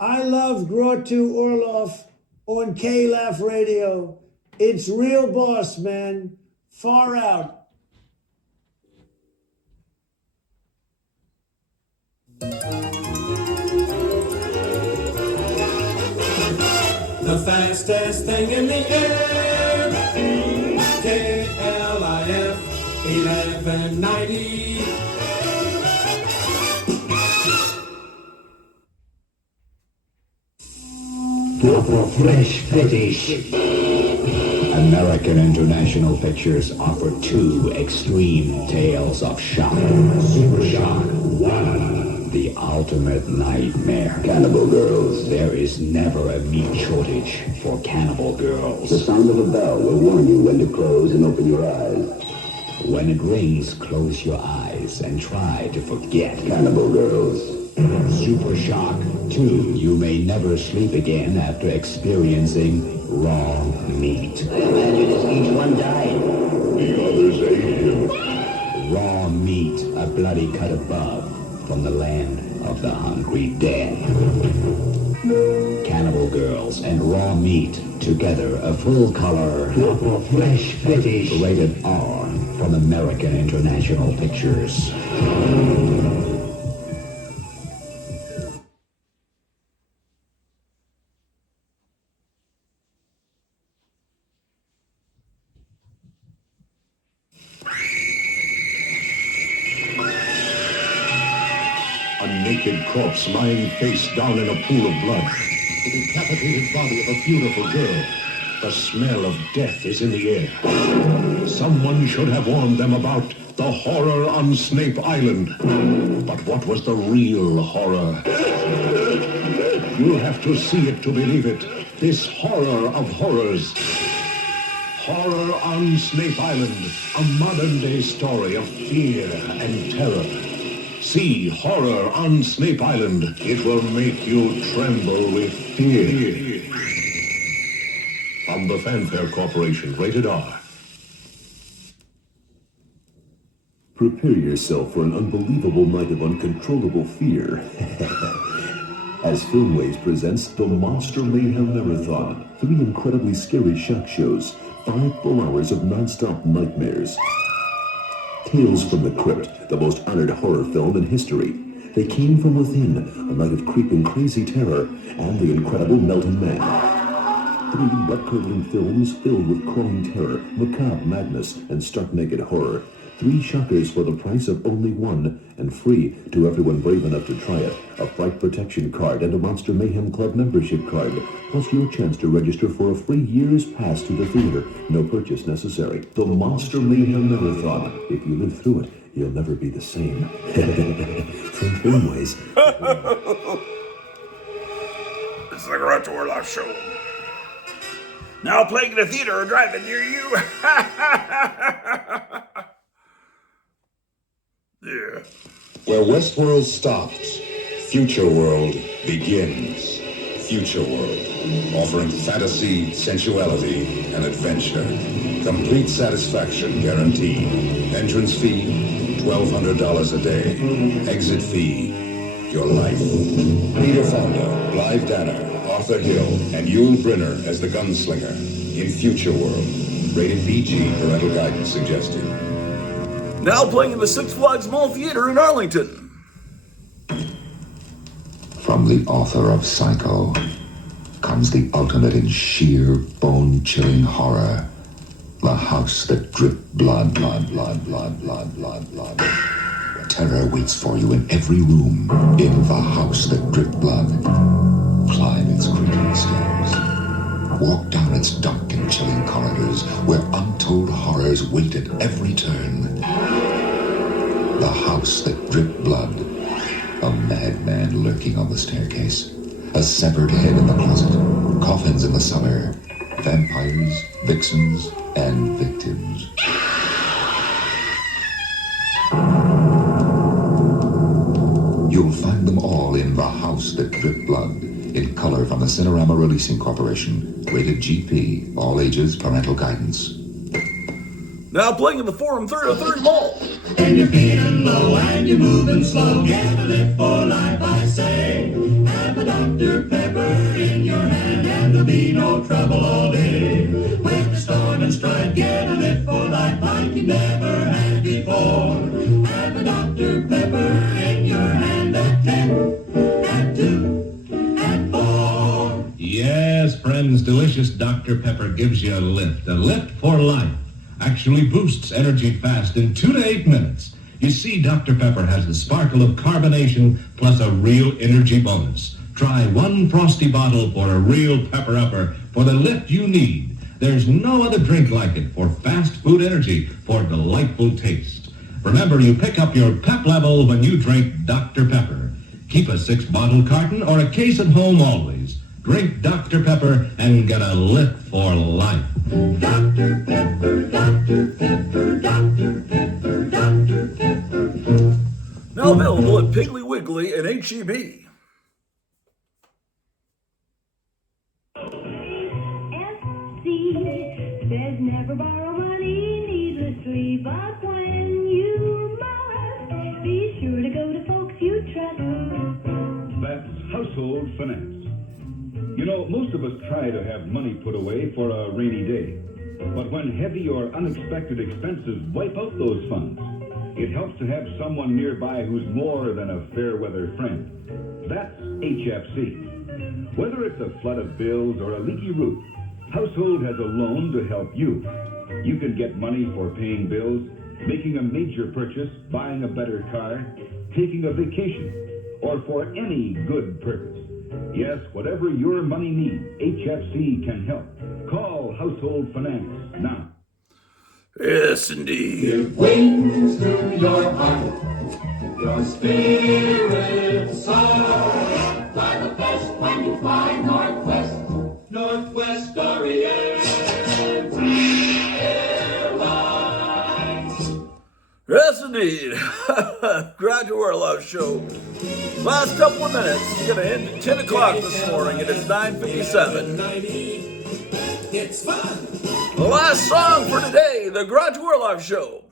I love Grottu Orloff on K-Laugh Radio. It's real boss, man. Far out. The fastest thing in the air, KLIF 1190. For fresh fetish, American International Pictures offer two extreme tales of shock. Super Shock 1, the ultimate nightmare. Cannibal girls. There is never a meat shortage for cannibal girls. The sound of a bell will warn you when to close and open your eyes. When it rings, close your eyes and try to forget. Cannibal girls. Super Shock 2. You may never sleep again after experiencing raw meat. I imagine as each one died, The others ate him. Raw meat, a bloody cut above from the land of the hungry dead. Cannibal girls and raw meat together, a full color fresh fetish. Rated R from American International Pictures. A naked corpse lying face down in a pool of blood. The decapitated body of a beautiful girl. The smell of death is in the air. Someone should have warned them about the horror on Snape Island. But what was the real horror? You'll have to see it to believe it. This horror of horrors. Horror on Snape Island. A modern-day story of fear and terror. See Horror on Snape Island. It will make you tremble with fear. From the Fanfare Corporation, rated R. Prepare yourself for an unbelievable night of uncontrollable fear. As Filmways presents the Monster Mayhem Marathon. 3 incredibly scary shock shows. 5 full hours of non-stop nightmares. Tales from the Crypt, the most honored horror film in history. They came from within, a night of creeping crazy terror, and the incredible Melton Man. 3 blood-curdling films filled with crawling terror, macabre madness, and stark-naked horror. 3 shockers for the price of only 1, and free to everyone brave enough to try it. A fright protection card and a Monster Mayhem Club membership card, plus your chance to register for a free year's pass to the theater. No purchase necessary. The Monster Mayhem Marathon. If you live through it, you'll never be the same. From Filmways. This is the Grottu Orloff Show. Now playing in a theater or driving near you. Yeah. Where Westworld stops, Future World begins. Future World, offering fantasy, sensuality, and adventure. Complete satisfaction guaranteed. Entrance fee, $1,200 a day. Exit fee, your life. Peter Fonda, Clive Danner, Arthur Hill, and Yul Brynner as the gunslinger in Future World. Rated PG, parental guidance suggested. Now playing in the Six Flags Mall Theater in Arlington. From the author of Psycho comes the ultimate in sheer bone-chilling horror. The house that dripped blood. Terror waits for you in every room. In the house that dripped blood. Climb its creaking stairs. Walk down its dark and chilling corridors where untold horrors wait at every turn. The house that dripped blood. A madman lurking on the staircase. A severed head in the closet. Coffins in the cellar. Vampires, vixens, and victims. You'll find them all in The House That Dripped Blood. In color from the Cinerama Releasing Corporation. Rated GP. All ages, parental guidance. Now playing in the Forum 303 Mall. And you're feeling low and you you're moving slow. Get a lift for life, I say. Have a Dr. Pepper in your hand, and there'll be no trouble all day. With the storm and strife, get a lift for life like you never had before. Have a Dr. Pepper in your hand at 10, at 2, at 4. Yes, friends, delicious Dr. Pepper gives you a lift for life. Actually boosts energy fast in 2 to 8 minutes. You see, Dr. Pepper has the sparkle of carbonation plus a real energy bonus. Try one frosty bottle for a real pepper-upper for the lift you need. There's no other drink like it for fast food energy, for delightful taste. Remember, you pick up your pep level when you drink Dr. Pepper. Keep a 6-bottle carton or a case at home always. Drink Dr. Pepper and get a lift for life. Dr. Pepper, Dr. Pepper, Dr. Pepper, Dr. Pepper. Now available at Piggly Wiggly and H-E-B. SC says never borrow money needlessly, but when you must, be sure to go to folks you trust. That's household finance. You know, most of us try to have money put away for a rainy day. But when heavy or unexpected expenses wipe out those funds, it helps to have someone nearby who's more than a fair weather friend. That's HFC. Whether it's a flood of bills or a leaky roof, Household has a loan to help you. You can get money for paying bills, making a major purchase, buying a better car, taking a vacation, or for any good purpose. Yes, whatever your money needs, HFC can help. Call Household Finance now. Yes, indeed. Give wings to your heart, your spirit soar. Fly the best when you fly Northwest, Northwest Orient Airlines. Yes, indeed. Grottu Orloff Show. Last couple of minutes. It's going to end at 10 o'clock this morning, and it's 9:57. It's fun. The last song for today, the Grottu Orloff Show.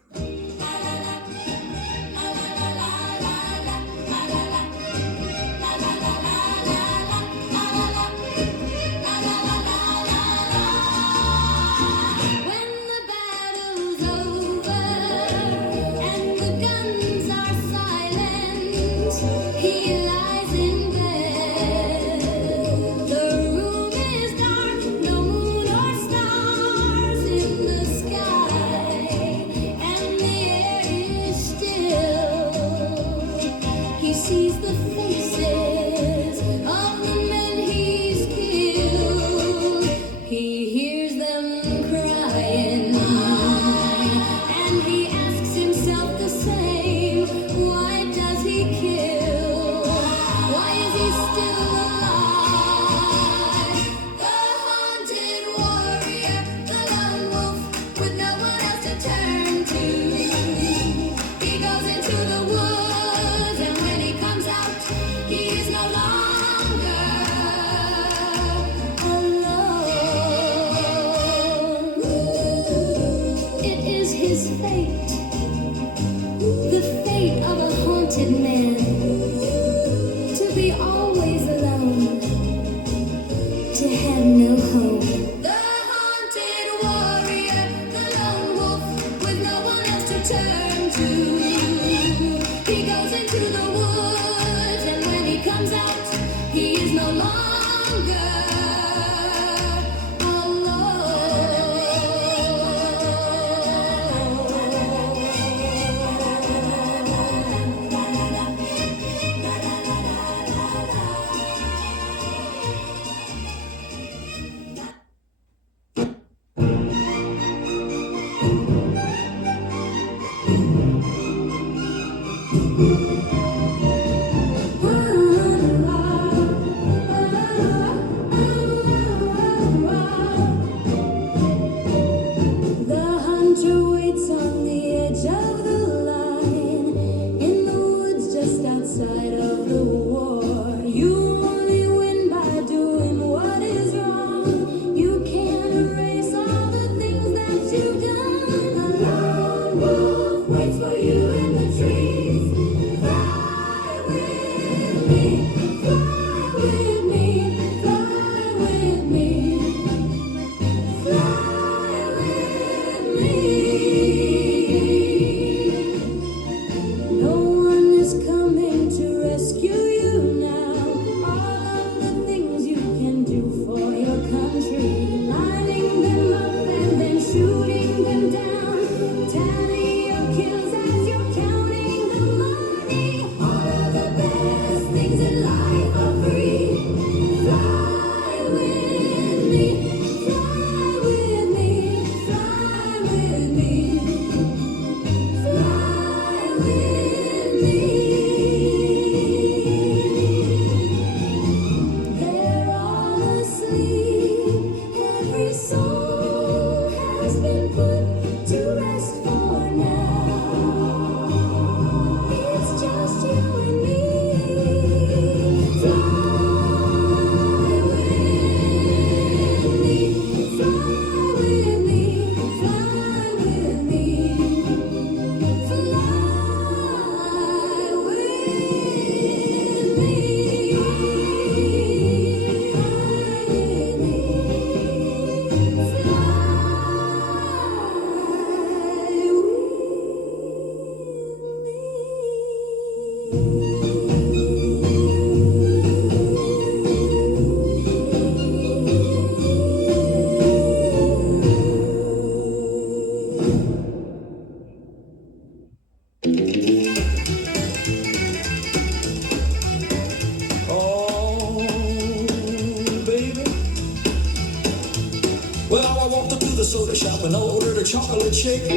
Well, I walked up to the soda shop and ordered a chocolate shake.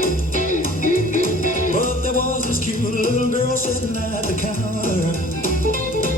But there was this cute little girl sitting at the counter,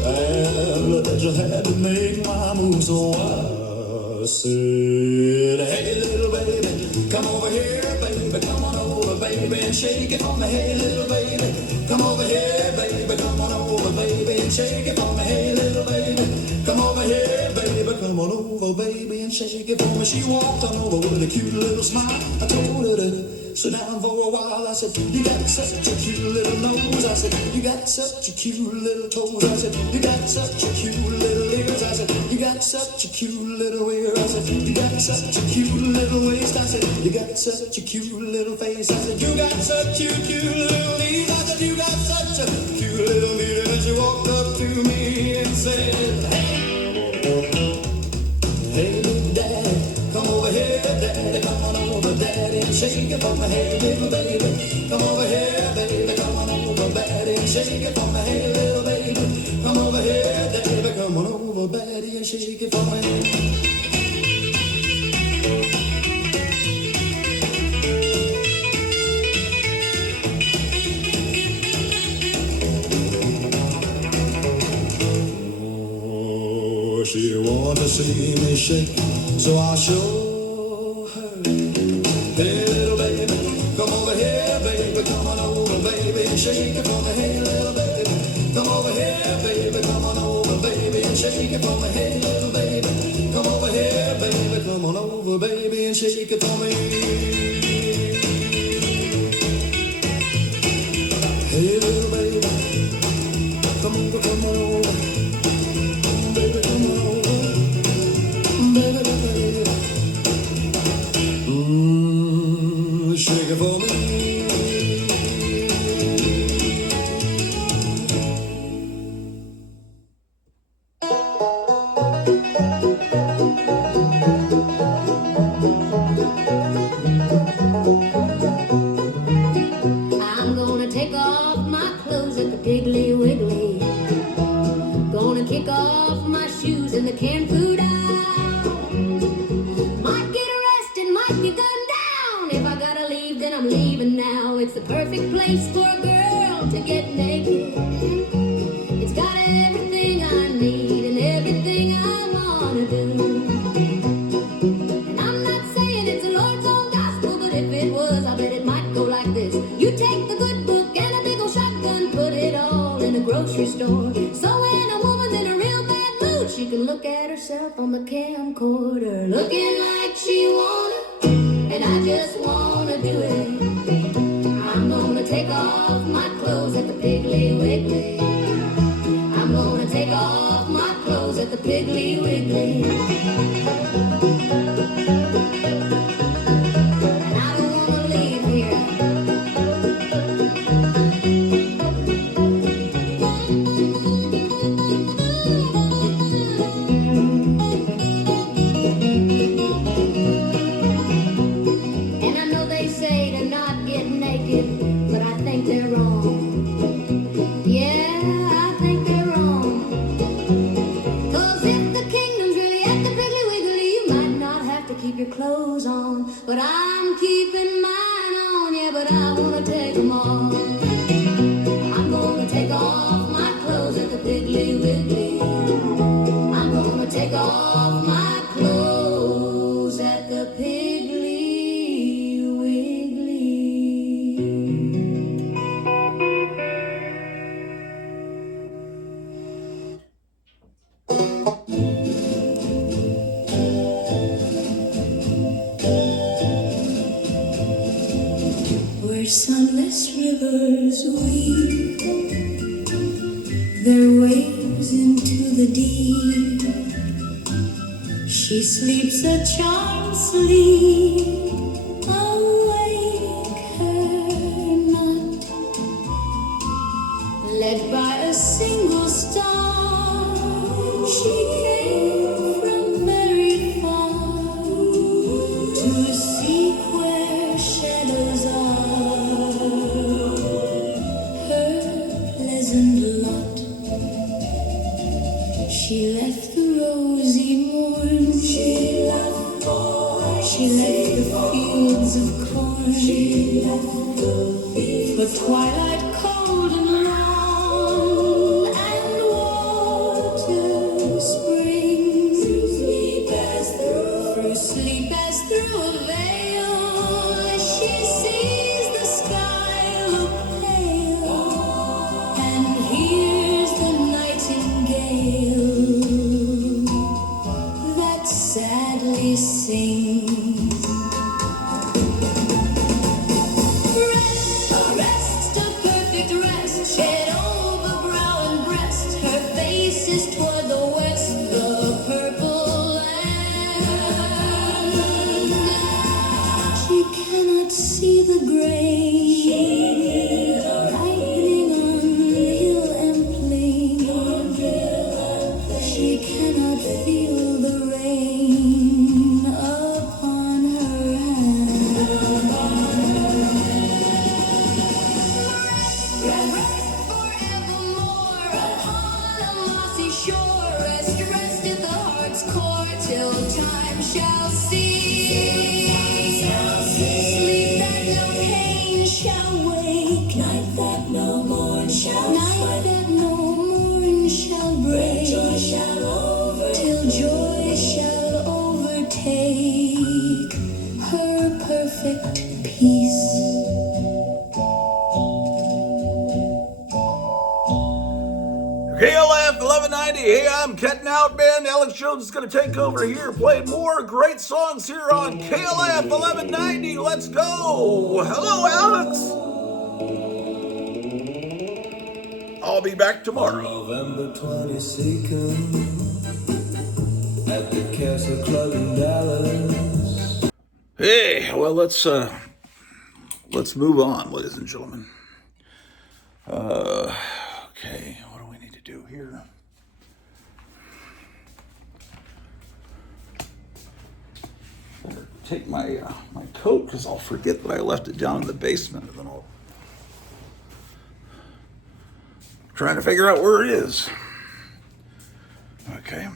and I just had to make my move, so I said, hey little baby, come over here, baby, come on over, baby, and shake it for me. Hey little baby, come over here, baby, come on over, baby, and shake it for me. Hey little baby, come over here, baby, come on over, baby, and shake it for me. She walked on over with a cute little smile. I told her to sit down for a while. I said, you got such a cute little nose. I said, you got such a cute little toes. I said, you got such a cute little ears. I said, you got such a cute little ear. I said, you got such a cute little waist. I said, you got such a cute little face. I said, you got such a cute little knees. I said, you got such a cute little meat. And she walked up to me and said, hey, big daddy, come over here, daddy, come on over, daddy, and shake it for me. Hey, little baby, come over here, baby, come on over, daddy, and shake it for me. Hey, little baby, come over here, daddy, come on over, daddy, and shake it for me. She wanted to see me shake, so I'll show her. Hey, little baby, come over here, baby, come on over, baby, and shake it for me. Hey, little baby, come over here, baby, come on over, baby, and shake it for me. Hey, little baby, come over here, baby, come on over, baby, and shake it for me. Hey, little baby, come over, come on over. Baby, come on over. Baby, baby. Shake it for me. I'm gonna take off my clothes at the Piggly Wiggly. Gonna kick off my shoes in the canned food aisle. Might get arrested, might be gunned down. If I gotta leave, then I'm leaving now. It's the perfect place for a girl to get naked. It's got everything I need and everything I wanna do. And I'm not saying it's the Lord's own gospel, but if it was, I bet it might go like this. You take the good book and a big old shotgun, put it all in a grocery store. So when a woman's in a real bad mood, she can look at herself on the camcorder, looking like she wanna, and I just wanna do it. I'm gonna take off my clothes at the Piggly Wiggly. I'm gonna take off my clothes at the Piggly Wiggly. And I don't wanna leave here. And I know they say to not get naked, but I think they're wrong. Yeah, I think they're wrong. 'Cause if the kingdom's really at the Piggly Wiggly, you might not have to keep your clothes on. But I'm keeping mine on, yeah, but I wanna take them off. I'm gonna take off my clothes at the Piggly Wiggly. I'm gonna take off my clothes at the Piggly Wiggly. Where sunless rivers weep their waves into the deep, she sleeps a charmed sleep. Awake her not, let by a single star. She came from very far to seek where shadows are. Her pleasant lot. She left the rosy morn. She left the fields of corn. She left the fields for twilight cold and long, and water springs through sleep as through a veil. She sees the sky look pale and hears the nightingale that sadly sings. Rest, a perfect rest, shed over brow and breast. Her face is toward the west, the purple land. She cannot see the grain ripening on hill and plain. She cannot feel the rain upon her hand. Rest forevermore upon a mossy shore. Rest in the heart's core till time shall cease. Sleep that no pain shall wake. Night that no morn shall break. That no morn shall break. Joy shall overtake. Till joy shall overtake her perfect peace. KLF 1190. Hey, I'm cutting out, man. Alex Jones is going to take over here, playing more great songs here on KLF 1190. Let's go. Hello, Alex. I'll be back tomorrow. November 22nd at the Castle Club in Dallas. Hey, well, let's move on, ladies and gentlemen. Okay, what do we need to do here? Better take my my coat, because I'll forget that I left it down in the basement, and then I'll trying to figure out where it is. Okay.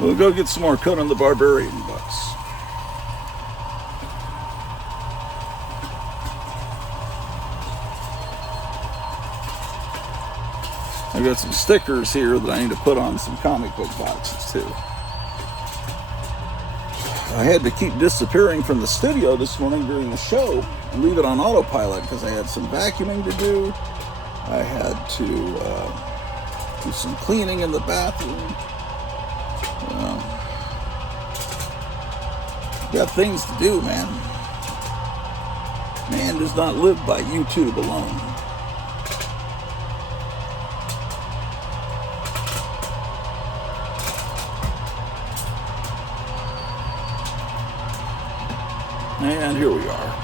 We'll go get some more Conan the Barbarian books. I've got some stickers here that I need to put on some comic book boxes too. I had to keep disappearing from the studio this morning during the show and leave it on autopilot because I had some vacuuming to do. I had to do some cleaning in the bathroom. Got things to do, man. Man does not live by YouTube alone. And here we are.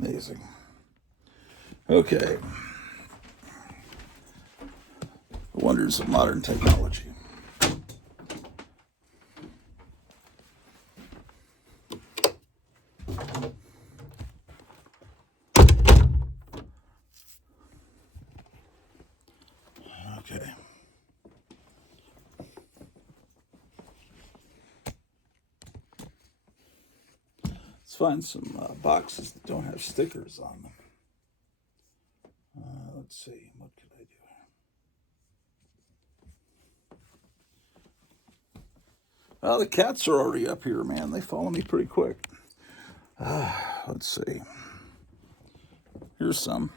Amazing. Okay. The wonders of modern technology. Let's find some boxes that don't have stickers on them. Let's see, what could I do here? Well, the cats are already up here, man. They follow me pretty quick. Let's see. Here's some.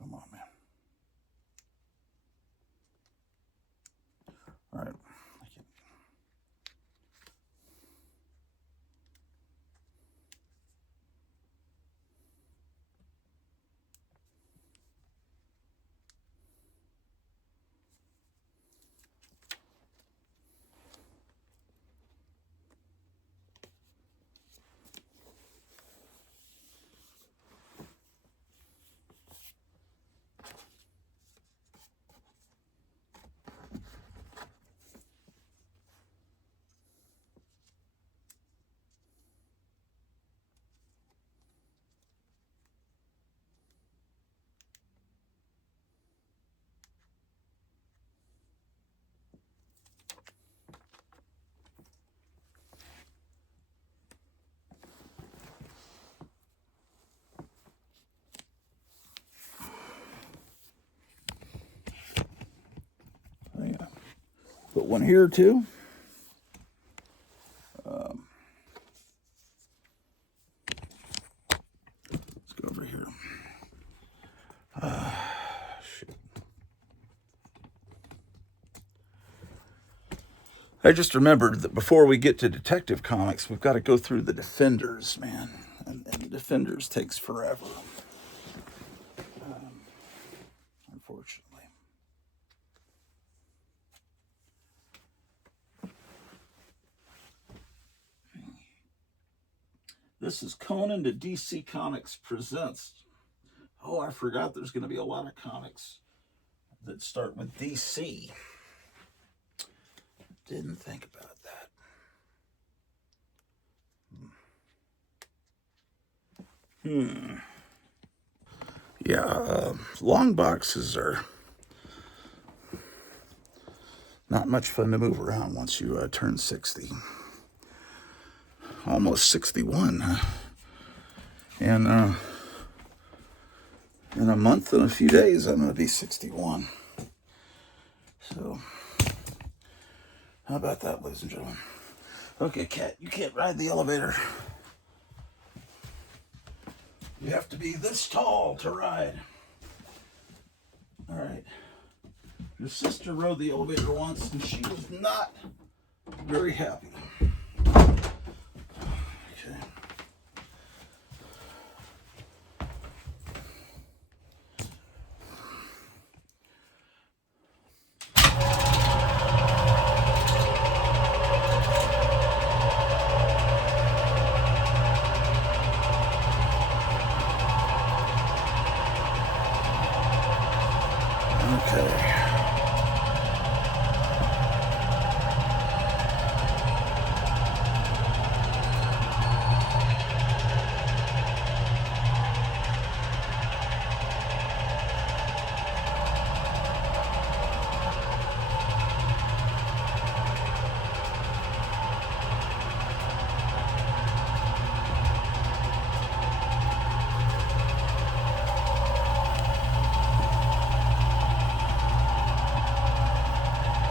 Come on, man. All right. Put one here too. Let's go over here. Shit. I just remembered that before we get to Detective Comics, we've got to go through the Defenders, man. And the Defenders takes forever. Unfortunately. This is Conan the DC Comics Presents. Oh, I forgot there's going to be a lot of comics that start with DC. Didn't think about that. Yeah, long boxes are not much fun to move around once you turn 60. Almost 61, huh? And in a month and a few days, I'm going to be 61. So, how about that, ladies and gentlemen? Okay, cat, you can't ride the elevator. You have to be this tall to ride. All right. Your sister rode the elevator once, and she was not very happy. Okay.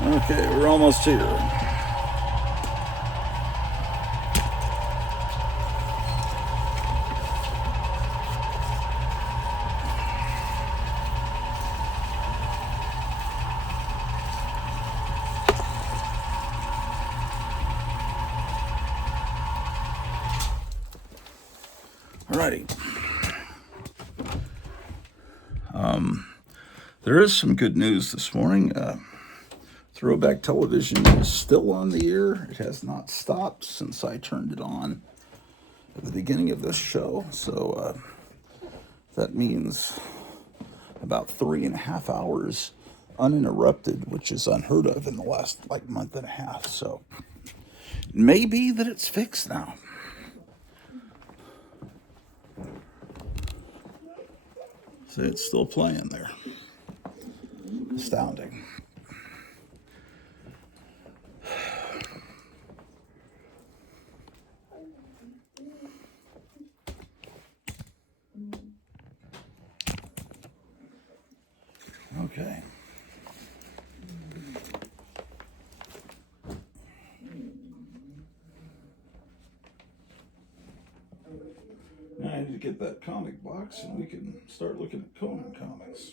Okay, we're almost here. Alrighty. There is some good news this morning. Throwback Television is still on the air. It has not stopped since I turned it on at the beginning of this show. So that means about 3.5 hours uninterrupted, which is unheard of in the last month and a half. So it may be that it's fixed now. See, it's still playing there. Astounding. Okay. Now I need to get that comic box and we can start looking at Conan comics.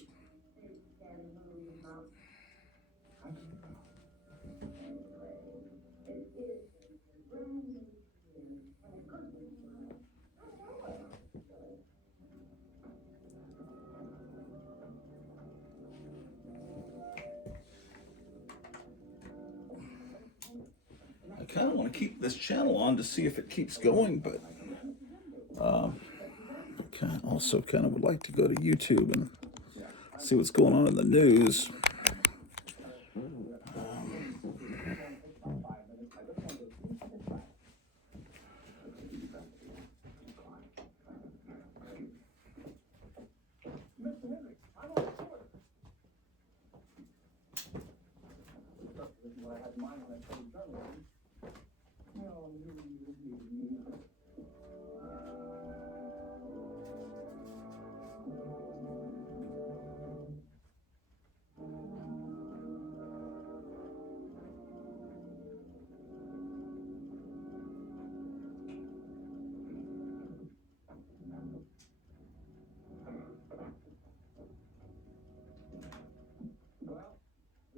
I kind of want to keep this channel on to see if it keeps going, but I also kind of would like to go to YouTube and see what's going on in the news.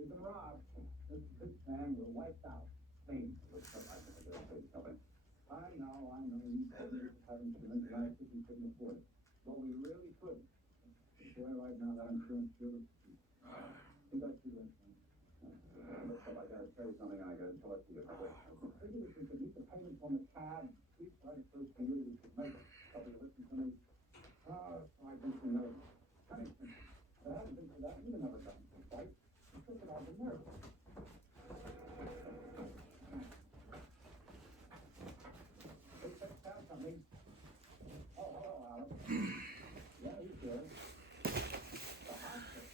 We've been robbed. This big man, we're wiped out. Clean. I know. You haven't been right if you couldn't afford it. But we really couldn't. Boy, right now, that insurance bill is cheap. We got you insurance. I gotta tell you something, I gotta talk to you quick. Maybe we could meet the payments on the tab. Please try to first for you we could make it. Probably listen to me. I think you know. Honey, if it hadn't been for that, you'd have never gotten this fight. You took it out of the nerve.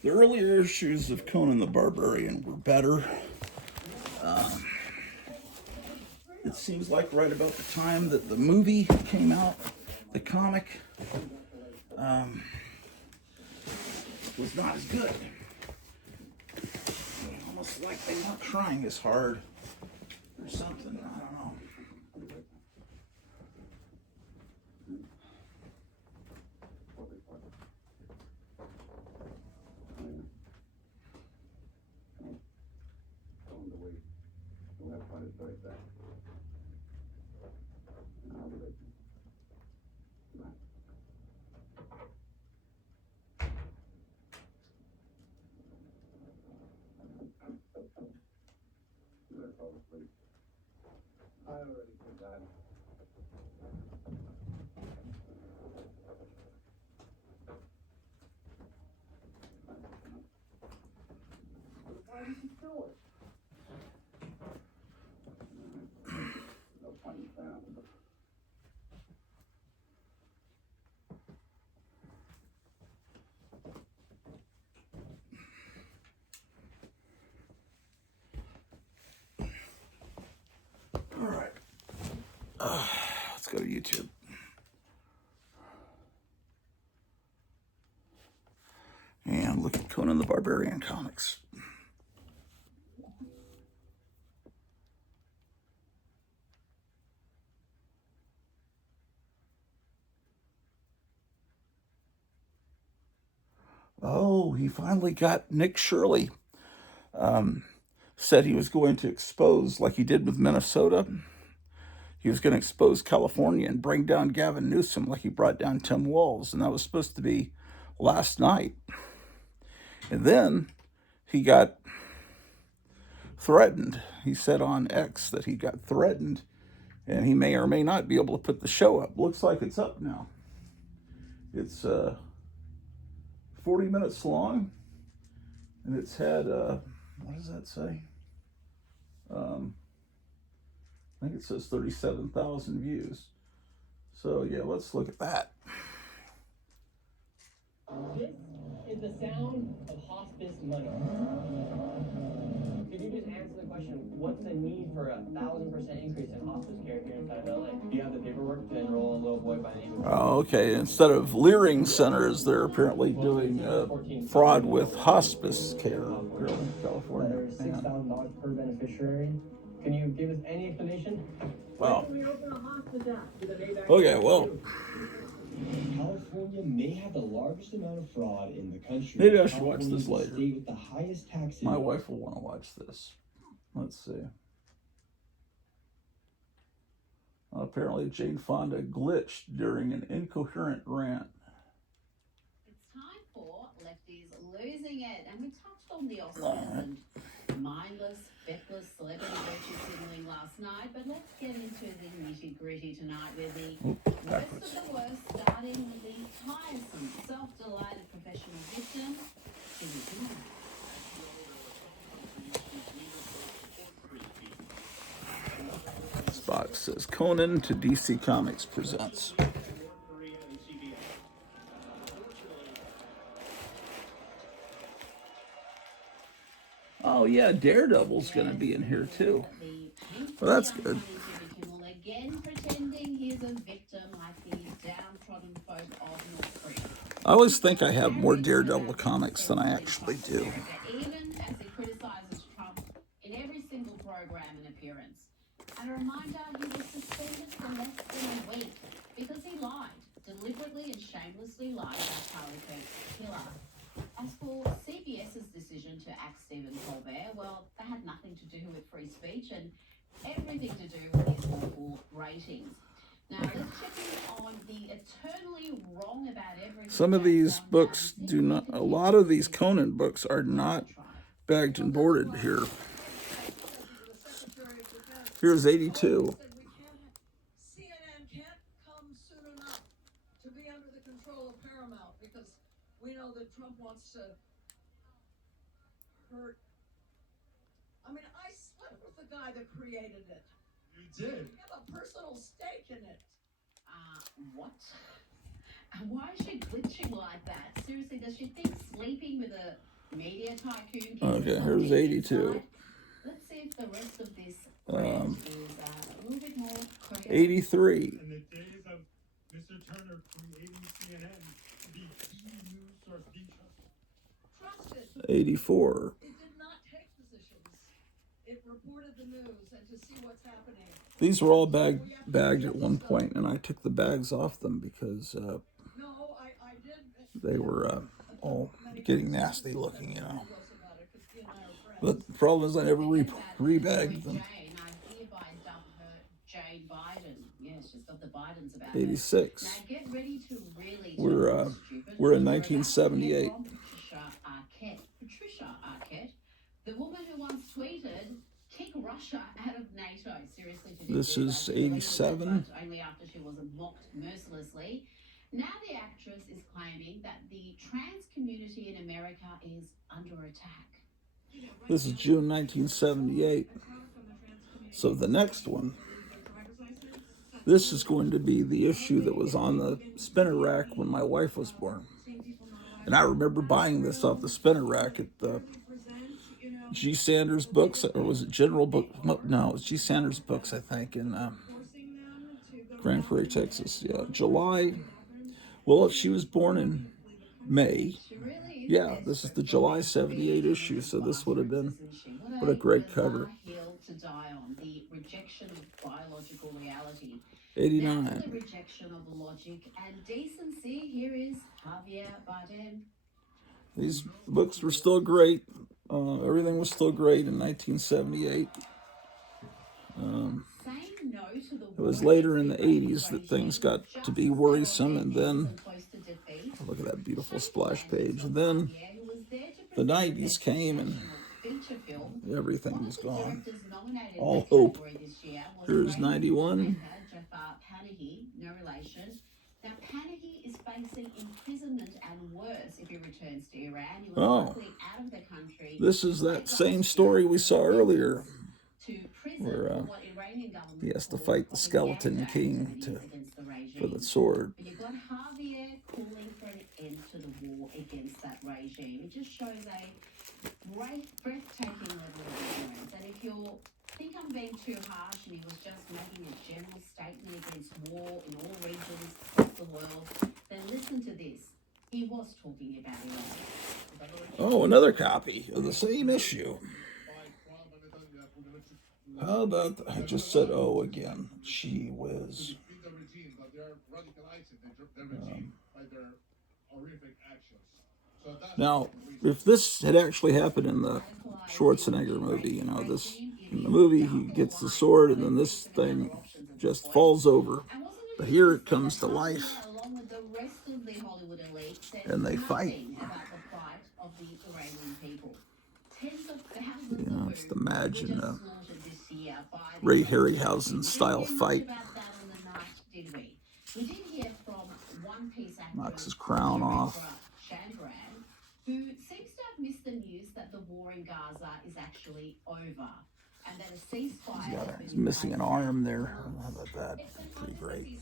The earlier issues of Conan the Barbarian were better. It seems like right about the time that the movie came out, the comic was not as good. Almost like they weren't trying as hard or something. I don't know. I already did that. Why did you do it? No point in saying it. All right. Let's go to YouTube. And look at Conan the Barbarian comics. Oh, he finally got Nick Shirley. Said he was going to expose, like he did with Minnesota, he was going to expose California and bring down Gavin Newsom like he brought down Tim Walz. And that was supposed to be last night. And then he got threatened. He said on X that he got threatened and he may or may not be able to put the show up. Looks like it's up now. It's 40 minutes long and it's had, what does that say? I think it says 37,000 views. So yeah, let's look at that. This is the sound of hospice money. Could you just answer the question, what's the need for 1,000% increase in hospice care here inside of LA? Do you have the paperwork to enroll a little boy by the name of... Oh, okay. Instead of leering centers, they're apparently doing fraud with hospice care here in California. There's $6,000 per beneficiary. Can you give us any explanation? Wow. When we open a hospice app to the Maybach Okay, well, California may have the largest amount of fraud in the country. maybe I should watch California this is the later. state with the highest taxes. My wife will want to watch this. Let's see. Apparently, Jane Fonda glitched during an incoherent rant. It's time for Lefties Losing It, and we touched on the Oscars and mindless, feckless celebrity virtue signaling last night, but let's get into the nitty-gritty tonight with the worst of the worst, starting with the tiresome, self-delighted professional victim, Jimmy Kimmel. This box says Conan to DC Comics presents. Oh yeah, Daredevil's going to be in here too. Well, that's good. Again pretending he's a victim like the downtrodden folk of North Korea. I always think I have more Daredevil comics than I actually do. Even as he criticizes Trump in every single program and appearance. And a reminder, he was suspended for less than a week because he lied, deliberately and shamelessly lied about Charlie Kirk's killer. As for CBS's decision to axe Stephen Colbert, well, that had nothing to do with free speech and everything to do with his awful ratings. Now, let's check in on the eternally wrong about everything. Some of these books do not, a lot of these Conan books are not bagged and boarded here. Here's 82. CNN can't come soon enough to be under the control of Paramount because we know that Trump wants to hurt. I mean, I slept with the guy that created it. You did? I have a personal stake in it. What? And why is she glitching like that? Seriously, does she think sleeping with a media tycoon can Okay, here's 82. Let's see if the rest of this is a little bit more coherent. 83. In the days of Mr. Turner creating CNN, the key news source being trusted. 84. It did not take positions. It reported the news and to see what's happening. These were all bagged at one point, and I took the bags off them because they were all getting nasty looking, you know. But the problem is I never rebagged them. Jane Biden. Yes, she's got the Bidens about 86. Now get ready to really We're in 1978. Patricia Arquette, the woman who once tweeted, "Kick Russia out of NATO." Seriously, to This is 87. only after she was mocked mercilessly. Now the actress is claiming that the trans community in America is under attack. This is June 1978. So the next one, this is going to be the issue that was on the spinner rack when my wife was born. And I remember buying this off the spinner rack at the G. Sanders Books, or was it General Book? No, it was G. Sanders Books, I think, in Grand Prairie, Texas. Yeah, July. Well, she was born in May. Yeah, this is the July 78 issue, so this would have been, what a great cover. To die on the rejection of biological reality. 89. Now the rejection of logic and decency. Here is Javier Bardem. These books were still great. Everything was still great in 1978. It was later in the 80s that things got to be worrisome, and then look at that beautiful splash page. And then the 90s came, and everything was gone. All hope. Here's 91. No relation. Now, Panahi is facing imprisonment and worse if he returns to Iran. He was likely out of the country. This is that same story we saw earlier, where he has to fight the skeleton king for the sword. But you've got Javier calling for an end to the war. against that regime. It just shows a breathtaking level of ignorance. And if you think I'm being too harsh and he was just making a general statement against war in all regions across the world, then listen to this. He was talking about Iran. Oh, another copy of the same issue. How about, I just said oh again. Gee whiz. Now, if this had actually happened in the Schwarzenegger movie, you know, this in the movie he gets the sword and then this thing just falls over. But here it comes to life, and they fight. You know, just imagine a Ray Harryhausen style fight. Knocks his crown off. Who seems to have missed the news that the war in Gaza is actually over and that a ceasefire He's missing an arm there. How about that? Pretty great.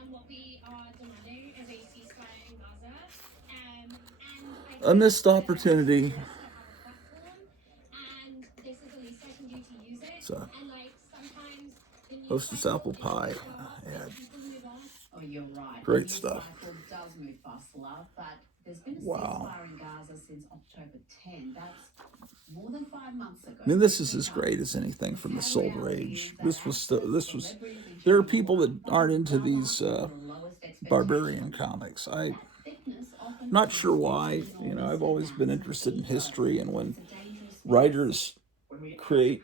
And what we are demanding is a ceasefire in Gaza. A missed opportunity. And this is the least I can do to use it. So, and like sometimes the news Hostess apple pie. Yeah. Oh, you're right. Great stuff. Does move fast, love, but there's been a Wow. ceasefire in Gaza since October 10. That's more than 5 months ago. I mean, this is as great as anything from the Silver Age. This was. There are people that aren't into these barbarian comics. I'm not sure why. You know, I've always been interested in history, and when writers create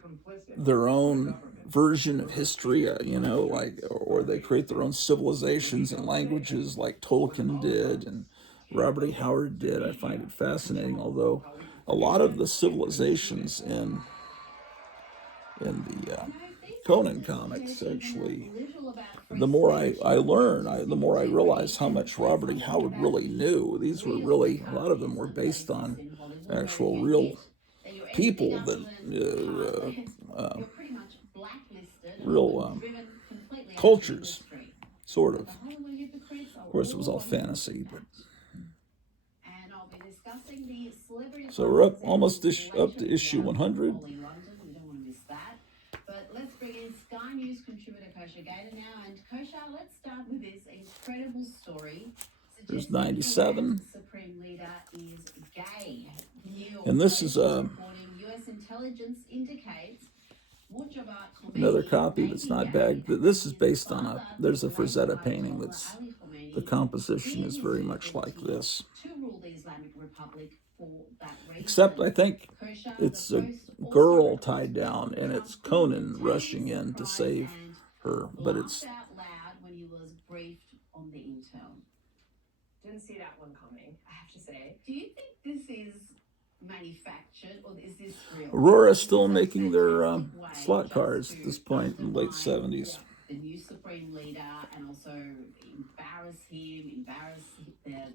their own version of history, you know, like, or they create their own civilizations and languages, like Tolkien did and Robert E. Howard did, I find it fascinating. Although a lot of the civilizations in the Conan comics, actually, the more I learn, the more I realize how much Robert E. Howard really knew. These were really, a lot of them were based on actual real people that real cultures, sort of. Of course, it was all fantasy, but. So we're up almost up to issue 100. But let's bring in Sky News contributor Kosha Gator now. And Kosha, let's start with this incredible story. There's 97. Supreme Leader is gay. And this is US intelligence indicates another copy that's not bagged. This is based on there's a Frazetta painting that's, the composition is very much like this. Except I think it's a girl tied down and it's Conan rushing in to save her, but it's... Didn't see that one coming, I have to say. Do you think this is manufactured or is this real? Aurora's still making their slot cars at this point in the late 70s. The new Supreme Leader and also embarrass the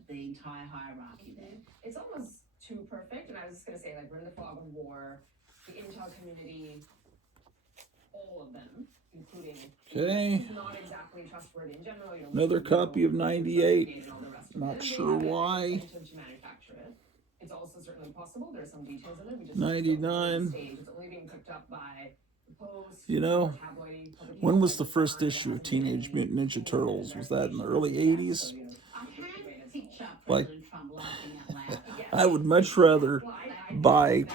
entire hierarchy there. It's almost too perfect, and I was just going to say, like, we're in the fog of war, the intel community, all of them, including... Okay. Not exactly trustworthy in general. You know, another copy of 98. Not sure why. It's also certainly possible. There's some details in it. We just 99. It's only being cooked up by the Post. You know, when was the first issue of Teenage Mutant Ninja Turtles? Was that in the early 80s? Like, I would much rather buy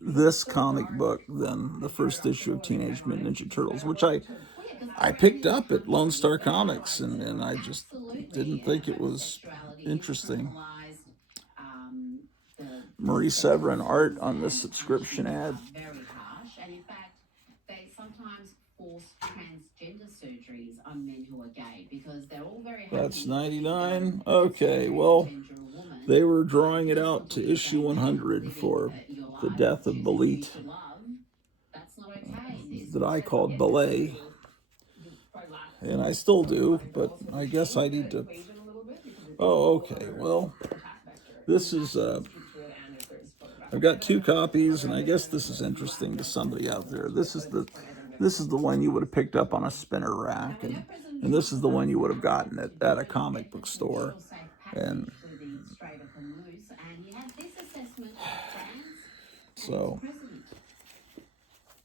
this comic book than the first issue of Teenage Mutant Ninja Turtles, which I picked up at Lone Star Comics, and I just didn't think it was interesting. Marie Severin art on this subscription ad. Very harsh, and in fact, they sometimes force transgender surgeries on men who are gay because they're all very happy. That's 99. Okay, well, they were drawing it out to issue 100 for the death of Belit, that I called Ballet, and I still do, but I guess I need to. Oh, okay. Well, this is. I've got two copies, and I guess this is interesting to somebody out there. This is the one you would have picked up on a spinner rack, and this is the one you would have gotten at a comic book store. And So,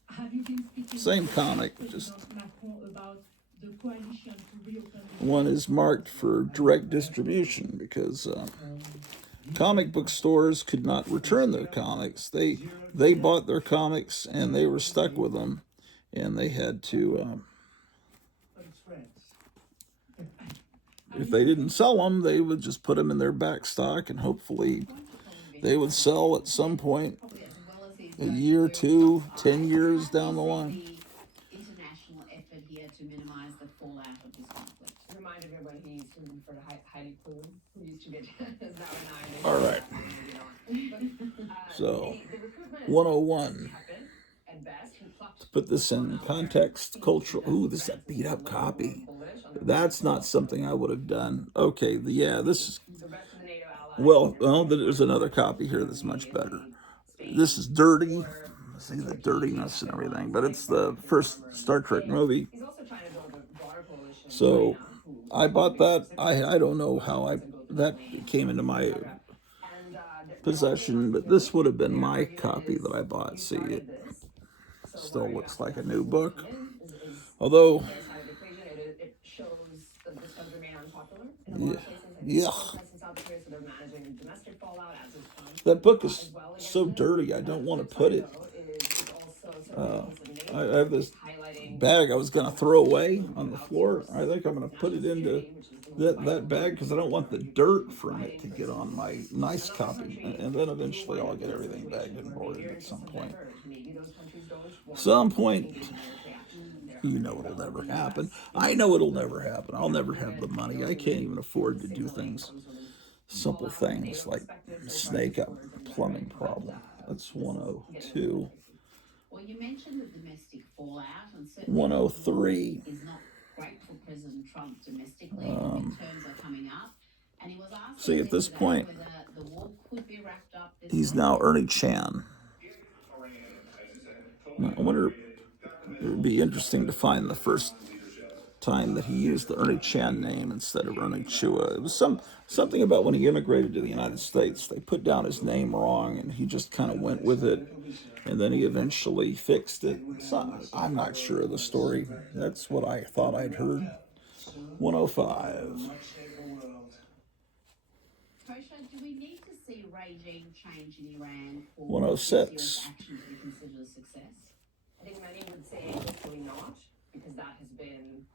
Have you been speaking same to comic, President just Macron about the coalition to reopen the one is marked for direct distribution because comic book stores could not return their comics. They bought their comics and they were stuck with them, and they had to. If they didn't sell them, they would just put them in their back stock, and hopefully they would sell at some point, a year, 2, 10 years down the line. International effort here to minimize the fallout of this conflict. Reminded me when he used to refer to Heidi Klum, who used to get is now a 9. All right. So, 101. To put this in context, cultural. Ooh, this is a beat up copy. That's not something I would have done. Okay, yeah, this is. Well, there's another copy here that's much better. This is dirty. See the dirtiness and everything, but it's the first Star Trek movie. So I bought that. I don't know how that came into my possession, but this would have been my copy that I bought. See, it still looks like a new book, although yeah, that book is so dirty. I don't want to put it. I have this bag I was going to throw away on the floor. I think I'm going to put it into that bag because I don't want the dirt from it to get on my nice copy. And then eventually I'll get everything bagged and boarded at some point. You know it'll never happen. I know it'll never happen. I'll never have the money. I can't even afford to do things, simple things like snake up a plumbing problem. That's 102. Well, you mentioned the domestic fallout, and 103. Is not great for President Trump domestically. Midterms are coming up, and he was asked. See, at this point, the war could be wrapped up this he's now Ernie Chan. I wonder. It would be interesting to find the first time that he used the Ernie Chan name instead of Ernie Chua. It was something about when he immigrated to the United States. They put down his name wrong, and he just kind of went with it, and then he eventually fixed it. So, I'm not sure of the story. That's what I thought I'd heard. 105. Kosha, do we need to see regime change in Iran for 106. action to be considered a success? I think many would say hopefully not, because that has been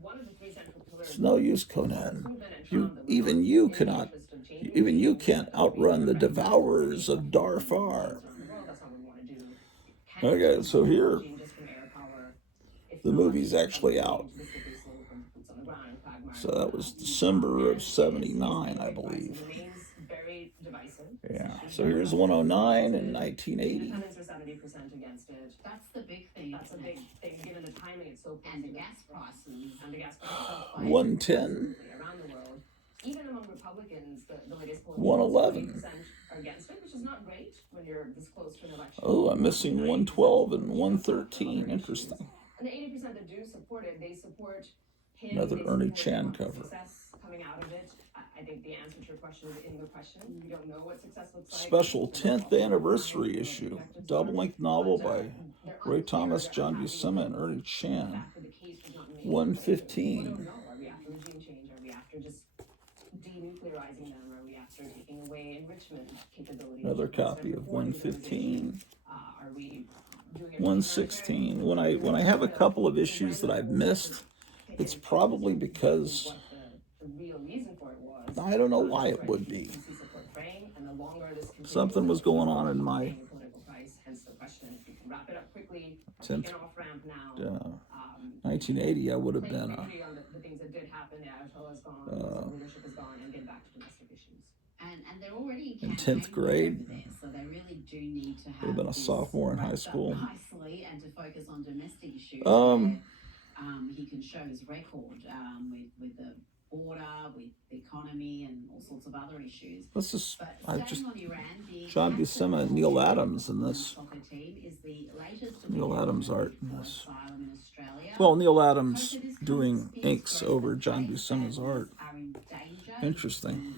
one of the 3 central pillars. It's no use, Conan. Even you can't outrun the devourers of Darfar. Okay, so here, the movie's actually out. So that was December of 79, I believe. Yeah, so here's 109 in 1980. That's the big thing. That's a big thing, given the timing. It's so and the gas prices. 110. Around the world, even among Republicans, the latest polling 111. are against it, which is not great when you're this close to an election. Oh, I'm missing 112 and 113. Interesting. And the 80% that do support it, they support him. Another Ernie Chan cover. Success coming out of it. I think the answer to your question is in the question. We don't know what success looks like. Special 10th anniversary issue. Double-length novel by Ray Thomas, John Buscema, and Ernie Chan. 115. Are we after regime change? Are we after just denuclearizing them? Are we after taking away enrichment capabilities? Another copy of 115. Are we doing 116. When I have a couple of issues that I've missed, it's probably because I don't know why it would be. Something was going on in my 10th, 1980. I would have been And they're already in 10th grade. So they really do need to have Would have been a sophomore in high school. Nicely and to focus on domestic issues. He can show his record with the border, with the economy, and all sorts of other issues. Let's just, But staying on Iran, the John Buscema and Neil Adams in this. soccer team is the latest Neil Adams art in this. asylum in Australia. Well, Neil Adams doing inks over John Buscema's art. Are in danger. Interesting.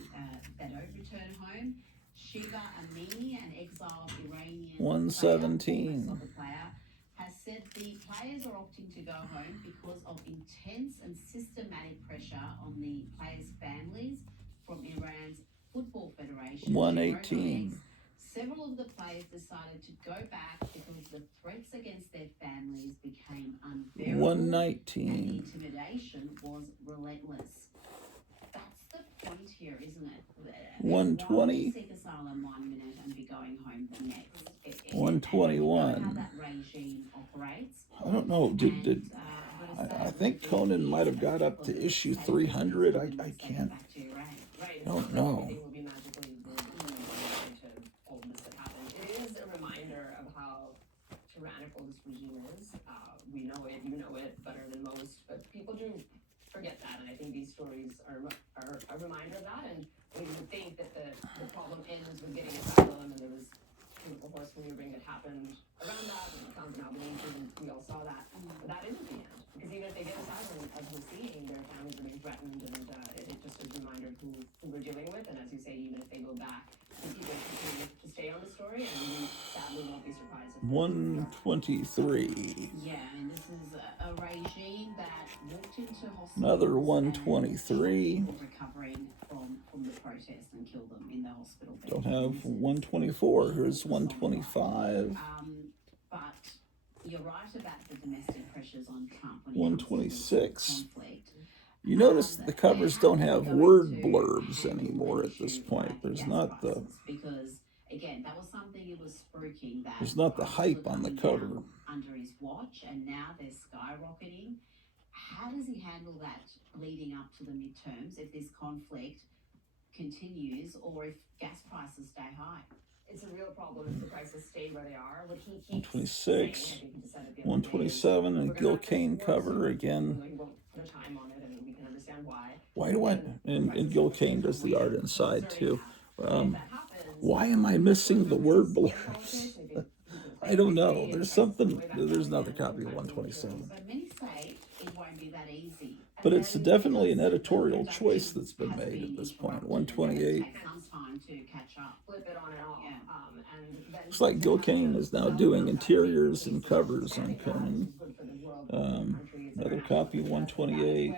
They don't return home. Shiva Amini, an exiled Iranian 117. of the player, has said the players are opting to go home because of intense and systematic pressure on the players' families from Iran's Football Federation. 118. Several of the players decided to go back because the threats against their families became unbearable. 119. And the intimidation was relentless. That's the point here, isn't it? 120. Why would you seek asylum 1 minute and be going home the next? 121. How that regime operates. I don't know. I think Conan might have got up to issue 300. I can't. I don't know. Everything will be magically into all of this that happened. It is a reminder of how tyrannical this regime is. We know it, you know it better than most, but people do forget that, and I think these stories are a reminder of that. And we would think that the problem ends with getting asylum, and there was chemical horse maneuvering that happened around that, and it comes in Albanese, and we all saw that. But that isn't the end, because even if they get asylum, as we're seeing, their families are being threatened, and it just is a reminder of who we're dealing with. And as you say, even if they go back, people continue to stay on the story, and we sadly won't be surprised if 123. Yeah, and this is a regime that walked into hospitals. Another 123. Recovering from the protest and killed them in the hospital bed. Don't have 124. Here's 125. But you're right about the domestic pressures on Trump. 126. You notice the covers don't have word blurbs anymore at this point. There's not the because again, that was something it was spruiking that there's not the hype on the cover. Under his watch, and now they're skyrocketing. How does he handle that leading up to the midterms if this conflict continues, or if gas prices stay high? It's a real problem if the prices stay where they are. What he keeps 126, saying, I think he just said it the other day, 127, and Gil Kane cover again. He won't put a time on it, and we can understand why. Why do I? And Gil Kane does the art inside too. Why am I missing the word blurbs? I don't know. There's something. There's another copy of 127. But many say it won't be that easy. But it's definitely an editorial choice that's been made at this point. 128. Some time to catch up. Flip it on and off. Looks like Gil Kane is now doing interiors and covers on Conan. Another copy, 128.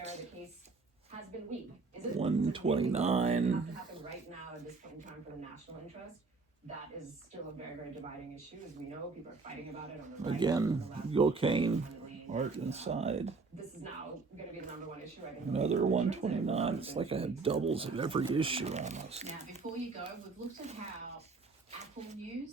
129. Right now, at this point in time, for the national interest, that is still a very, very dividing issue. As we know, people are fighting about it on the right. Again, Gil Kane, art inside. This is now going to be the #1 issue. Another 129. It's like I have doubles of every issue almost. Now, before you go, we've looked at how Apple News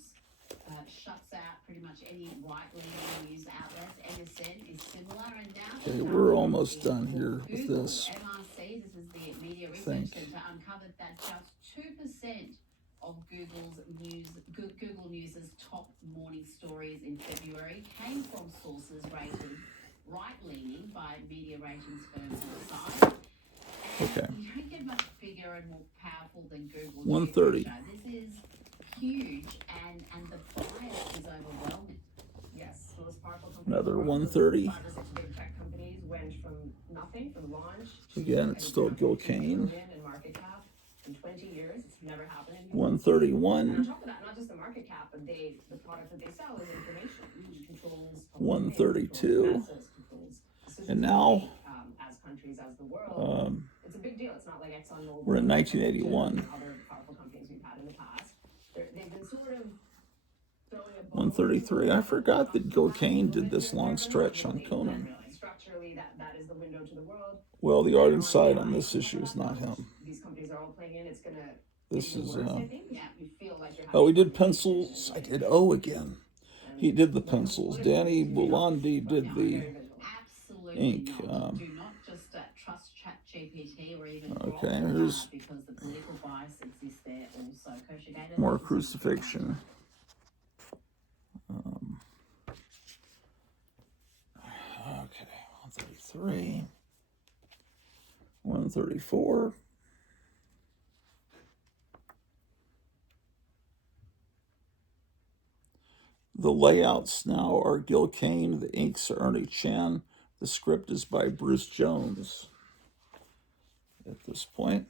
shuts out pretty much any right-leaning news outlets. MSN is similar, and now Okay, we're almost done here with this. MRC, this is the Media Research Center, uncovered that just 2% of Google News's top morning stories in February came from sources rated right-leaning by media ratings firms on the site. Okay. You don't get much bigger and more powerful than Google 130. News. This is huge, and the bias is overwhelming. Yes, the most powerful companies. Another 130. 5 or 6 big tech companies went from nothing, from launch. Again, it's still Gil Kane. In market cap in 20 years, it's never happened in 131. And on top of that, not just the market cap, but the product that they sell is information, which controls 132. And now, as countries, as the world, it's a big deal. It's not like ExxonMobil. we're in 1981. Other powerful companies we've had in the past. They've been sort of throwing a 133. I forgot that Gil Kane did this long stretch on Conan. Structurally, that is the window to the world. Well, the art inside on this issue is not him. These companies are all playing in. It's gonna. This is. You feel like you're Oh, we did pencils. I did O again. He did the pencils. Danny Bulandi did the ink. Do not just trust ChatGPT or even Okay, here's because the political bias exists there also. more crucifixion. Okay, 133. 134. The layouts now are Gil Kane, the inks are Ernie Chan, the script is by Bruce Jones at this point.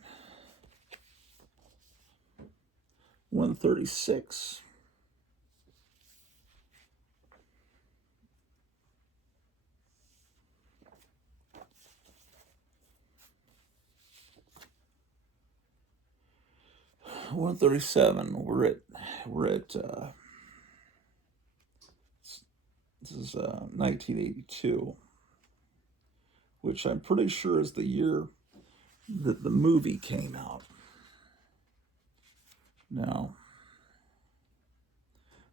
136. 137. We're at this is 1982, which I'm pretty sure is the year that the movie came out. Now,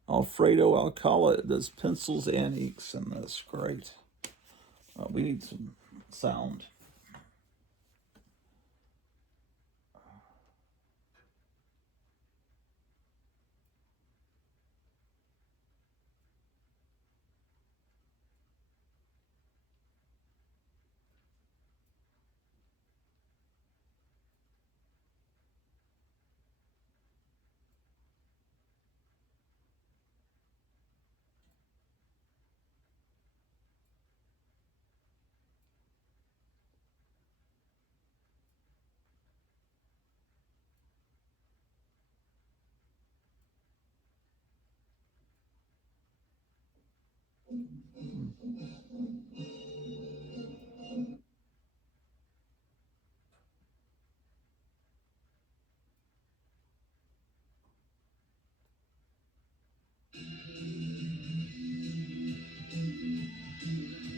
Alfredo Alcala does pencils and inks in this. Great. We need some sound.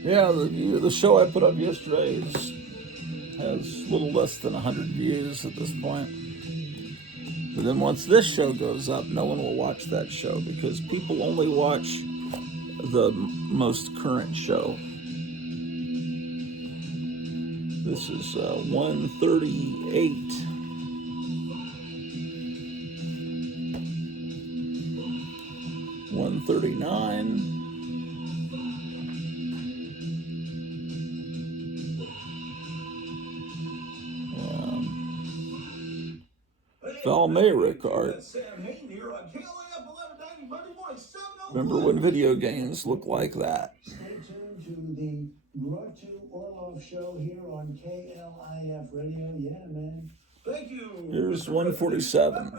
Yeah, the show I put up yesterday has a little less than 100 views at this point. But then once this show goes up, no one will watch that show because people only watch the most current show. This is 138. 139. Valmeric art. Remember when video games looked like that? Stay tuned to the Grottu Orloff show here on KLIF Radio. Yeah, man. Thank you. Here's 147.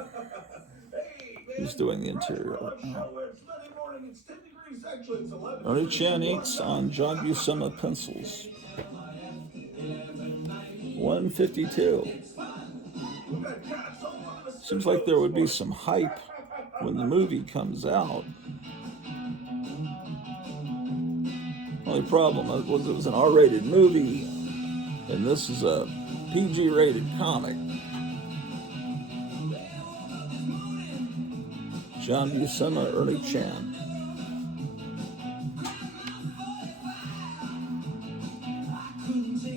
He's doing the interior art now. It's Monday morning. It's 10 degrees. Actually, it's 11. Ernie Chan inks on John Buscema pencils. 152. Seems like there would be some hype when the movie comes out. Only problem was it was an R-rated movie, and this is a PG-rated comic. John Buscema, Ernie Chan.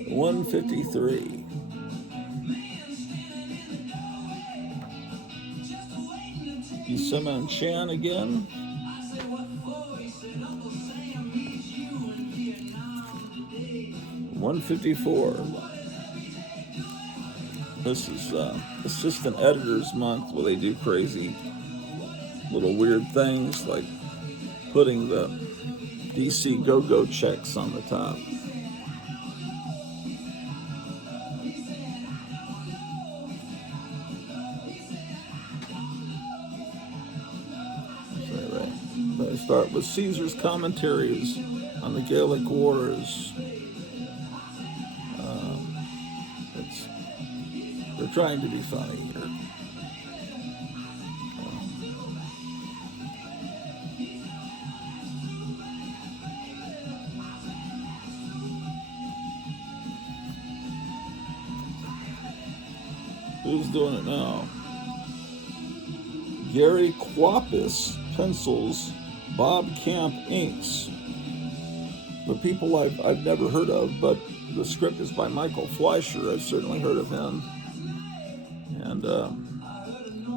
$153. Buscema and Chan again. $154. This is Assistant Editors Month, where they do crazy little weird things like putting the DC go-go checks on the top. They start with Caesar's commentaries on the Gaelic Wars. They're trying to be funny here. Who's doing it now? Gary Quapis pencils, Bob Camp inks. The people I've never heard of, but the script is by Michael Fleischer. I've certainly heard of him. And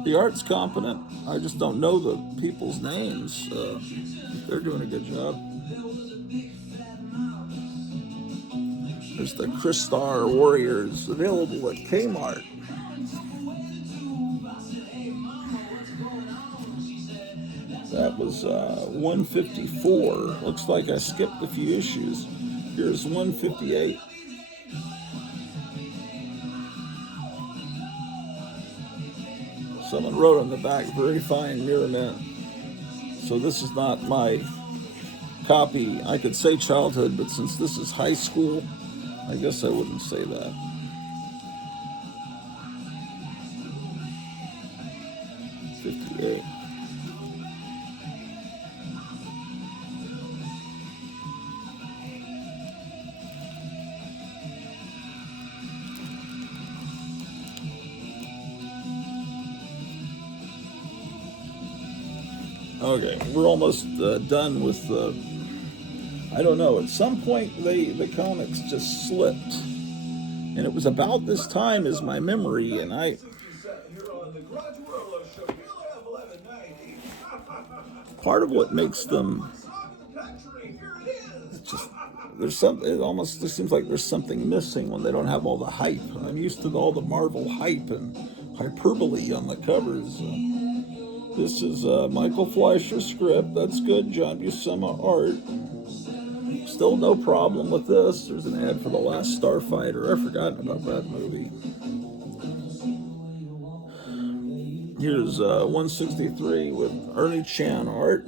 the art's competent. I just don't know the people's names. They're doing a good job. There's the Crystar Warriors available at Kmart. That was 154. Looks like I skipped a few issues. Here's 158. Someone wrote on the back, very fine mirror mint. So this is not my copy. I could say childhood, but since this is high school, I guess I wouldn't say that. 158. Okay, we're almost done with the. I don't know. At some point, the comics just slipped, and it was about this time as my memory, and I. Part of what makes them. It's just there's some. It almost just seems like there's something missing when they don't have all the hype. I'm used to all the Marvel hype and hyperbole on the covers. This is Michael Fleischer script. That's good. John Buscema art. Still no problem with this. There's an ad for The Last Starfighter. I've forgotten about that movie. Here's 163 with Ernie Chan art.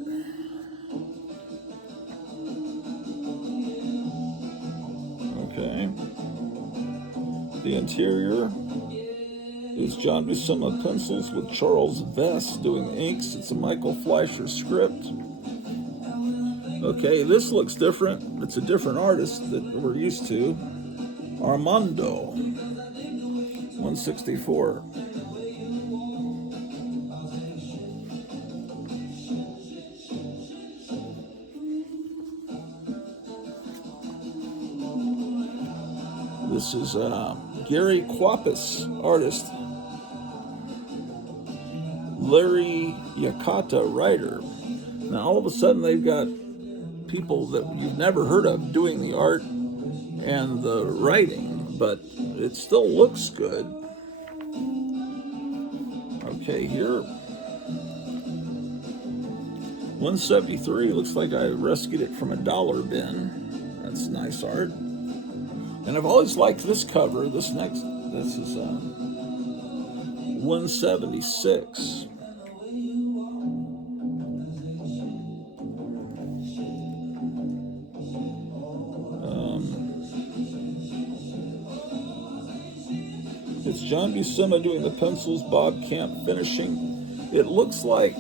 Okay. The interior is John Buscema pencils with Charles Vess doing the inks. It's a Michael Fleischer script. Okay, this looks different. It's a different artist that we're used to. Armando, 164. This is Gary Quapis, artist. Larry Yakata, writer. Now all of a sudden they've got people that you've never heard of doing the art and the writing, but it still looks good. Okay, here 173 looks like I rescued it from a dollar bin. That's nice art. And I've always liked this cover. This is 176. It's John Buscema doing the pencils, Bob Camp finishing. It looks like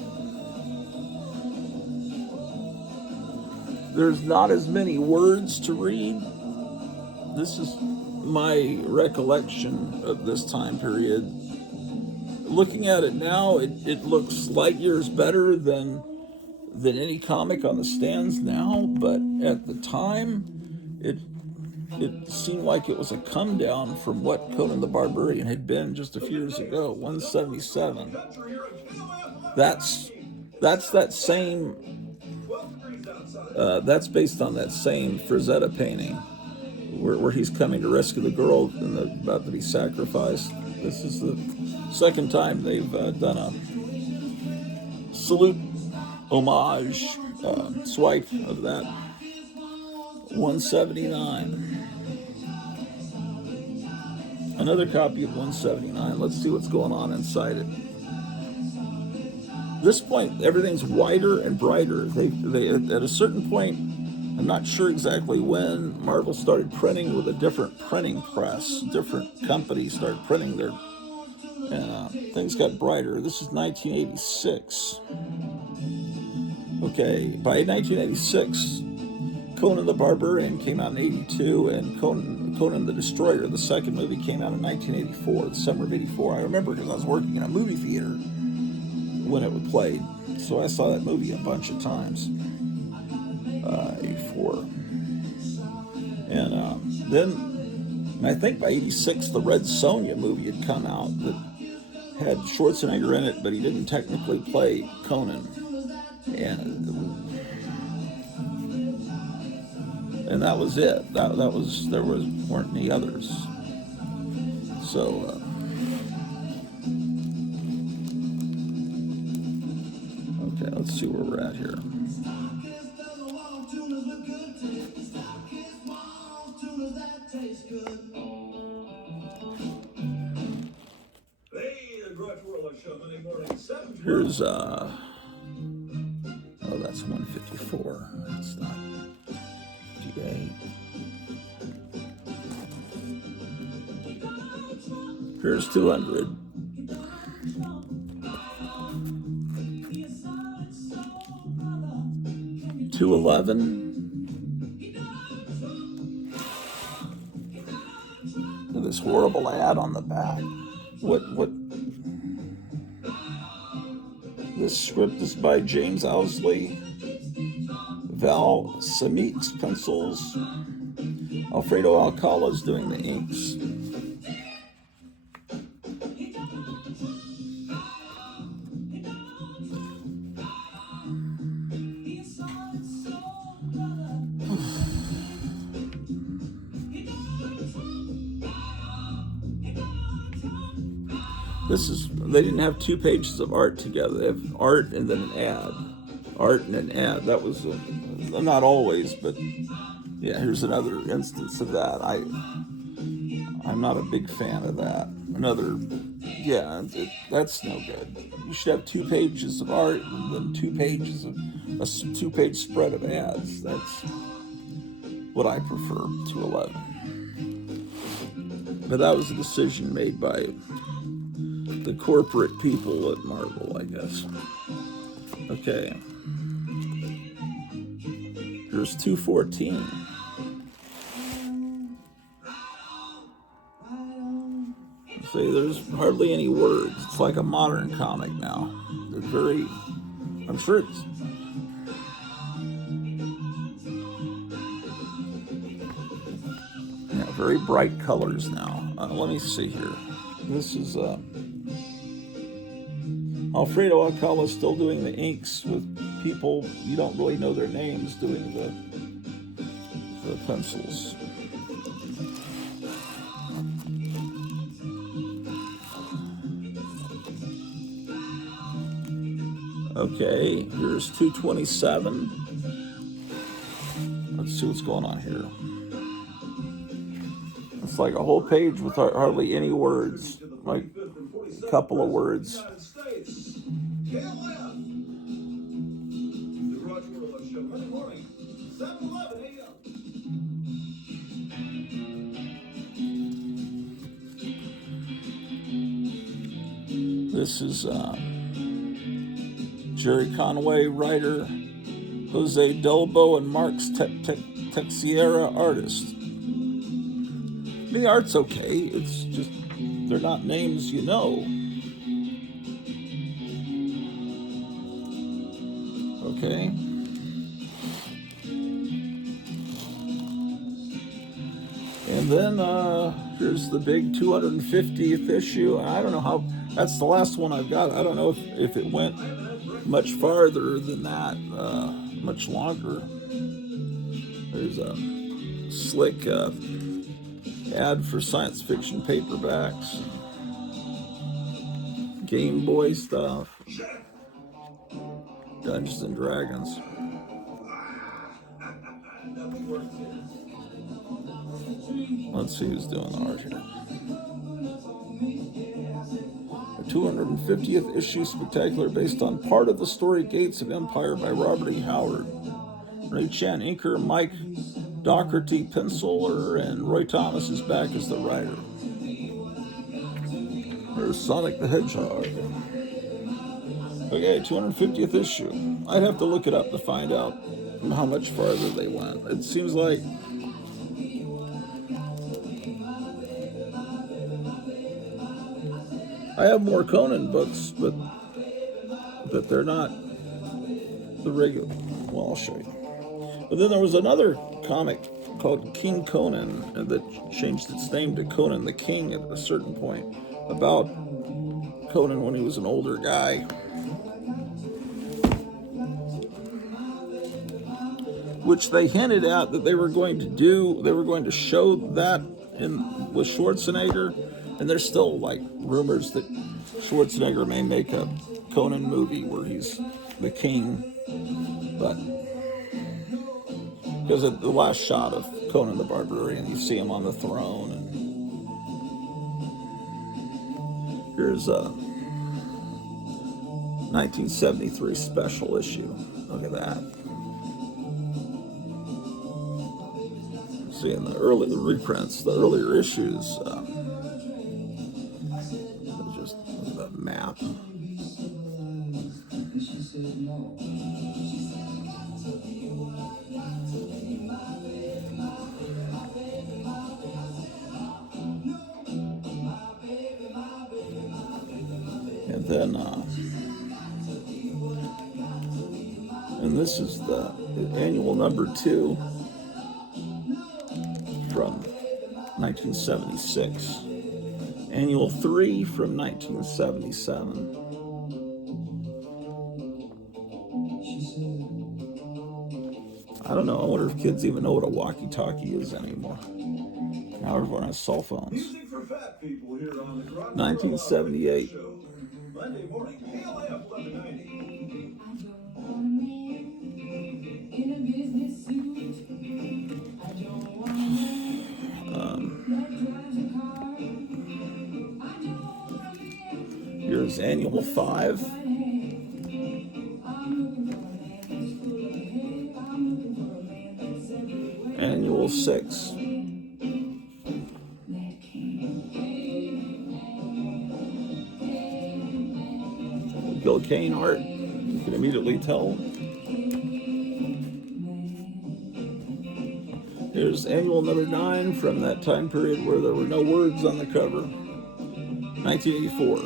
there's not as many words to read. This is my recollection of this time period. Looking at it now, it looks light years better than any comic on the stands now, but at the time, it seemed like it was a come down from what Conan the Barbarian had been just a few years ago. 177. That's that same. That's based on that same Frazetta painting, where he's coming to rescue the girl and about to be sacrificed. This is the second time they've done a salute homage swipe of that. 179. Another copy of 179. Let's see what's going on inside it. At this point, everything's wider and brighter. They at a certain point, I'm not sure exactly when, Marvel started printing with a different printing press. Different companies started printing their, and things got brighter. This is 1986. Okay, by 1986, Conan the Barbarian came out in 82, and Conan the Destroyer, the second movie, came out in 1984, the summer of 84. I remember because I was working in a movie theater when it was played, so I saw that movie a bunch of times. 84. And then, I think by 86, the Red Sonja movie had come out that had Schwarzenegger in it, but he didn't technically play Conan. And that was it. There weren't any others. So okay, let's see where we're at here. Here's oh, that's 154. That's not 58. Here's 200. 211. This horrible ad on the back. What? This script is by James Owsley. Val Samik's pencils. Alfredo Alcala is doing the inks. They didn't have 2 pages of art together. They have art and then an ad. Art and an ad. That was, not always, but yeah, here's another instance of that. I'm not a big fan of that. That's no good. You should have 2 pages of art and then 2 pages of a 2-page spread of ads. That's what I prefer, 211. But that was a decision made by the corporate people at Marvel, I guess. Okay. Here's 214. See, there's hardly any words. It's like a modern comic now. They're very, I'm sure it's, yeah, very bright colors now. Let me see here. This is Alfredo Alcala still doing the inks with people you don't really know their names doing the pencils. Okay, here's 227. Let's see what's going on here. It's like a whole page with hardly any words, like a couple of words. The Grottu Orloff Show, Monday morning, 7:11 a.m. This is Jerry Conway, writer, Jose Delbo, and Marx Texiera, artist. The art's okay. It's just they're not names you know. Okay. And then here's the big 250th issue. And I don't know how, that's the last one I've got. I don't know if it went much farther than that, much longer. There's a slick ad for science fiction paperbacks, Game Boy stuff, Dungeons and Dragons. Let's see who's doing the art here. A 250th issue spectacular based on part of the story Gates of Empire by Robert E. Howard. Ray Chan inker, Mike Doherty penciler, and Roy Thomas is back as the writer. There's Sonic the Hedgehog. Okay, 250th issue. I'd have to look it up to find out how much farther they went. It seems like I have more Conan books, but they're not the regular. Well, I'll show you. But then there was another comic called King Conan that changed its name to Conan the King at a certain point, about Conan when he was an older guy. Which they hinted at that they were going to do. They were going to show that with Schwarzenegger, and there's still like rumors that Schwarzenegger may make a Conan movie where he's the king, but because at the last shot of Conan the Barbarian, you see him on the throne, and here's a 1973 special issue. Look at that. See, in the reprints, the earlier issues, just the map. And then, and this is the annual number 2 from 1976. Annual 3 from 1977. I don't know. I wonder if kids even know what a walkie-talkie is anymore. Now everyone has cell phones. Music for fat people here on the Grottu 1978. Show. Monday morning, KLF 1190. Here's annual 5. Annual 6. Gil Kane art, you can immediately tell. Here's annual number 9 from that time period where there were no words on the cover. 1984.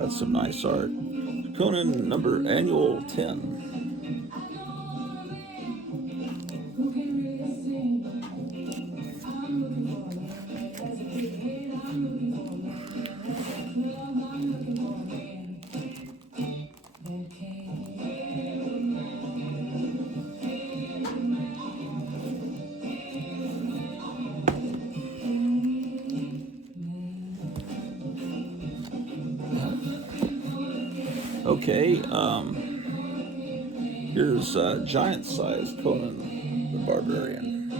That's some nice art. Conan annual 10. Okay, here's giant-sized Conan the Barbarian.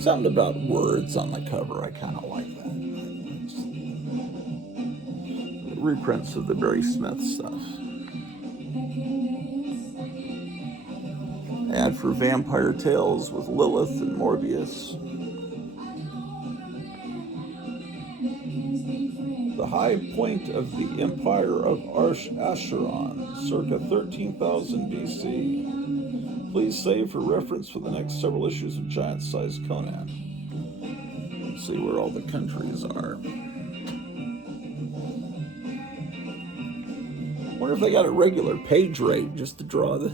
Something about words on the cover, I kind of like that. Reprints of the Barry Smith stuff. Ad for Vampire Tales with Lilith and Morbius. The high point of the Empire of Acheron, circa 13,000 BC. Please save for reference for the next several issues of giant-sized Conan. Let's see where all the countries are. I wonder if they got a regular page rate just to draw the...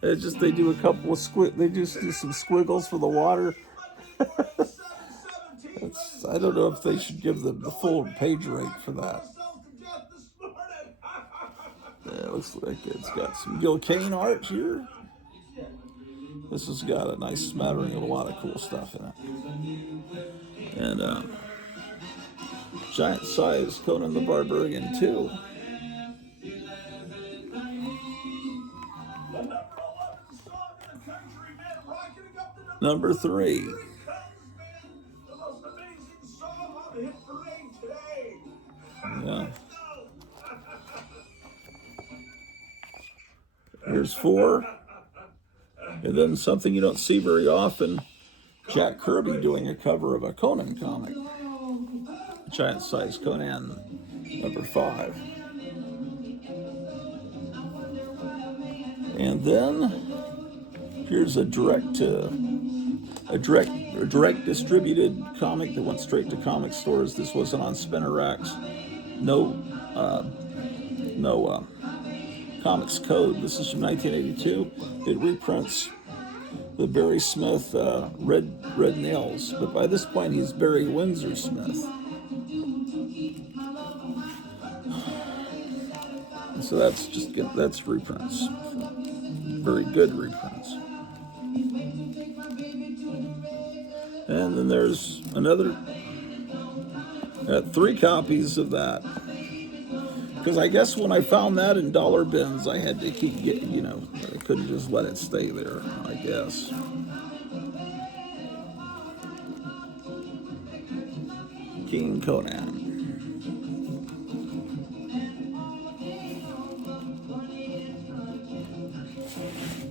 they do a couple of they just do some squiggles for the water. I don't know if they should give them the full page rate for that. Yeah, it looks like it's got some Gil Kane art here. This has got a nice smattering of a lot of cool stuff in it. And giant-sized Conan the Barbarian 2. Number 3. Yeah. Here's 4. And then something you don't see very often, Jack Kirby doing a cover of a Conan comic. Giant-sized Conan, number 5. And then here's a direct distributed comic that went straight to comic stores. This wasn't on spinner racks. No comics code. This is from 1982. It reprints the Barry Smith Red Nails, but by this point he's Barry Windsor Smith. So that's reprints. Very good reprints. And then there's another 3 copies of that. Because I guess when I found that in dollar bins, I had to keep getting, I couldn't just let it stay there, I guess. King Conan.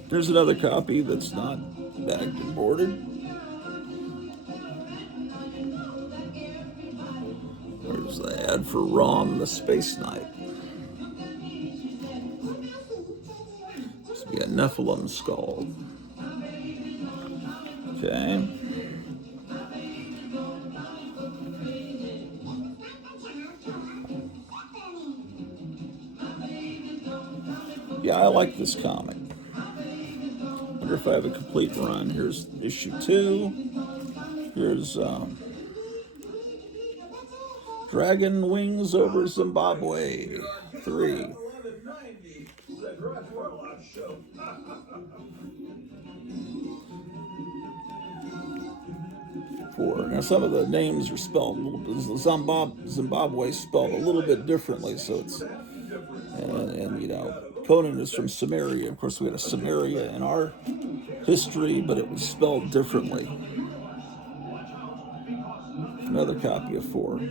There's another copy that's not bagged and boarded. Here's the ad for Rom the Space Knight. This would be a Nephilim skull. Okay. Yeah, I like this comic. Wonder if I have a complete run. Here's issue 2. Here's Dragon Wings over Zimbabwe 3. The Grottu Orloff Show. 4. Now some of the names are spelled a little bit. Zimbabwe spelled a little bit differently, so it's and you know, Conan is from Samaria. Of course, we had a Samaria in our history, but it was spelled differently. Another copy of 4.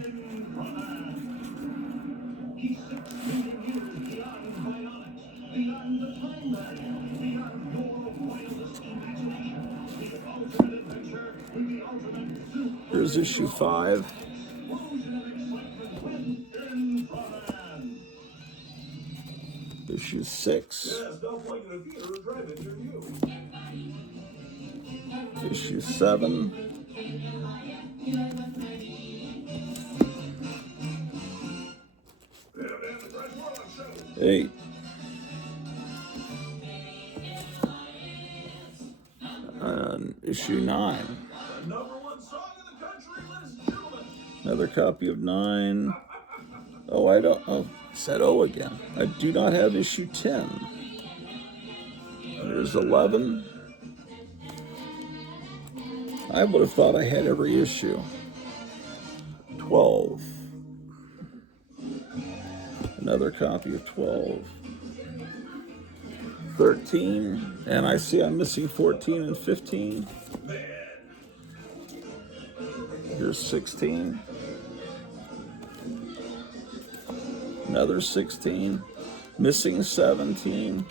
Here's issue 5. Issue 6. Issue 7. Eight. And issue 9. Another copy of 9. Oh, I don't. Oh, said O again. I do not have issue 10. There's 11. I would have thought I had every issue. 12. Another copy of 12. 13. And I see I'm missing 14 and 15. Here's 16. Another 16. Missing 17.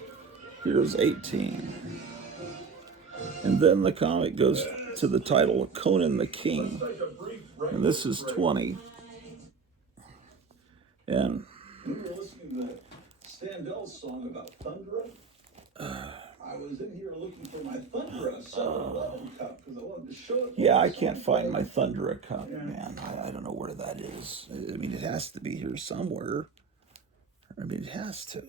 Here's 18. And then the comic goes to the title of Conan the King. And this is 20. And We were listening to Standell's song about Thundra. I was in here looking for my Thundra 7-Eleven cup because I wanted to show it. yeah, I can't find my Thundra cup, man. I don't know where that is. I mean, it has to be here somewhere. I mean, it has to.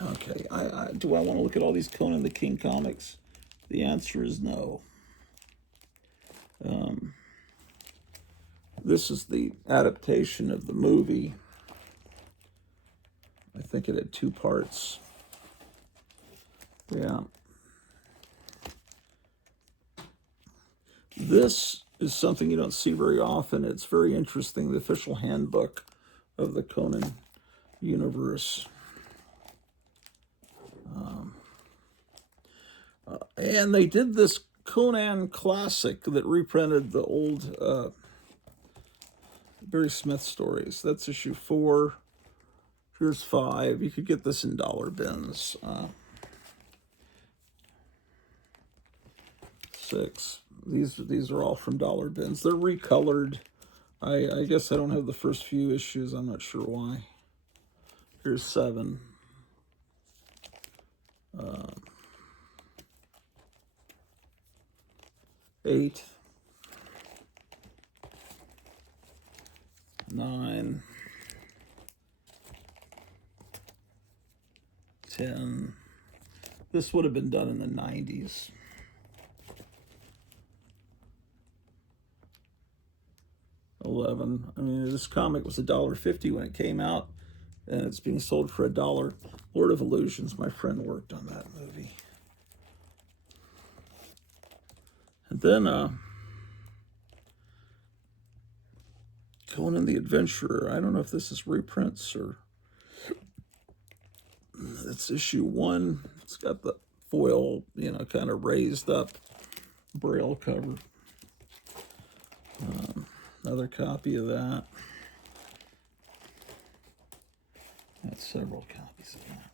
Okay, do I want to look at all these Conan the King comics? The answer is no. This is the adaptation of the movie. I think it had 2 parts. Yeah. This is something you don't see very often. It's very interesting, the official handbook of the Conan universe. And they did this Conan classic that reprinted the old Barry Smith stories. That's issue 4. Here's 5. You could get this in dollar bins. 6. These are all from dollar bins. They're recolored. I guess I don't have the first few issues. I'm not sure why. Here's 7. 8. 9. 10. This would have been done in the 90s. 11. I mean, this comic was $1.50 when it came out, and it's being sold for $1. Lord of Illusions, my friend worked on that movie. And then Conan the Adventurer. I don't know if this is reprints or it's issue 1. It's got the foil, you know, kind of raised up braille cover. Another copy of that. got several copies of that.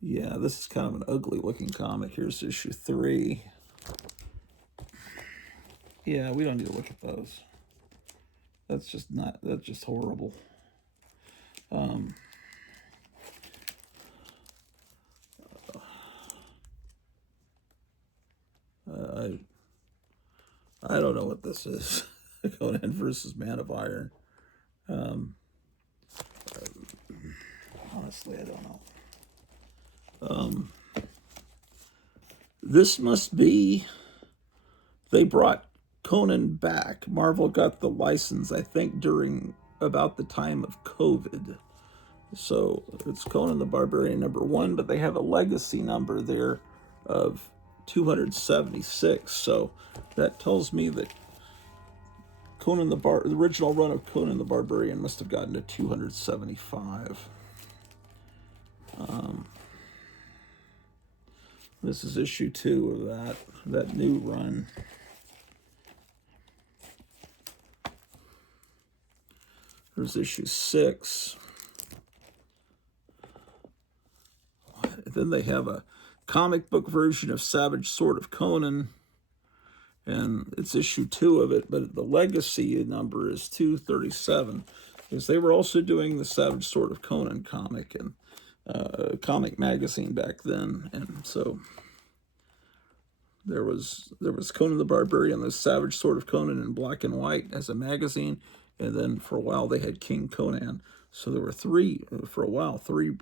Yeah, this is kind of an ugly looking comic. Here's issue 3. Yeah, we don't need to look at those. That's just horrible. I don't know what this is. Conan versus Man of Iron. Honestly, I don't know. This must be, they brought Conan back. Marvel got the license, I think, during about the time of COVID. So it's Conan the Barbarian #1, but they have a legacy number there of 276. So that tells me that the original run of Conan the Barbarian must have gotten to 275. This is issue 2 of that new run. There's issue 6. Then they have a comic book version of Savage Sword of Conan, and it's issue 2 of it, but the legacy number is 237, because they were also doing the Savage Sword of Conan comic and comic magazine back then, and so there was Conan the Barbarian, the Savage Sword of Conan in black and white as a magazine, and then for a while they had King Conan. So there were 3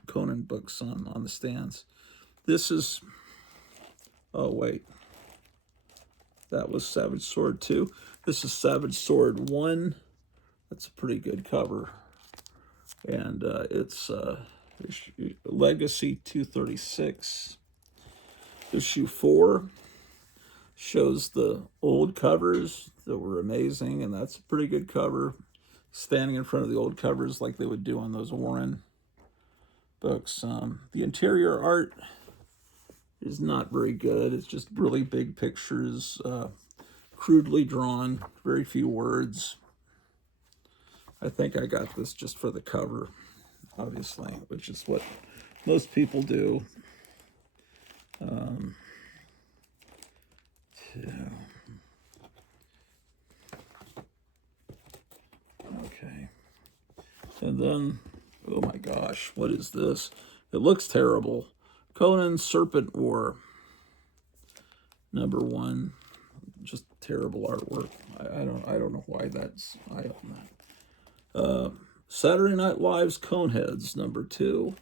Conan books on the stands. This is, oh wait, that was Savage Sword 2. This is Savage Sword 1. That's a pretty good cover. And it's Legacy 236. Issue 4 shows the old covers that were amazing, and that's a pretty good cover. Standing in front of the old covers like they would do on those Warren books. The interior art is not very good. It's just really big pictures, crudely drawn, very few words. I think I got this just for the cover, obviously, which is what most people do. Okay. And then, oh my gosh, what is this? It looks terrible. Conan Serpent War, #1. Just terrible artwork. I don't know why I own that. Saturday Night Live's Coneheads, #2.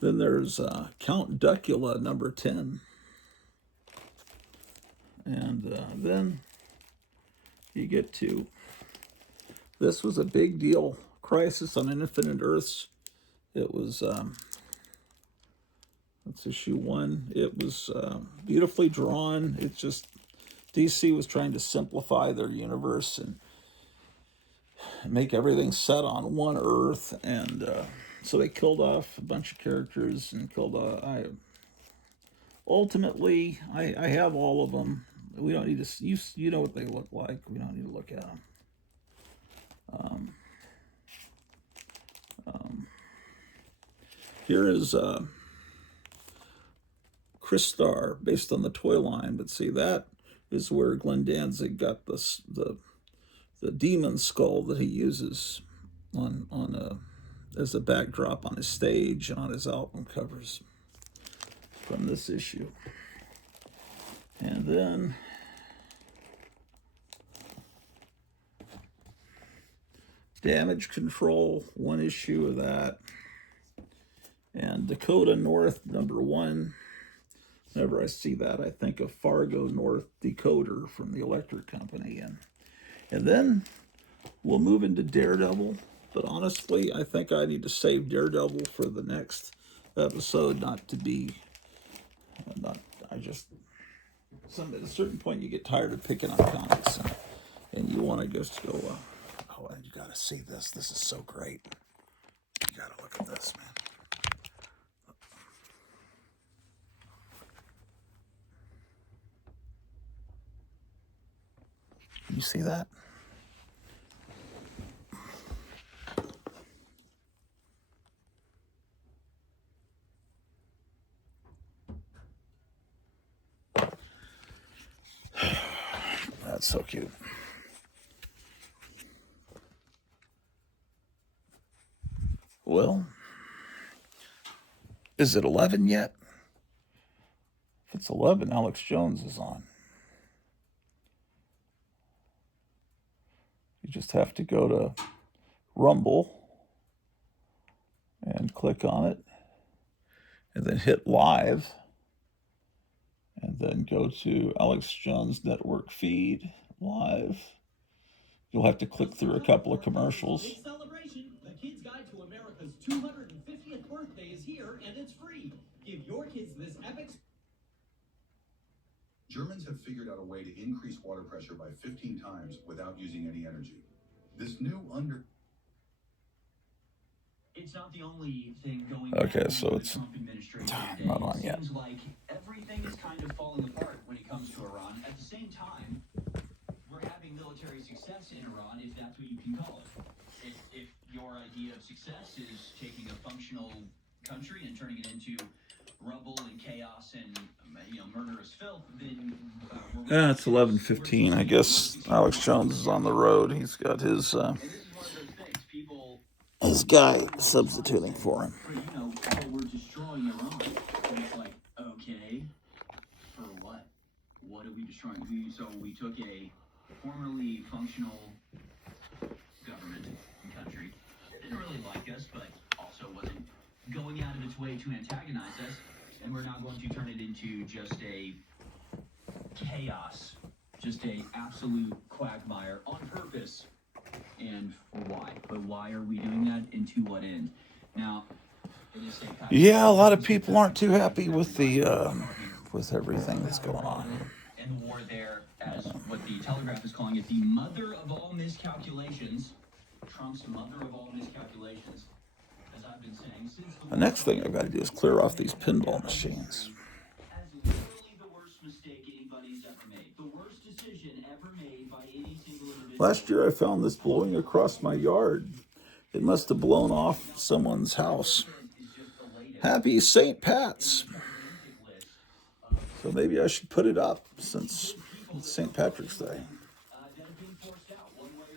Then there's Count Duckula, #10. And then you get to, this was a big deal, Crisis on Infinite Earths. It was, that's issue 1. It was beautifully drawn. It's just, DC was trying to simplify their universe and make everything set on one Earth, and so they killed off a bunch of characters and killed, ultimately, I have all of them. We don't need to, you know what they look like. We don't need to look at them. Here is Crystar, based on the toy line, but see, that is where Glenn Danzig got the demon skull that he uses on as a backdrop on his stage and on his album covers from this issue. And then Damage Control, 1 issue of that. And Dakota North, #1. Whenever I see that, I think of Fargo North Decoder from the Electric Company. And then we'll move into Daredevil. But honestly, I think I need to save Daredevil for the next episode, not to be, at a certain point you get tired of picking up comics and you want to just go, oh, and you got to see this. This is so great. You got to look at this, man. Can you see that? That's so cute. Well, is it 11 yet? If it's 11, Alex Jones is on. You just have to go to Rumble and click on it, and then hit live, and then go to Alex Jones Network feed live. You'll have to click through a couple of commercials. Celebration. The Kids Guide to America's 250th birthday is here, and it's free. Give your kids this epic. Germans have figured out a way to increase water pressure by 15 times without using any energy. This new It's not the only thing going Okay, on so in the it's Trump administration today. not on It yet. seems like everything is kind of falling apart when it comes to Iran. At the same time, we're having military success in Iran, if that's what you can call it. If your idea of success is taking a functional country and turning it into rubble and chaos and murderous filth, then Yeah, it's 11:15. I guess Alex Jones is on the road. He's got his guy substituting for him. We're destroying Iran. And it's like, okay, for what? What are we destroying? We took a formerly functional government and country that didn't really like us, but also wasn't going out of its way to antagonize us, and we're now going to turn it into just a chaos, just a absolute quagmire on purpose. And for why? But why are we doing that, and to what end? Now, it is St. Patrick's Yeah, a lot of people aren't too happy with the with everything that's going on. and the war there, as what the Telegraph is calling it, the mother of all miscalculations. Trump's mother of all miscalculations, as I've been saying since The next thing I've got to do is clear off these pinball machines. literally the worst mistake anybody's ever made, the worst decision ever made by any single individual. Last year I found this blowing across my yard. It must have blown off someone's house. Happy St. Pat's. So maybe I should put it up since it's St. Patrick's Day.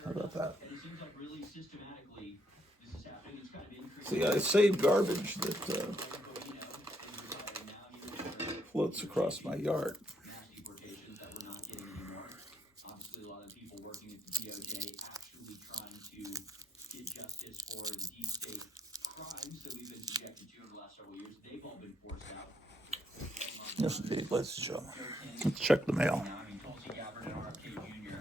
How about that? See, I save garbage that floats across my yard. Obviously, a lot of people working at the DOJ actually trying to get justice for the deep state crimes that we've been subjected to over the last several years. They've all been forced out. Yes, indeed. Let's check the mail. I mean, Tulsi Gabbard and RFK Jr.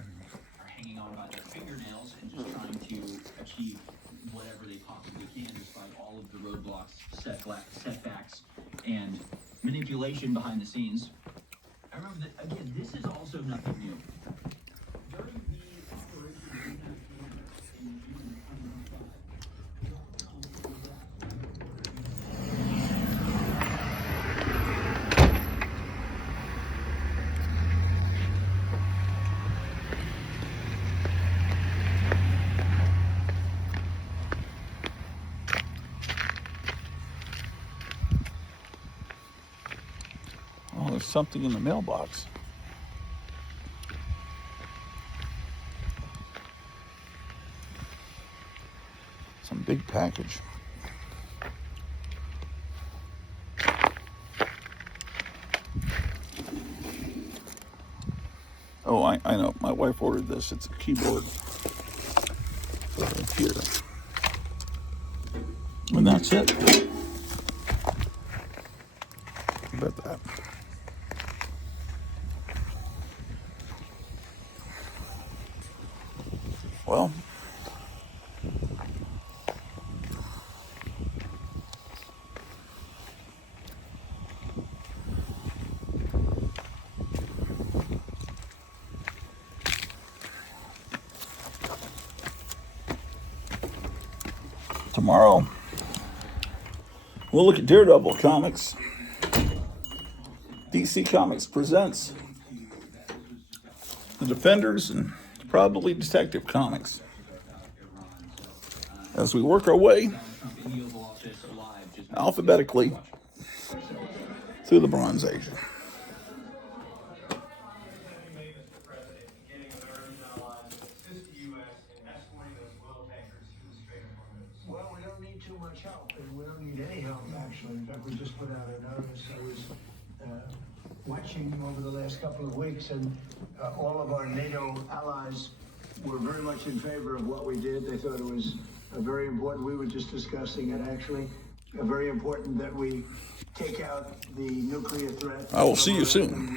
are hanging on by their fingernails and just trying to achieve whatever they possibly can, despite all of the roadblocks, setbacks, and manipulation behind the scenes. I remember that, again, this is also nothing new. During the operation in June 2025. Oh, there's something in the mailbox. Some big package. Oh, I know. My wife ordered this. It's a keyboard for the computer. And that's it. How about that? Well, tomorrow we'll look at Daredevil comics. DC Comics presents The Defenders, and probably Detective Comics, as we work our way alphabetically through the Bronze Age. Well, we don't need too much help, and we don't need any help, actually. In fact, we just put out a notice. I was watching over the last couple of weeks, and all of our NATO allies were very much in favor of what we did. They thought it was very important. We were just discussing it, actually. Very important that we take out the nuclear threat. I will see you soon.